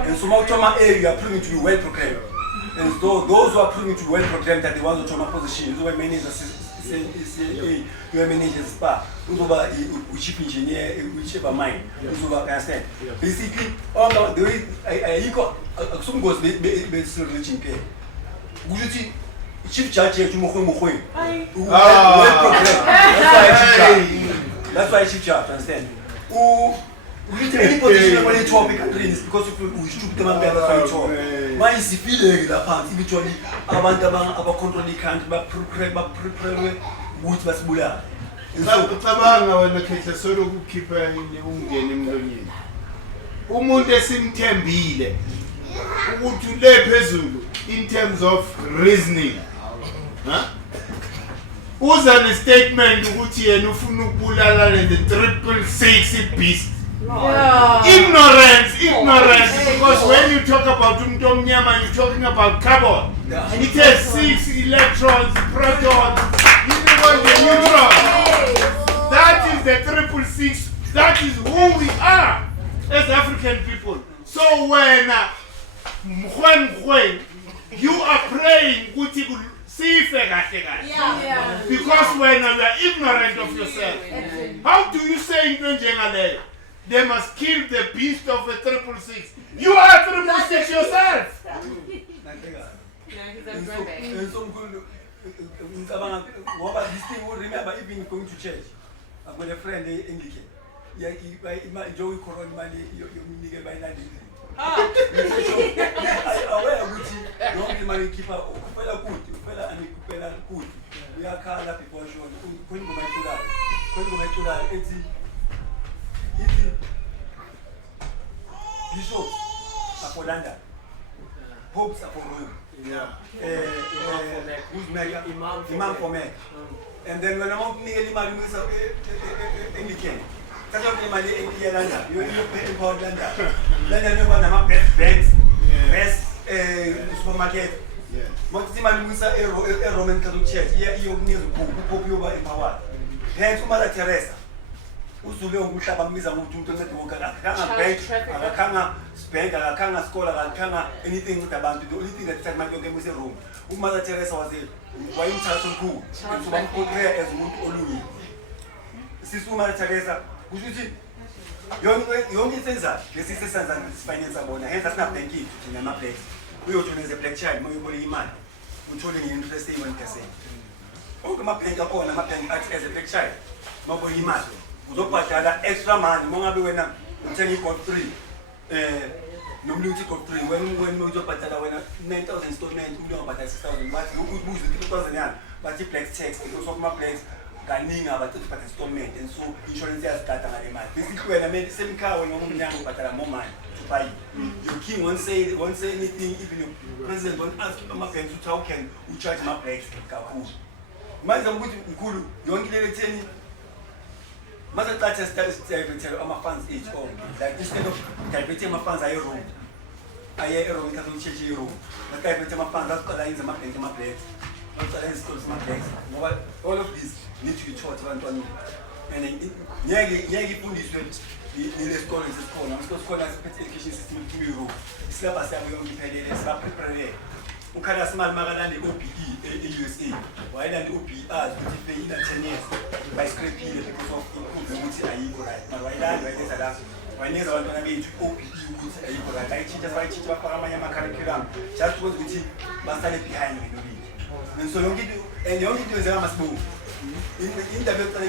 And so you are proving to be well programmed. And so those who are proving to be well programmed that the ones who are position, who are managers, you are managers spa, who's over chief engineer, whichever mind, who's over understand. Basically, all the way I got some goes based on reaching pay. Usually, chief judge here to Mkhulu. That's why chief judge, understand? Any position when you talk is because we should come and that's why you talk. Why is the feeling that part eventually about control the country, but prepare which was Bula. Ngicabanga wena Khehla solo kukhipha ungene emlonyeni. Umuntu esimthembile ukuthi ule phezulu in terms of reasoning. Uza ne statement ukuthi yena ufuna ukubulala le 666 beast. Ignorance, because when you talk about umnyama, you're talking about carbon. It has 6 electrons, protons, even the neutrons. That is the 666. That is who we are as African people. So when you are praying, because when you are ignorant of yourself, how do you say in they must kill the beast of a 666? You are 666 yourself. Remember, even going to church, I've got a friend Anglican. Yeah, Joey Coron money, you nigga by 90. Aware which you money keeper, fella good, fella and fella good. We are called up before show. Couldn't go to that. It's bishops are for London, popes are for Rome. Who's mega? Imam for me. And then when I'm out nearly my Anglican, that's what my London. You pay in London. Then you want to have best supermarket. What is my a Roman Catholic church? Yeah, you need to pop you over in power. Hence, Mother Teresa. Uzule umhlaba mbiza umuntu oncedoka akakanga bank akakanga bank akakanga school akakanga anything with abantu. The only thing that time yonke muse room uMother Teresa was wayimthatha omkhulu kuba mkhulu as umuntu olungile sisi uMother Teresa ukuthi yonke isenza lesise senza finance abona hence asina bank yethu thina ama blacks uyothola as a black child moyibona imali uthole nge-interest ye-1%. Onke ama-bank akhona ama-bank athi as a black child mabona imali uzobhadala extra money mongabe wena uthenga i-gold 3 nomluthi gold 3 when uzobhadala wena 9,000 installment umuntu ongabhadala 6,000 bathi ubuze 3,000 yana bathi black tax because of my-blacks kaningi abathi bhadala installment and so insurance yazigada ngale mali basically wena mele semkhaya noma umnyango ubhadala more money to buy your king won't say anything even your president won't ask ama-banks ukuthi how can you charge my-blacks kakhulu manje ukuthi Mkhulu yonke lele theni must touch a tell on my fans each home. Like instead of typing my fans, I room. I hear a room can change your room. The typing my fans, that's lines and my plate, my plate. My plate. All of this need to be taught one. And Yagi put this way, the school is a school. I'm supposed to call as a education system to Europe. It's not a time we only pay it, it's not prepared. Ukala small Magalani OPE in USA, while an OPE ads to pay in 10 years by scraping because of improvement I right. But why that when there's one going to be OPE goods right. I teach about Paramaya curriculum, just was with him, master behind me. And so you and you only do is I must move. In the better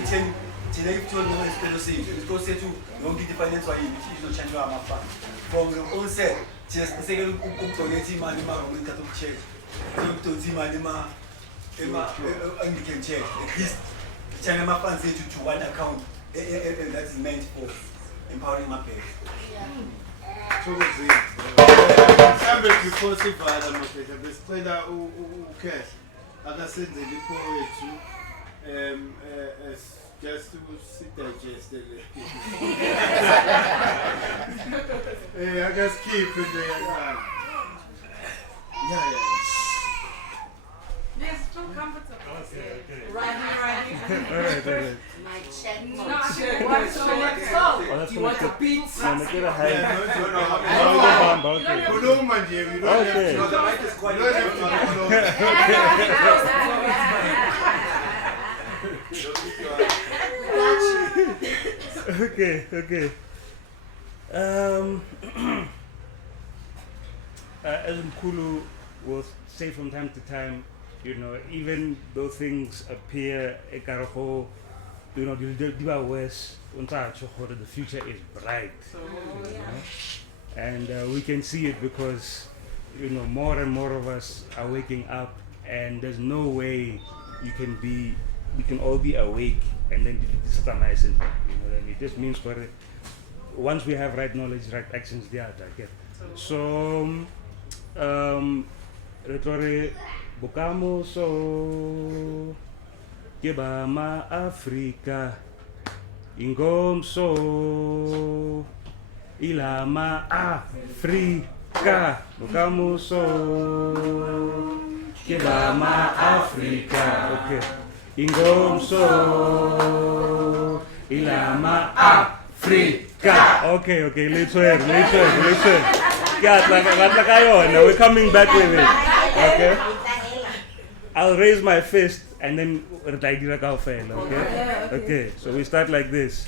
today to know it's go say to don't get the finance why you change your fund. From your own set. Just say you donate money Roman Catholic Church. You don't see money Anglican Church. At least China my fans say to one account that is meant for empowering my parents. Sambe before sivala mafetha besicela ucash akasenze lipo wethu just to digest it. I just keep it there. Yeah. Yes, too comfortable. Okay. Right. My check. No, what's your next song? You want a beat? No, make it a high. Okay. No, the mic is quite Okay. As Mkhulu will say from time to time, even though things appear, the future is bright. And we can see it because, more and more of us are waking up, and there's no way we can all be awake and then it just means for it. Once we have right knowledge, right actions, they are target. So, retore bukamo so kebama Afrika ingom so ilama Afrika bukamo so kebama Afrika. Okay. Ingom so ilama Afrika. Okay, listen. We're coming back with it. Okay. I'll raise my fist and then okay. So we start like this.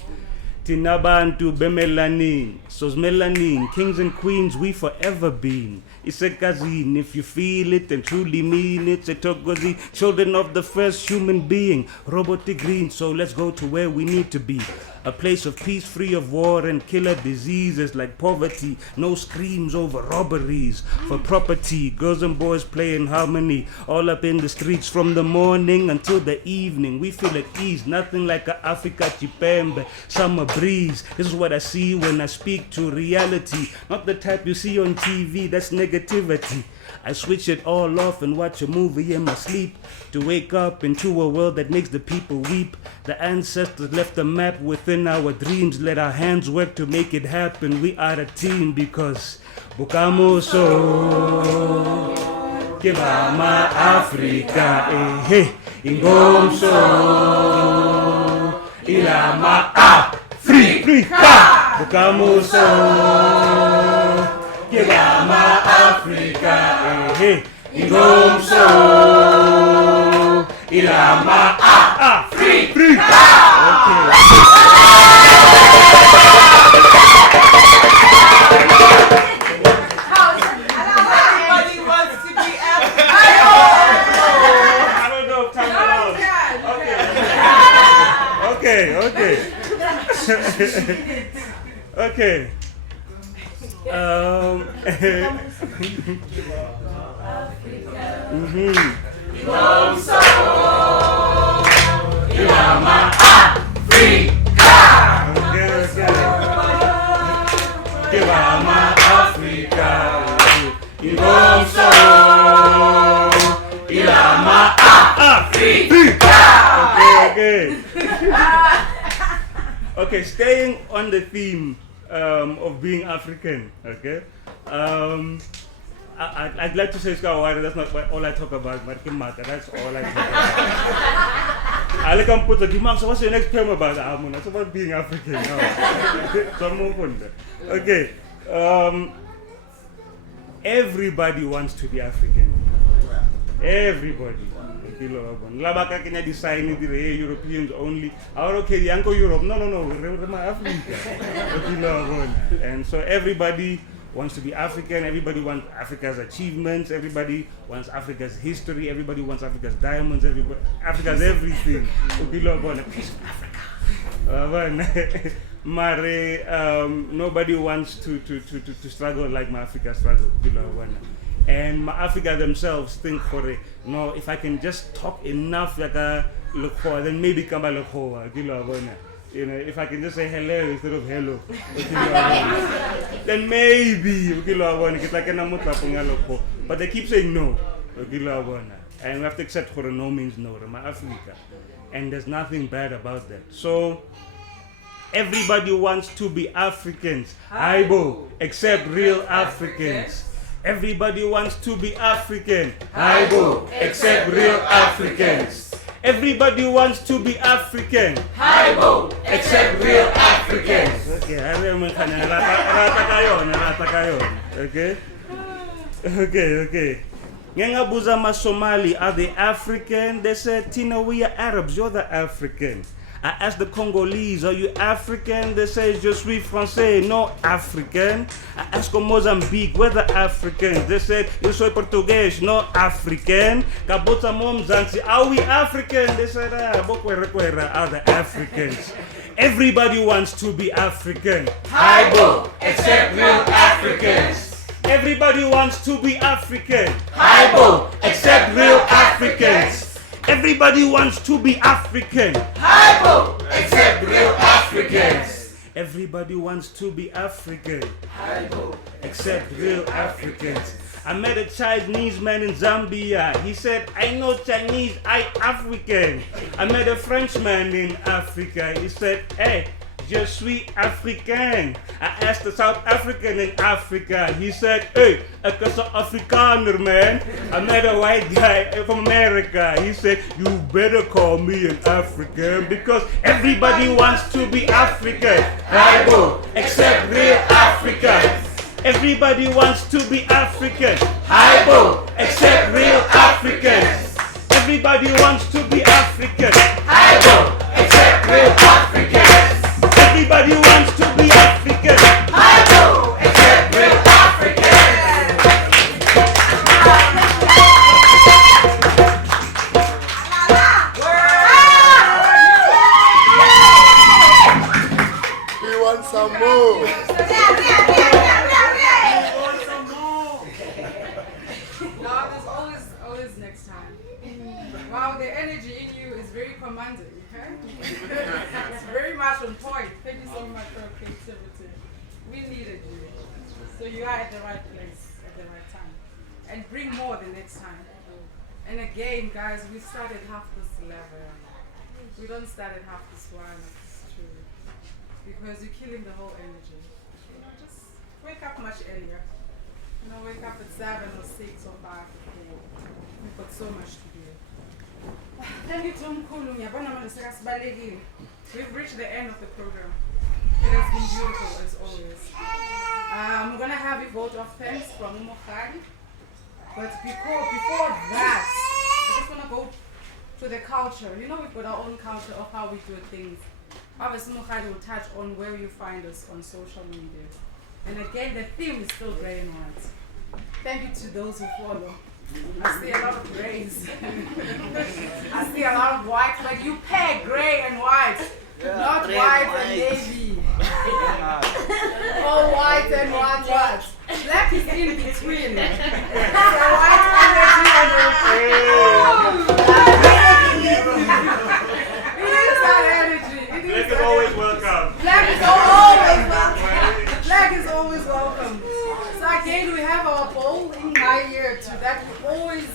Tinabantu bemelanin, sosmelanin, kings and queens we forever been. It's a kazin, if you feel it and truly mean it. It's a togozi, children of the first human being. Robotic green, so let's go to where we need to be. A place of peace, free of war and killer diseases like poverty. No screams over robberies for property. Girls and boys play in harmony. All up in the streets from the morning until the evening. We feel at ease, nothing like a Africa Chipembe summer breeze. This is what I see when I speak to reality. Not the type you see on TV, that's negativity. I switch it all off and watch a movie in my sleep to wake up into a world that makes the people weep. The ancestors left a map within our dreams. Let our hands work to make it happen. We are a team because Bukamo so Kebama Afrika Ingom so Ilama Afrika Bukamo so Kebama Afrika Ingom so Ilama Afrika. Everybody wants to be African. I don't know if time allows. Okay. Ingom so Ilama Afrika. Ilama Afrika. Ingom so Ilama Afrika. Okay, staying on the theme of being African, okay? I'd like to say Skawari, that's not all I talk about, that's all I talk about. I can put the demand, so what's your next poem about? That's about being African. Okay. Everybody wants to be African. Everybody. Labaka can design it, Europeans only. Okay, the Uncle Europe. No, we're Africa. And so everybody wants to be African, everybody wants Africa's achievements, everybody wants Africa's history, everybody wants Africa's diamonds, Africa's everything. A piece of Africa. Nobody wants to struggle like my Africa struggle. And my Africa themselves think for it. No, if I can just talk enough like a Lokhoa, then maybe come a Lokhoa. If I can just say hello instead of hello, then maybe. But they keep saying no. And we have to accept for a no means no. My Africa. And there's nothing bad about that. So everybody wants to be Africans. Aibo, except real Africans. Everybody wants to be African. Aibo, except real Africans. Everybody wants to be African. Hypo, except real Africans. Okay, I remember. Okay. Ngengabuza Somali, are they African? They said, Tina, we are Arabs, you're the African. I asked the Congolese, are you African? They say, je suis français, no African. I asked Mozambique, we're the Africans. They said, you soy Portuguese, no African. Kabota Momzansi, are we African? They said, Bokwera are the Africans. Everybody wants to be African. Hypo, except real Africans. Everybody wants to be African. Hypo, except real Africans. Everybody wants to be African. Hypo, except real Africans. Everybody wants to be African. Hypo, except real Africans. I met a Chinese man in Zambia. He said, I know Chinese, I African. I met a Frenchman in Africa. He said, hey, je suis African. I asked a South African in Africa. He said, hey, ek is 'n Afrikaner, man. I met a white guy from America. He said, you better call me an African because everybody wants to be African. Hypo, except real Africans. Everybody wants to be African. Hypo, except real Africans. Everybody wants to be African. Hypo, except real Africans. Everybody wants to be African. Hypo, except real Africans. We want some more. No, there's always next time. Wow, the energy in you is very commanding, okay? It's very much on point. Thank you so much for your creativity. We needed you. So you are at the right place at the right time. And bring more the next time. And again, guys, we started half this level. We don't start at half this one, it's true. Because you're killing the whole energy. Just wake up much earlier. Wake up at 7 or 6 or 5 or 4. We've got so much to do. Thank you, Mkhulu. We've reached the end of the program. It has been beautiful as always. I'm going to have a vote of thanks from Umlomokazi. But before that, I just want to go to the culture. We've got our own culture of how we do things. Obviously, Umlomokazi will touch on where you find us on social media. And again, the theme is still grey and white. Thank you to those who follow. I see a lot of grays. I see a lot of white, but you pair grey and white, not white and navy. Oh, white and what? Black is in between. So white energy and it is that energy. Black is always welcome. Black is always welcome. Black is always welcome. So again, we have our bowl in my ear too. That we always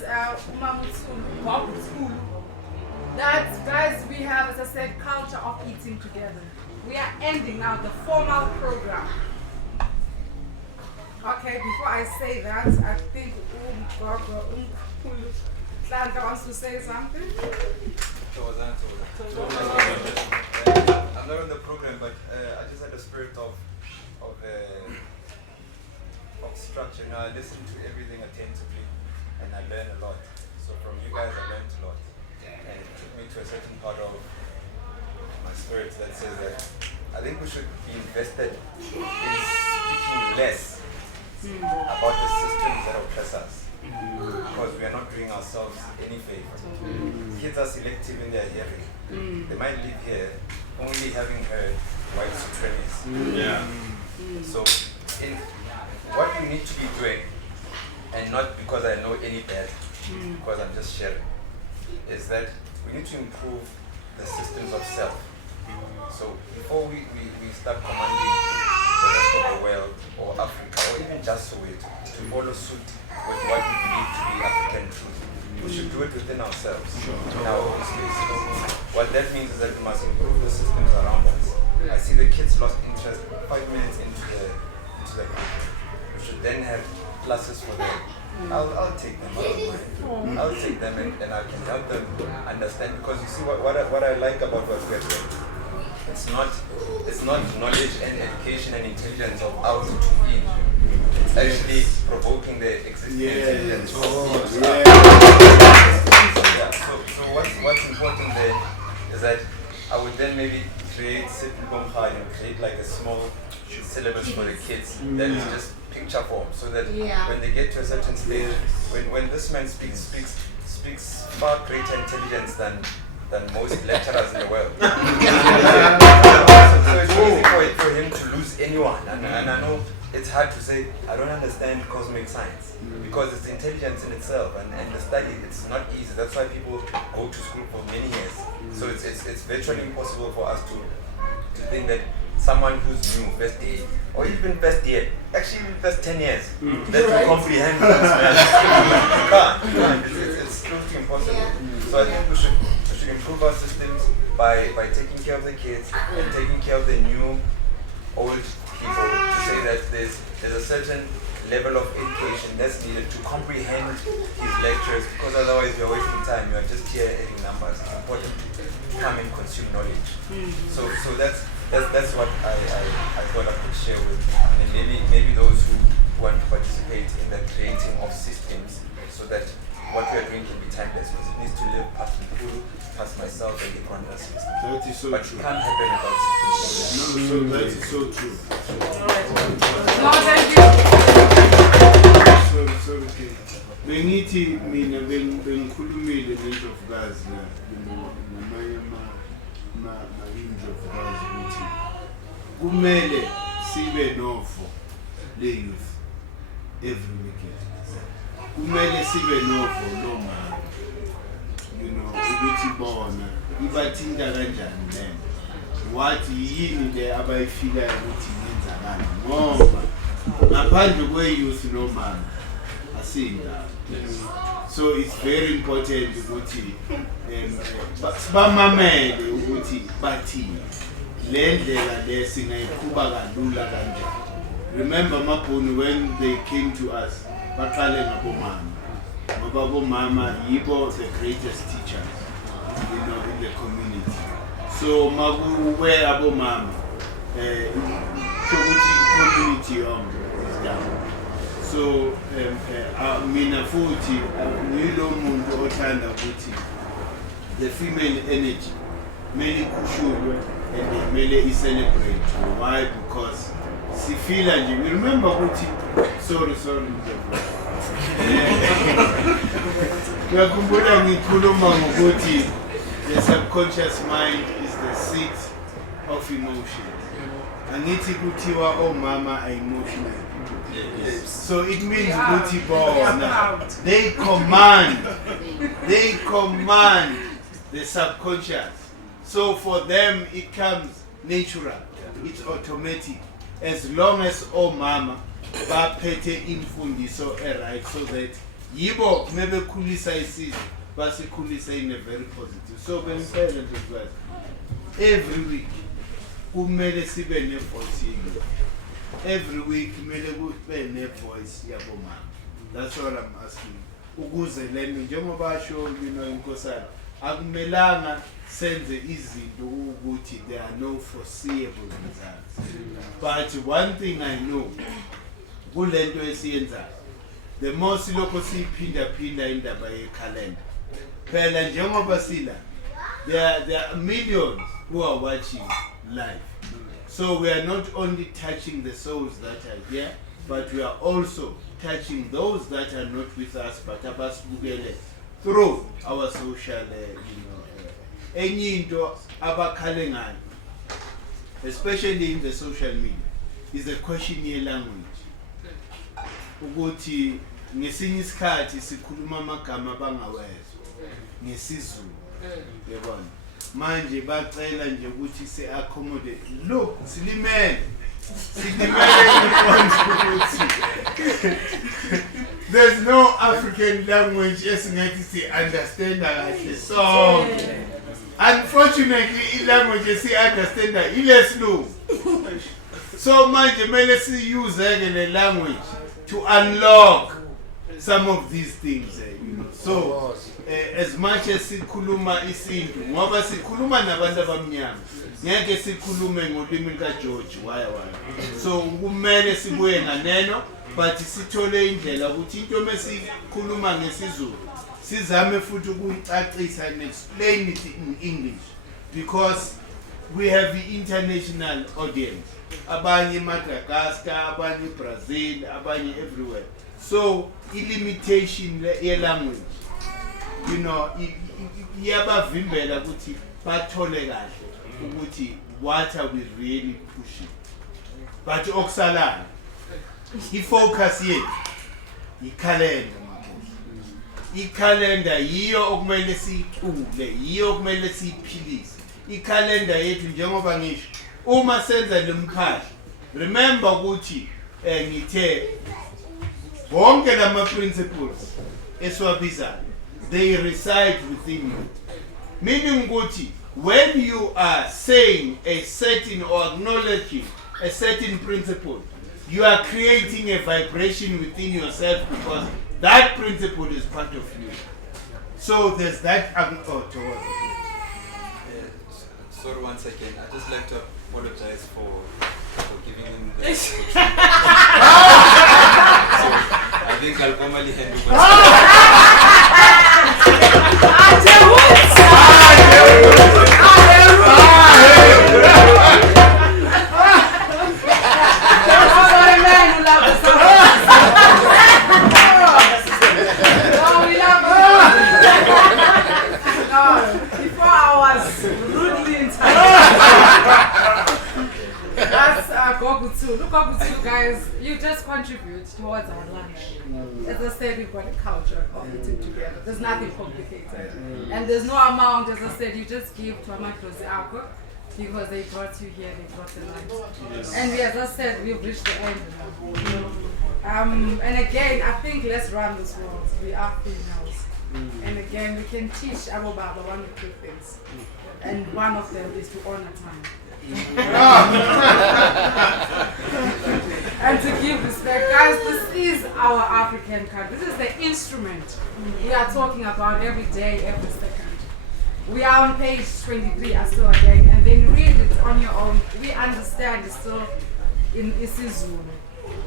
that guys, we have, as I said, culture of eating together. We are ending now the formal program. Okay, before I say that, I think Mkhulu wants to say something. I'm not on the program, but I just had a spirit of structure. I listened to everything attentively, and I learned a lot. So from you guys, I learned a lot, and it took me to a certain part of my spirit that says that I think we should be invested in speaking less about the systems that oppress us, because we are not doing ourselves any favor. Kids are selective in their hearing. They might live here only having heard white supremacy. So in what we need to be doing, and not because I know any better, because I'm just sharing, is that we need to improve the systems of self. So before we start commanding the rest of the world, or Africa, or even just Soweto, to follow suit with what we believe to be African truth, we should do it within ourselves, in our own space. So what that means is that we must improve the systems around us. I see the kids lost interest 5 minutes into the curriculum. We should then have classes for them I'll take them. I'll take them and I can help them understand, because you see what I like about what we're doing. It's not knowledge and education and intelligence of out to in. It's actually provoking the existing intelligence. So what's important there is that I would then maybe create like a small syllabus for the kids that is just picture form, so that when they get to a certain stage, when this man speaks far greater intelligence than most lecturers in the world. So it's easy for him to lose anyone, and I know it's hard to say I don't understand cosmic science because it's intelligence in itself, and the study, it's not easy. That's why people go to school for many years. So it's virtually impossible for us to think that someone who's new, first day, or even first year, actually even first 10 years, that will comprehend this, man. You can't. It's close to impossible. So I think we should improve our systems by taking care of the kids and taking care of the new, old people, to say that there's a certain level of education that's needed to comprehend his lectures, because otherwise you're wasting time. You are just here adding numbers. It's important to come and consume knowledge. So that's what I thought I could share with, and maybe those who want to participate in the creating of systems, so that what we are doing can be timeless, because it needs to live past Mkhulu, past myself, and the quantum system. That is so but true. It can't happen without systems. No, so that is so true. No, thank you. Sorry. Bengithi mina bengikhulumile Mlomokazi namanye Mlomokazi ukuthi kumele sibe nofo le-youth every weekend. Kumele sibe nofo nomama, ukuthi bona ibathinta kanjani lento, wathi yini le abayifilayo ukuthi yenzakala, ngoba ngaphandle kwe-youth nomama asinda. So it's very important ukuthi bamamele ukuthi bathini le ndlela le singayiqhuba kalula kanjani. Remember Mabhunu, when they came to us, baqale ngabomama, ngoba bomama yibo the greatest teachers, in the community. So makuwe abomama, ukuthi community is down. So mina futhi ngilo muntu othanda ukuthi the female energy mele kushulwe and mele celebrate. Why? Because sifila nje. We remember ukuthi sorry ngiyakhumbula ngikhuluma ngokuthi the subconscious mind is the seat of emotions. Angithi kuthiwa omama are emotional people. So it means ukuthi bona they command the subconscious. So for them it comes natural, it's automatic, as long as omama baphethe imfundiso right, so that yibo mebekhulisa isizwe basikhulisa in a very positive. So bengiphela nje guys, every week kumele sibe ne voice yethu. Every week kumele kube ne voice yabomama. That's what I'm asking. Ukuze lento njengoba basho inkosana akumelanga senze izinto ukuthi there are no foreseeable results. But one thing I know, kulento esiyenzayo, the more silokho siphinda indaba ye-calendar, phela njengoba sila, there are millions who are watching live. So we are not only touching the souls that are here, but we are also touching those that are not with us, but abasibukele through our social, enye into abakhale ngayo, especially in the social media, is the question ye-language. Ukuthi ngesinye isikhathi sikhuluma amagama abangawezwa ngesizulu, yabona. Manje bacela nje ukuthi se-accommodate. Look, silimele there's no African language esingathi si-understand kahle sonke. Unfortunately, language si-understand ilesilungu. So manje mele si-use le language to unlock some of these things. You know. So, as much as sikhuluma isintu, ngoba sikhuluma nabantu abamnyama, ngeke sikhulume ngolimi likaGeorge why. So kumele sibuye nganeno, but sithole indlela ukuthi into mesikhuluma ngesizulu sizame futhi ukuyicacisa and explain it in English, because we have the international audience. Abanye Madagascar, abanye Brazil, abanye everywhere. So, limitation ye language, you know, iyabavimbela ukuthi bathole kahle ukuthi what are we really pushing. But okusalayo, ifocus yethu i-calendar. I-calendar yiyo okumele siyicule, yiyo okumele siyiphilise. I-calendar yethu njengoba ngisho, uma senza le mkhahlo, remember ukuthi ngithe wonke lama principles esiwabizayo, they reside within you. Meaning ukuthi when you are saying a certain or acknowledging a certain principle, you are creating a vibration within yourself because that principle is part of you. So there's that. Sorry, once again, I'd just like to apologize for giving him the I think I'll formally hand over. Look, guys, you just contribute towards our lunch. As I said, we've got a culture of eating together. There's nothing complicated. And there's no amount, as I said, you just give to Amaklozi Aqua because they brought you here, they brought the lunch. Yes. And as I said, we've reached the end now. You know? And again, I think let's run this world. We are females. And again, we can teach Abu Baba one of two things. And one of them is to honor time. And to give respect. Guys, this is our African culture. This is the instrument we are talking about every day, every second. We are on page 23, still again, and then read it on your own. We understand it's still in isiZulu.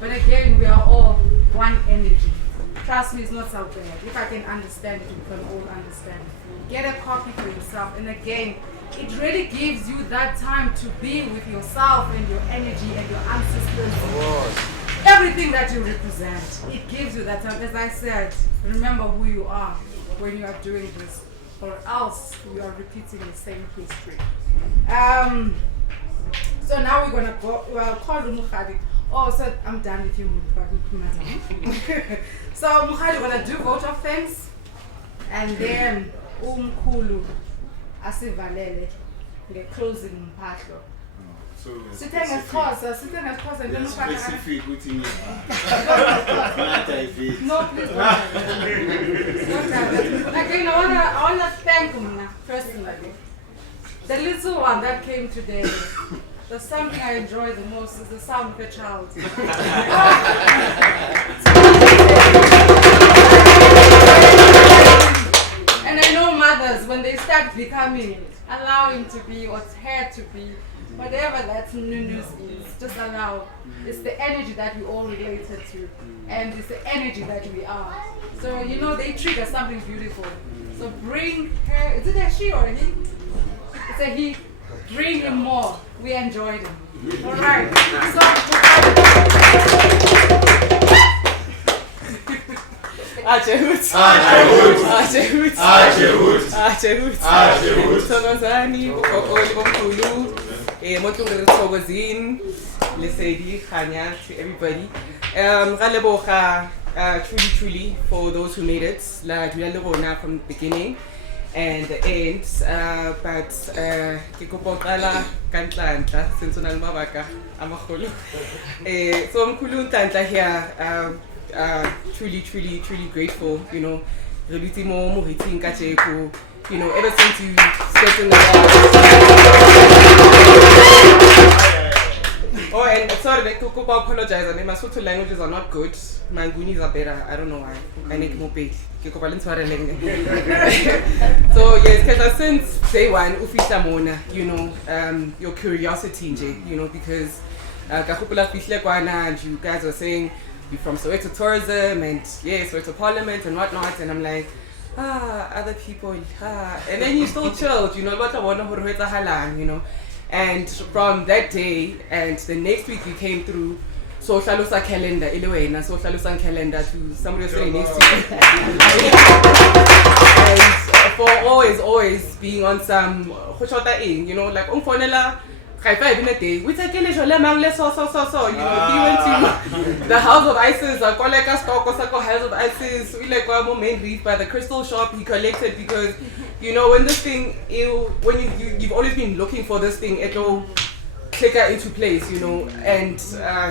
But again, we are all one energy. Trust me, it's not so bad. If I can understand it, we can all understand it. Get a copy for yourself. And again, it really gives you that time to be with yourself and your energy and your ancestors. Everything that you represent, it gives you that time. As I said, remember who you are when you are doing this, or else you are repeating the same history. So now we're going to go, call Mkhulu. Oh, so I'm done with you, So Mkhulu, we're going to do vote of thanks, and then Mkhulu asivalele nge-closing mphahlo. Sithe ngesixhosa and then specific ukuthi no, please don't. Again, I wanna thank Mna personally. The little one that came today, the something I enjoy the most is the sound of a child. And I know mothers, when they start becoming, allowing to be what's had to be, whatever that news is, just allow. It's the energy that we all related to, and it's the energy that we are. So, you know, they trigger something beautiful. So bring her, is it a she or a he? It's a he. Bring him more. We enjoyed him. All right. So, Thokozani, Bokoli, Mkhulu, Motlongere Thokozini, Lesedi, Khanya, to everybody. Galeboga, truly, for those who made it, La Duyalerona from the beginning and the end. But Kikopokala, Kantla, Sensional Mabaka, Amakhulu. So Mkhulu Tantla here. Truly grateful, you know, you know, ever since you stepped in the Oh, and sorry, like to apologize. I mean, my Sotho languages are not good. My Ngunis are better. I don't know why. I need more big. So yes, because since day one, ufisa mona, you know, your curiosity, you know, because and you guys were saying you're from Soweto tourism and yes, Soweto Parliament and whatnot, and I'm like, other people, and then you still chilled, you know, what I want to, you know, and from that day and the next week you came through. Social calendar, anyway, social calendar to somebody was saying next to you. And for always being on some, you know, like in a day. We take you know, he went to the House of Isis, or like a stock or House of Isis, we like one main reef by the crystal shop he collected because, you know, when this thing, when you've always been looking for this thing, it'll clicker into place, you know, and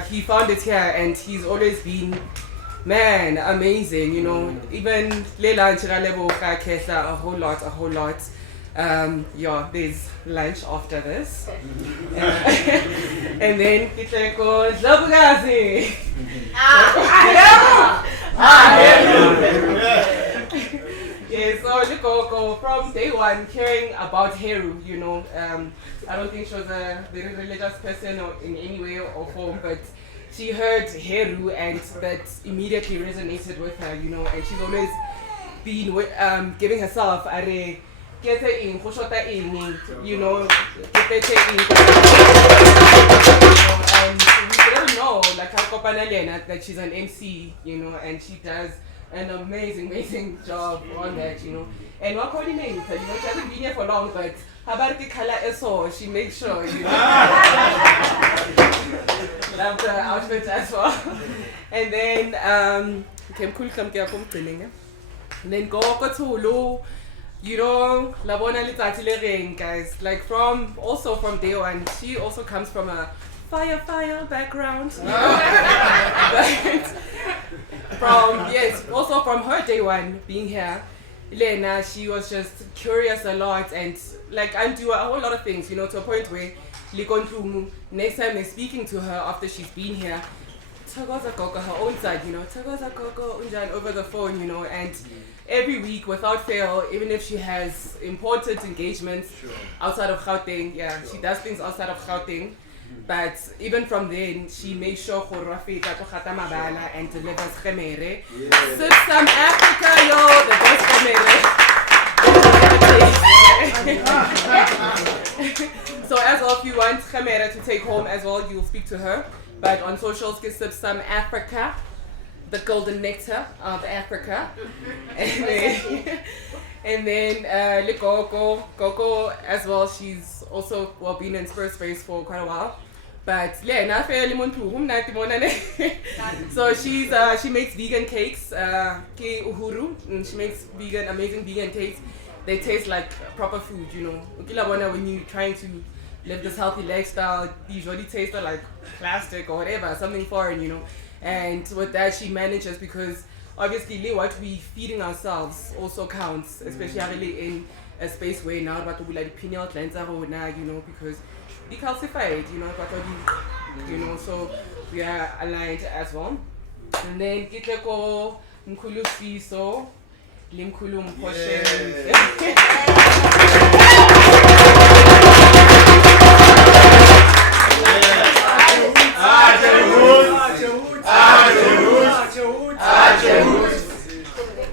he found it here and he's always been, man, amazing, you know, even Leila and Chiralebo, a whole lot. Yeah, there's lunch after this. And then it's like, Mlomokazi. Yeah, so look, from day one, caring about Heru, you know, I don't think she was a very religious person or in any way or form, but she heard Heru and that immediately resonated with her, you know, and she's always been giving herself a get her in, you know, get her in. And we don't know, like that she's an MC, you know, and she does an amazing job on that, you know. And what coordinator, you know, she hasn't been here for long, but how about the color SO? She makes sure, you know. Love the outfit as well. And then, and then go to you know, guys, like from day one, she also comes from a fire background. Also from her day one being here, Elena, she was just curious a lot and like undo a whole lot of things, you know, to a point where next time they're speaking to her after she's been here, her own side, you know, over the phone, you know, and every week without fail, even if she has important engagements outside of Gauteng, she does things outside of Gauteng, but even from then, she makes sure and delivers Khemere. Sip some Africa, yo, the best Khemere. So as well, if you want Khemere to take home as well, you'll speak to her. But on socials, get Sip some Africa, the golden nectar of Africa. And then Coco as well, she's also been in Spirit Space for quite a while. But so she makes vegan cakes, uhuru, and she makes amazing vegan cakes. They taste like proper food, you know. When you're trying to live this healthy lifestyle, usually taste like plastic or whatever, something foreign, you know. And with that, she manages because obviously what we feeding ourselves also counts, especially in a space where now but we like pineal glands are now, you know, because decalcified, you know, you know, so we are aligned as well. And then Kiteko Mkhulu Fiso, Limkhulu Mposhe.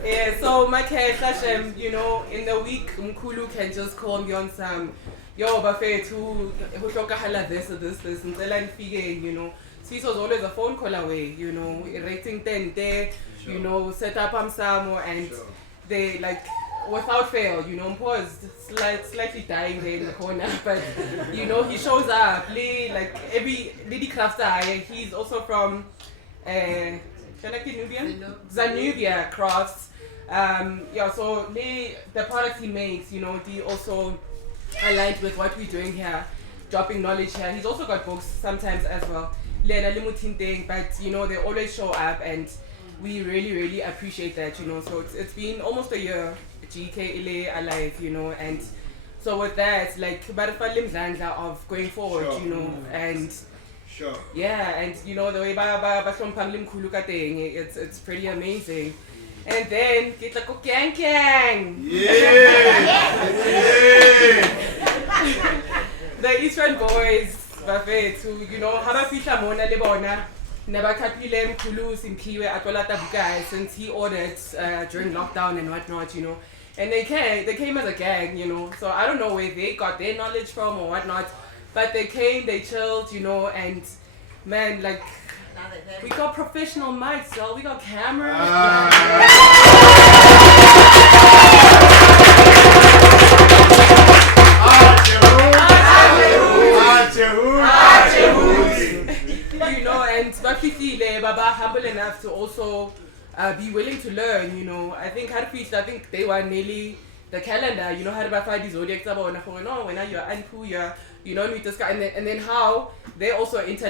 Yeah, so my Hashem, you know, in the week, Mkhulu can just call me on some, yo, buffet who this, and you know. So it was always a phone call away, you know, rating 10 there, you know, set up some and they like, without fail, you know, paused, slightly dying there in the corner, but you know, he shows up, like every lady crafter, he's also from Zanubia Crafts. So the products he makes, you know, they also aligned with what we're doing here, dropping knowledge here. He's also got books sometimes as well. But you know, they always show up and we really appreciate that, you know. So it's been almost a year, GK alive, you know, and so with that, like of going forward, you know, and Sure. Yeah, and you know the way Mkhulu ka teng, it's pretty amazing. And then get like gang gang. Yeah. The Eastern boys, buffet to you know haba fihla mona le bona. Never kapile Mkhulu simpiwe atwala tabuka since he ordered during lockdown and whatnot, you know. And they came as a gang, you know. So I don't know where they got their knowledge from or whatnot. But they came, they chilled, you know, and man, like, we got professional mics, so we got cameras. You know, and Baba humble enough to also be willing to learn, you know. I think they were nearly the calendar, you know, how to find the Zodiac, no, when you're Anpu, you know, with this guy, and then how they also enter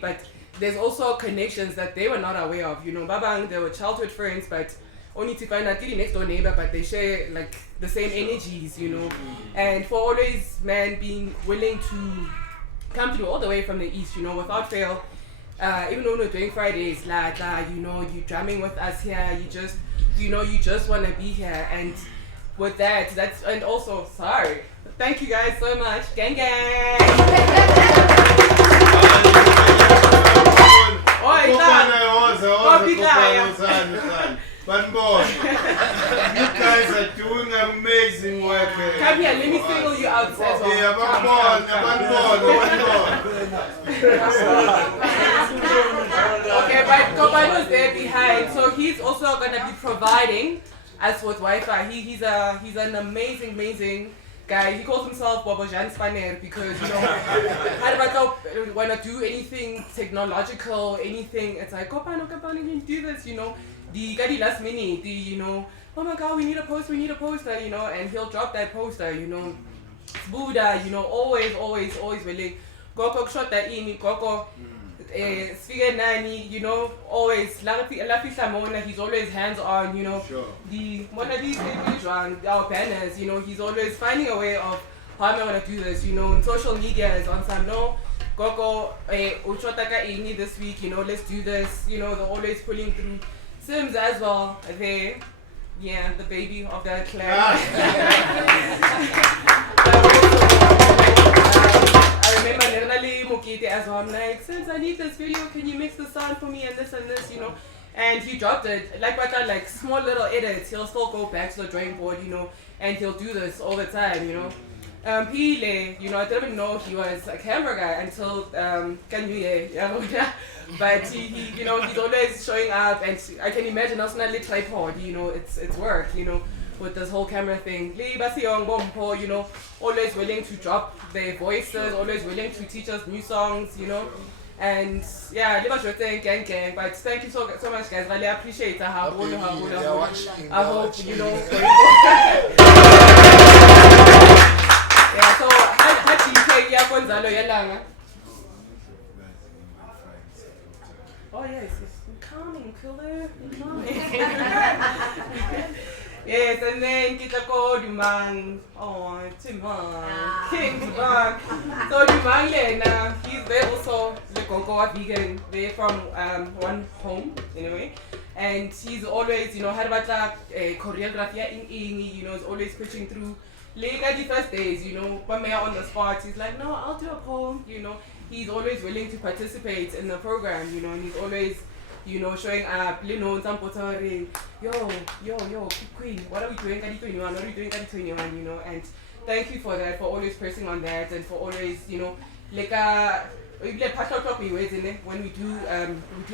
but there's also connections that they were not aware of, you know. Babang, they were childhood friends, but only to find out the next door neighbor, but they share like the same energies, you know. And for always, man, being willing to come through all the way from the east, you know, without fail. Even though we're doing Fridays, like, you know, you're drumming with us here, you just want to be here. And with that, and also, sorry, thank you guys so much. Gang gang! But boy, you guys are doing amazing work. Come here, let me single you out as well. Yeah, Okay, but Kobano's there behind, so he's also gonna be providing us with Wi-Fi. He's an amazing guy. He calls himself Bobojan Spaner because, you know, I don't want to do anything technological, anything. It's like, Kopano, you can do this, you know. The last minute, you know, oh my God, we need a poster, you know, and he'll drop that poster, you know. Buddha, you know, always willing. Goko shot that in, Goko, Sfiga Nani, you know, always, he's always hands on, you know. Sure. One of these our banners, you know, he's always finding a way of how am I going to do this, you know, and social media is on some, no, Goko, Uchotaka Ini this week, you know, let's do this, you know, they're always pulling through. Sims as well, the baby of that clan. I remember literally Mukiti as well. I'm like, Sims, I need this video. Can you mix the sound for me and this, you know? And he dropped it. Like small little edits. He'll still go back to the drawing board, you know, and he'll do this all the time, you know. Pile, you know, I didn't even know he was a camera guy until but he you know, he's always showing up, and I can imagine also not a tripod, you know, it's work, you know, with this whole camera thing. You know, always willing to drop their voices, always willing to teach us new songs, you know. And yeah, gang, but thank you so much, guys. Really appreciate it. I hope, you know. Yeah, so how do you take your Gonzalo Yalanga? Oh yes, I'm coming, killer. I'm coming. Yes, and then kita ko Dumang. Oh, Timang. King Dumang. So Dumang Lena, he's there also the Cocoa vegan. They're from one home anyway. And he's always, you know, had about choreography in you know, is always pushing through. Later the first days, you know, when we're on the spot, he's like, no, I'll do a poem, you know. He's always willing to participate in the program, you know, and he's always, you know, showing up, you know, some yo, Queen, what are we doing at 21? What are we doing at 21, you know? And thank you for that, for always pressing on that, and for always, you know, like password clock when we do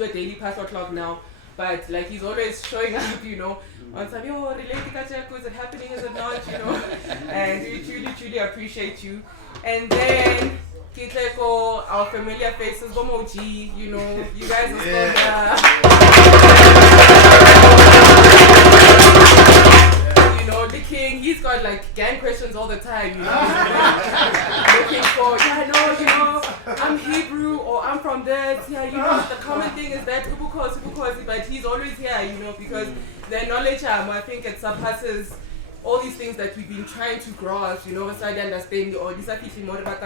a daily password clock now. But like he's always showing up, you know, on some, yo, is it happening, is it not, you know? And we truly appreciate you. And then Kitleko, our familiar faces, Bomoji, you know, you guys are still there. You know, the king, he's got like gang questions all the time, you know. Looking for, you know, I'm Hebrew or I'm from this, you know, the common thing is that Ubukosi, but he's always here, you know, because their knowledge, I think it surpasses all these things that we've been trying to grasp, you know, side understand, or this is more about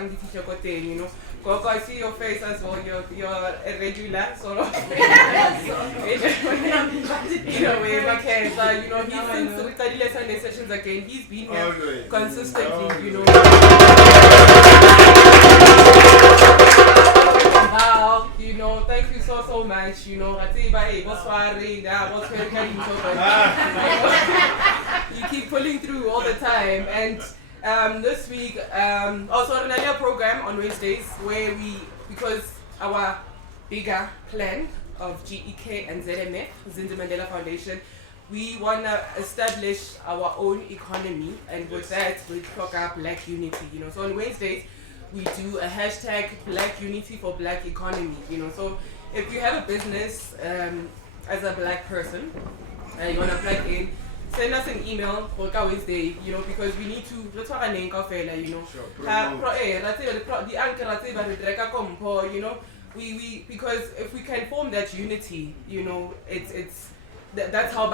you know. Coco, I see your face as well, you're a regular sort of in a way, okay, so you know, he's since we studied lesson sessions again, he's been here consistently, you know. Wow, you know, thank you so much, you know. You keep pulling through all the time, and this week, also another program on Wednesdays where because our bigger plan of GEK and ZMF, Zinzi Mandela Foundation, we want to establish our own economy, and with that, we talk about Black Unity, you know. So on Wednesdays, we do a hashtag Black Unity for Black Economy, you know. So if you have a business as a Black person and you want to plug in, send us an email for Wednesday, you know, because we need to, you know, you know, we because if we can form that unity, you know, that's how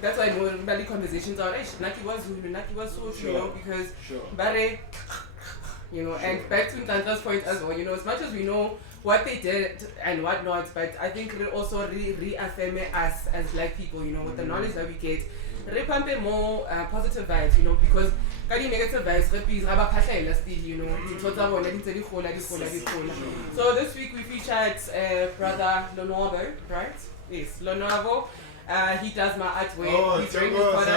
that's why Bali conversations are Naki was you know, because Bare, you know, and back to Ntanta's point as well, you know, as much as we know what they did and what not, but I think it also reaffirm us as Black people, you know, with the knowledge that we get, repampe more positive vibes, you know, because negative vibes still, you know, so this week we featured brother Lonovo, right? Yes, Lonovo. He does my artwork. He's doing his product.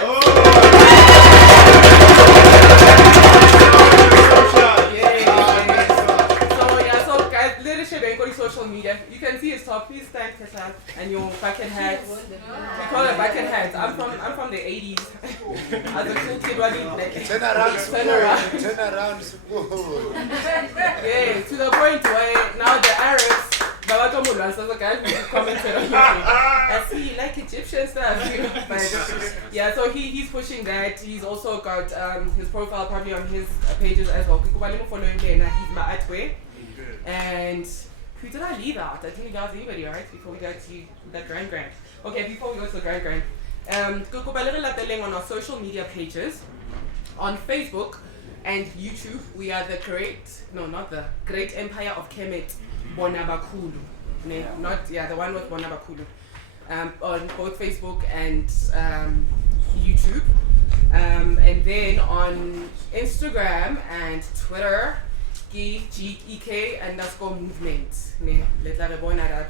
Social media. You can see his top. Please stand, Kesha, and your bucket hats. We call it bucket hats. I'm from the 80s. As a cool kid, what do you like? Turn around. Yeah, to the point where now the Arabs, the guy who commented on I see like Egyptian stuff, you know. But yeah, so he's pushing that. He's also got his profile probably on his pages as well. He's my artwork. And who did I leave out? I didn't guys anybody, right? Before we go to the Grand. Okay, before we go to the Grand. On our social media pages, on Facebook and YouTube, we are the Great Empire of Kemet, Bonabakhulu. The one with Bonabakhulu. On both Facebook and YouTube. And then on Instagram and Twitter, GEK_movement.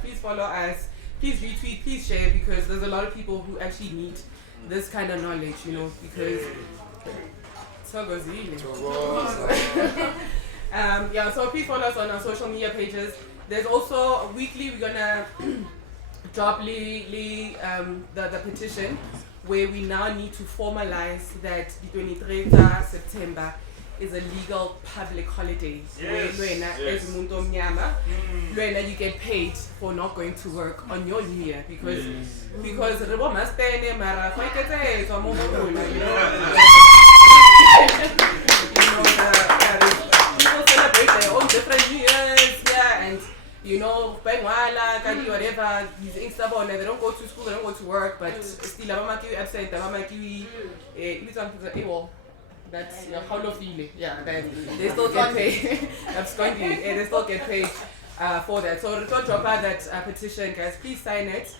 Please follow us, please retweet, please share, because there's a lot of people who actually need this kind of knowledge, you know, because so please follow us on our social media pages. There's also weekly we're gonna drop the petition where we now need to formalize that the 23rd of September is a legal public holiday. Yes. As you get paid for not going to work on your New Year, because people celebrate their own different New Years, and you know, whatever, they don't go to school, they don't go to work, but still absent, that's how lo feeling. Yeah, they still get paid. Absconding, they still get paid for that. So don't drop out that petition, guys. Please sign it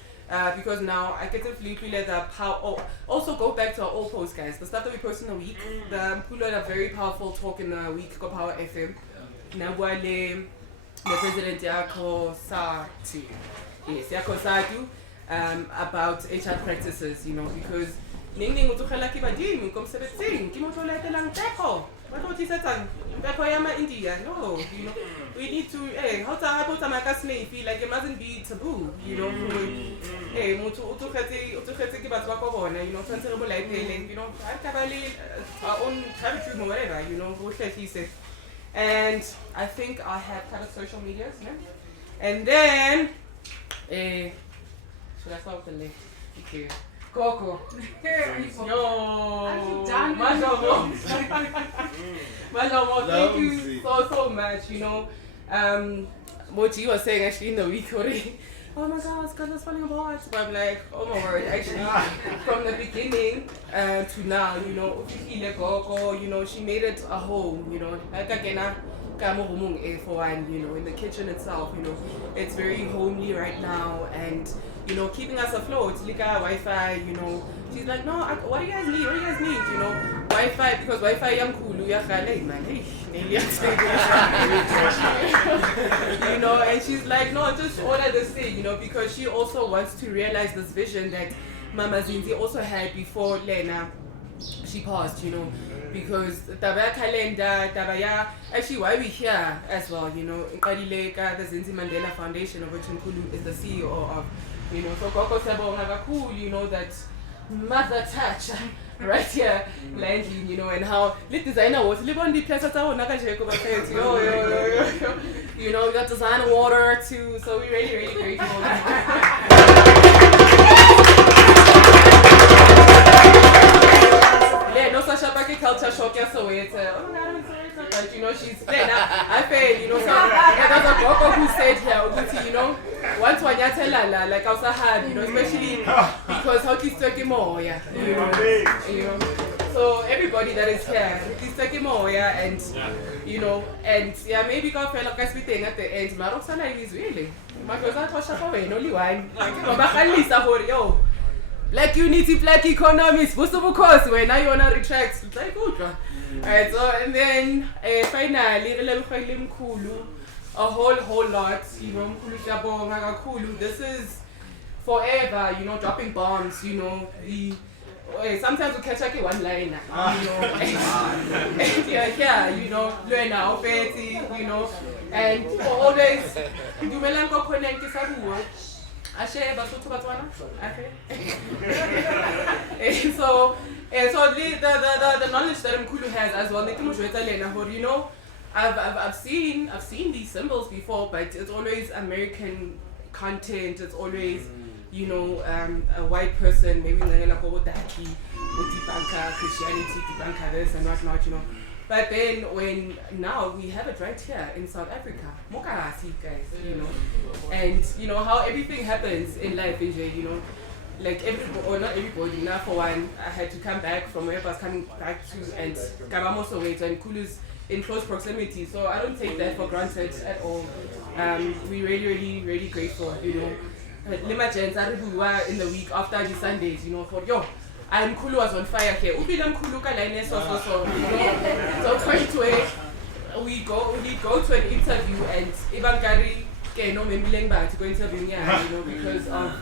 because now I get to let the power. Also go back to our old posts, guys. The stuff that we post in a week. The Mkhulu had a very powerful talk in a week. Go Power FM. Nabwale, the president Yako Satu. Yes, Yako Satu. About HR practices, you know, because. No, you know, we need to, feel like it mustn't be taboo, you know. Our own private room or whatever, you know, and I think I have kind of social medias, no? And then, should I start with the link? Okay. Coco. Yo. Malomo, thank you so much, you know. Mochi was saying actually in the week already. oh my God, Scarlett's falling apart. But I'm like, oh my word, actually, from the beginning to now, you know, she made it a home, you know, for one, you know, in the kitchen itself, you know, it's very homely right now, and you know, keeping us afloat. Lika Wi-Fi, you know, she's like, no, what do you guys need? What do you guys need? You know, Wi-Fi, because Wi-Fi Mkhulu man, you know, and she's like, no, just order this thing, you know, because she also wants to realize this vision that Mama Zinzi also had before Lena she passed, you know, because Our Calendar, actually why we here as well, you know, the Zinzi Mandela Foundation, of which Mkhulu is the CEO of, you know, so Koko Bonabakhulu, you know, that mother touch right here, landing, you know, and how lit designer was live on the place at our you know, we got designer water too, so we're really, really grateful. Yeah, no such a culture shock, so it's but you know, she's playing. I feel, you know, so there's a Koko who said here, you know, once one yatela like I was hard, you know, especially because how to talk more, yeah, you know. So everybody that is here, please talk more, yeah, and you know, and yeah, maybe God felt like everything at the end. Maroxana is really. My cousin was only one. Yo. Black unity, black economies, Mlomokazi, when I wanna retract, it's like good. Alright, so and then finally, Mkhulu, a whole lot, you know, Mkhulu, this is forever, you know, dropping bombs, you know, sometimes we catch like one liner, you know, and yeah, you know, learn our petty, you know, and always, you may not connect this at work. So the knowledge that Mkhulu has as well, you know, I've seen these symbols before, but it's always American content. It's always, you know, a white person, maybe Christianity, debunker this and whatnot, you know. But then now we have it right here in South Africa, Mlomokazi, guys, you know, and you know how everything happens in life, you know, like everybody, or not everybody, now for one, I had to come back from where I was coming back to, and Kabamos away, and Mkhulu's in close proximity, so I don't take that for granted at all. We're really, really, really grateful, you know. Lima Jens, I were in the week after the Sundays, you know, for yo. And Mkhulu was on fire here. Mkhulu so we go to an interview and Iban Kari no to go interview you know, because of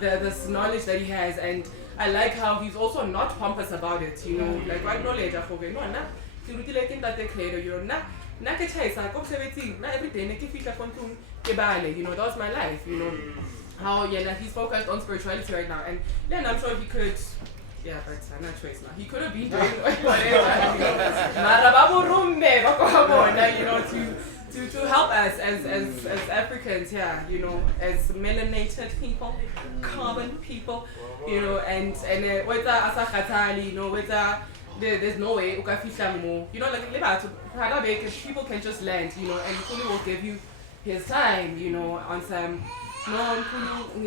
this knowledge that he has, and I like how he's also not pompous about it, you know, like what knowledge I forget no na you know na every day you know, that was my life, you know, how he's focused on spirituality right now, and then I'm sure he could. Yeah, but I'm not choice now. He could have been doing whatever, you know, to help us as Africans, yeah, you know, as melanated people, carbon people, you know, and whether asakhatali, you know, whether there's no way more, you know, like people can just land, you know, and Mkhulu will give you his time, you know, on some. No, Mkhulu,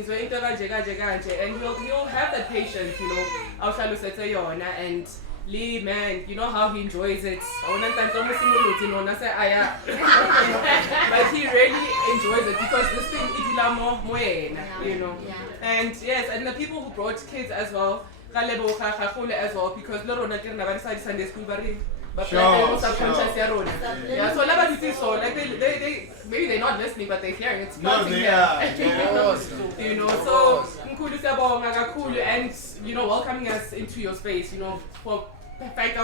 and he'll have that patience, you know. And Lee, man, you know how he enjoys it. But he really enjoys it because this thing is you know. And yes, and the people who brought kids as well, as well, because Sunday school. Our subconscious yeah, so so like they maybe they're not listening, but they're hearing it's planting you know, so Mkhulu and you know, welcoming us into your space, you know, for like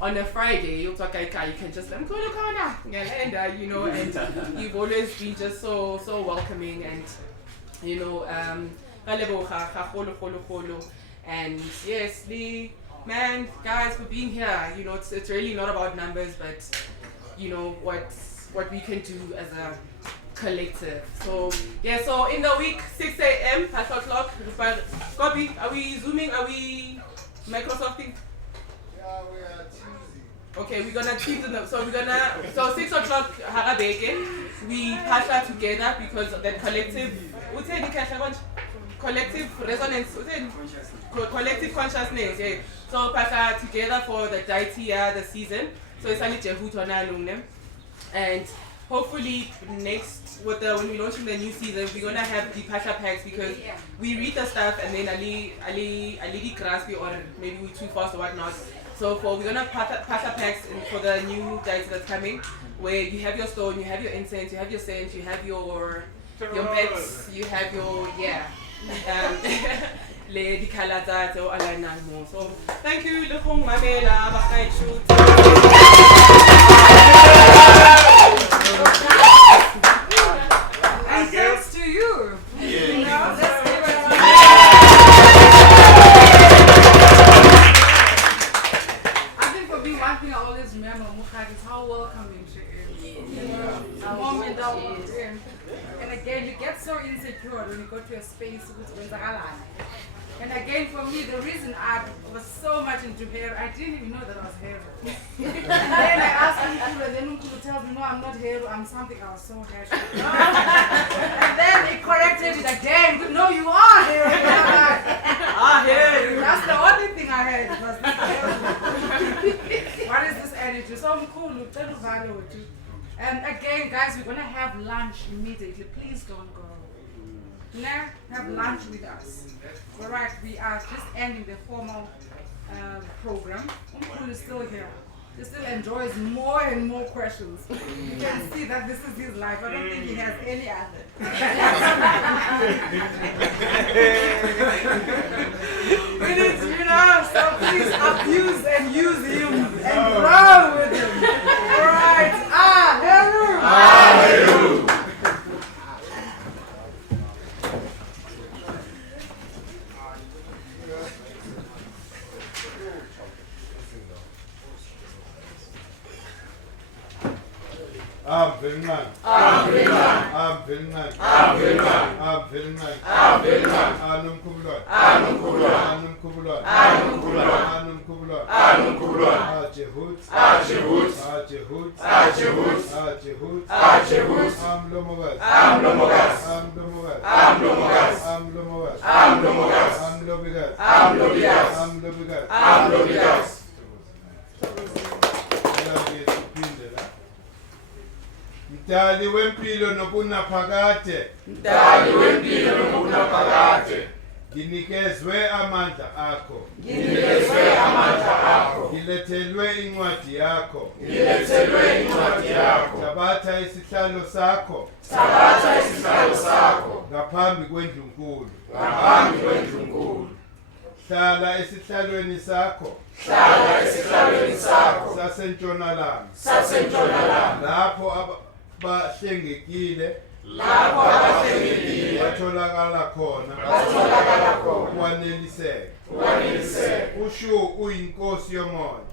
on a Friday, you can just Mkhulu you know, and you've always been just so welcoming, and you know, and yes, man, guys, for being here, you know, it's really not about numbers, but you know what we can do as a collective. So yeah, so in the week, 6 a.m. past o'clock. Copy. Are we zooming? Are we Microsofting? Yeah, we are choosing. Okay, we're gonna keep the so 6 o'clock harabeke, we pasha together because of that collective resonance, collective consciousness, yeah. So pasha together for the deity, the season. So it's only Djehuti, and hopefully when we're launching the new season, we're gonna have the pasha packs because we read the stuff and then Ali grasp it, or maybe we're too fast or whatnot. So we're gonna pasha packs for the new deity that's coming, where you have your stone, you have your incense, you have your scent, you have your bets, you have your the kalata or align. So thank you, Lekong Mamela, Bakai Shoot. And thanks to you. I think for me, one thing I always remember, Mkhulu, is how welcoming she is. The moment I walked in. And again, you get so insecure when you go to a space with and again, for me, the reason I was so much into hair, I didn't even know that I was hair. And then I asked Mkhulu, and then Mkhulu tells me, no, I'm not hair, I'm something. I was so happy. And then he corrected it again. No, you are hair. Hair. That's the only thing I heard. Was what is this attitude? So Mkhulu, tell you value with you. And again, guys, we're going to have lunch immediately. Please don't go. Now, have lunch with us. All right, we are just ending the formal program. Mkhulu is still here. He still enjoys more and more questions. You can see that this is his life. I don't think he has any other. We need to, so please abuse and use him and grow with him. All right. Heru. Mdali wempilo nokunaphakade. Nginikezwe amandla akho. Ngilethelwe incwadi yakho. Thabatha isihlalo sakho. Ngaphambi kwendlunkulu. Hlala esihlalweni sakho. Sasentshonalanga. Lapho bahlengekile batholakala khona ukwaneliseka. Ushu uyinkosi yomoya.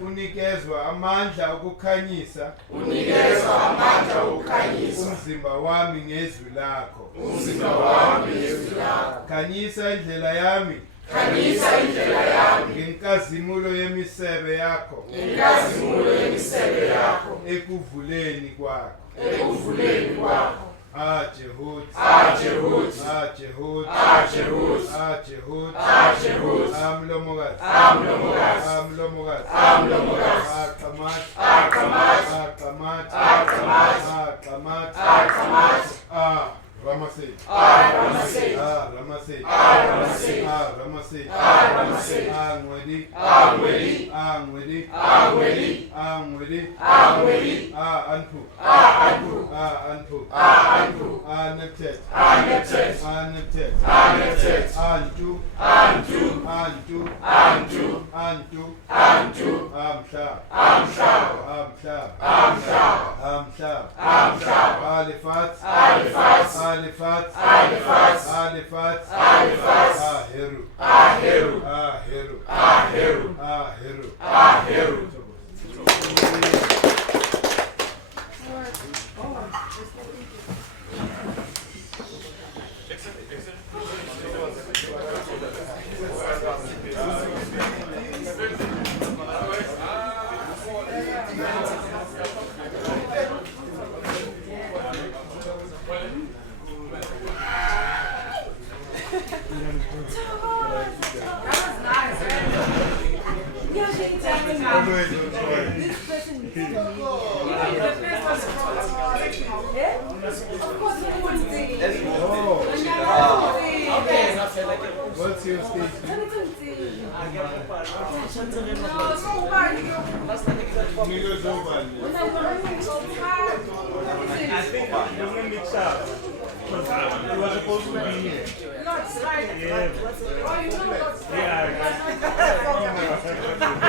Unikezwa amandla ukukhanyisa. Umzimba wami ngezwi lakho. Khanyisa indlela yami. Ngenkazimulo yemisebe yakho. Ekuvuleni kwakho. Djehuti. Ramasid. Always on point. This person is The place was from Of course, everyone say. Okay. What's your stage? Niggas over. Doesn't mix up. It was supposed to be here. Lord's right. Yeah. Oh, you know Lord's right. Yeah.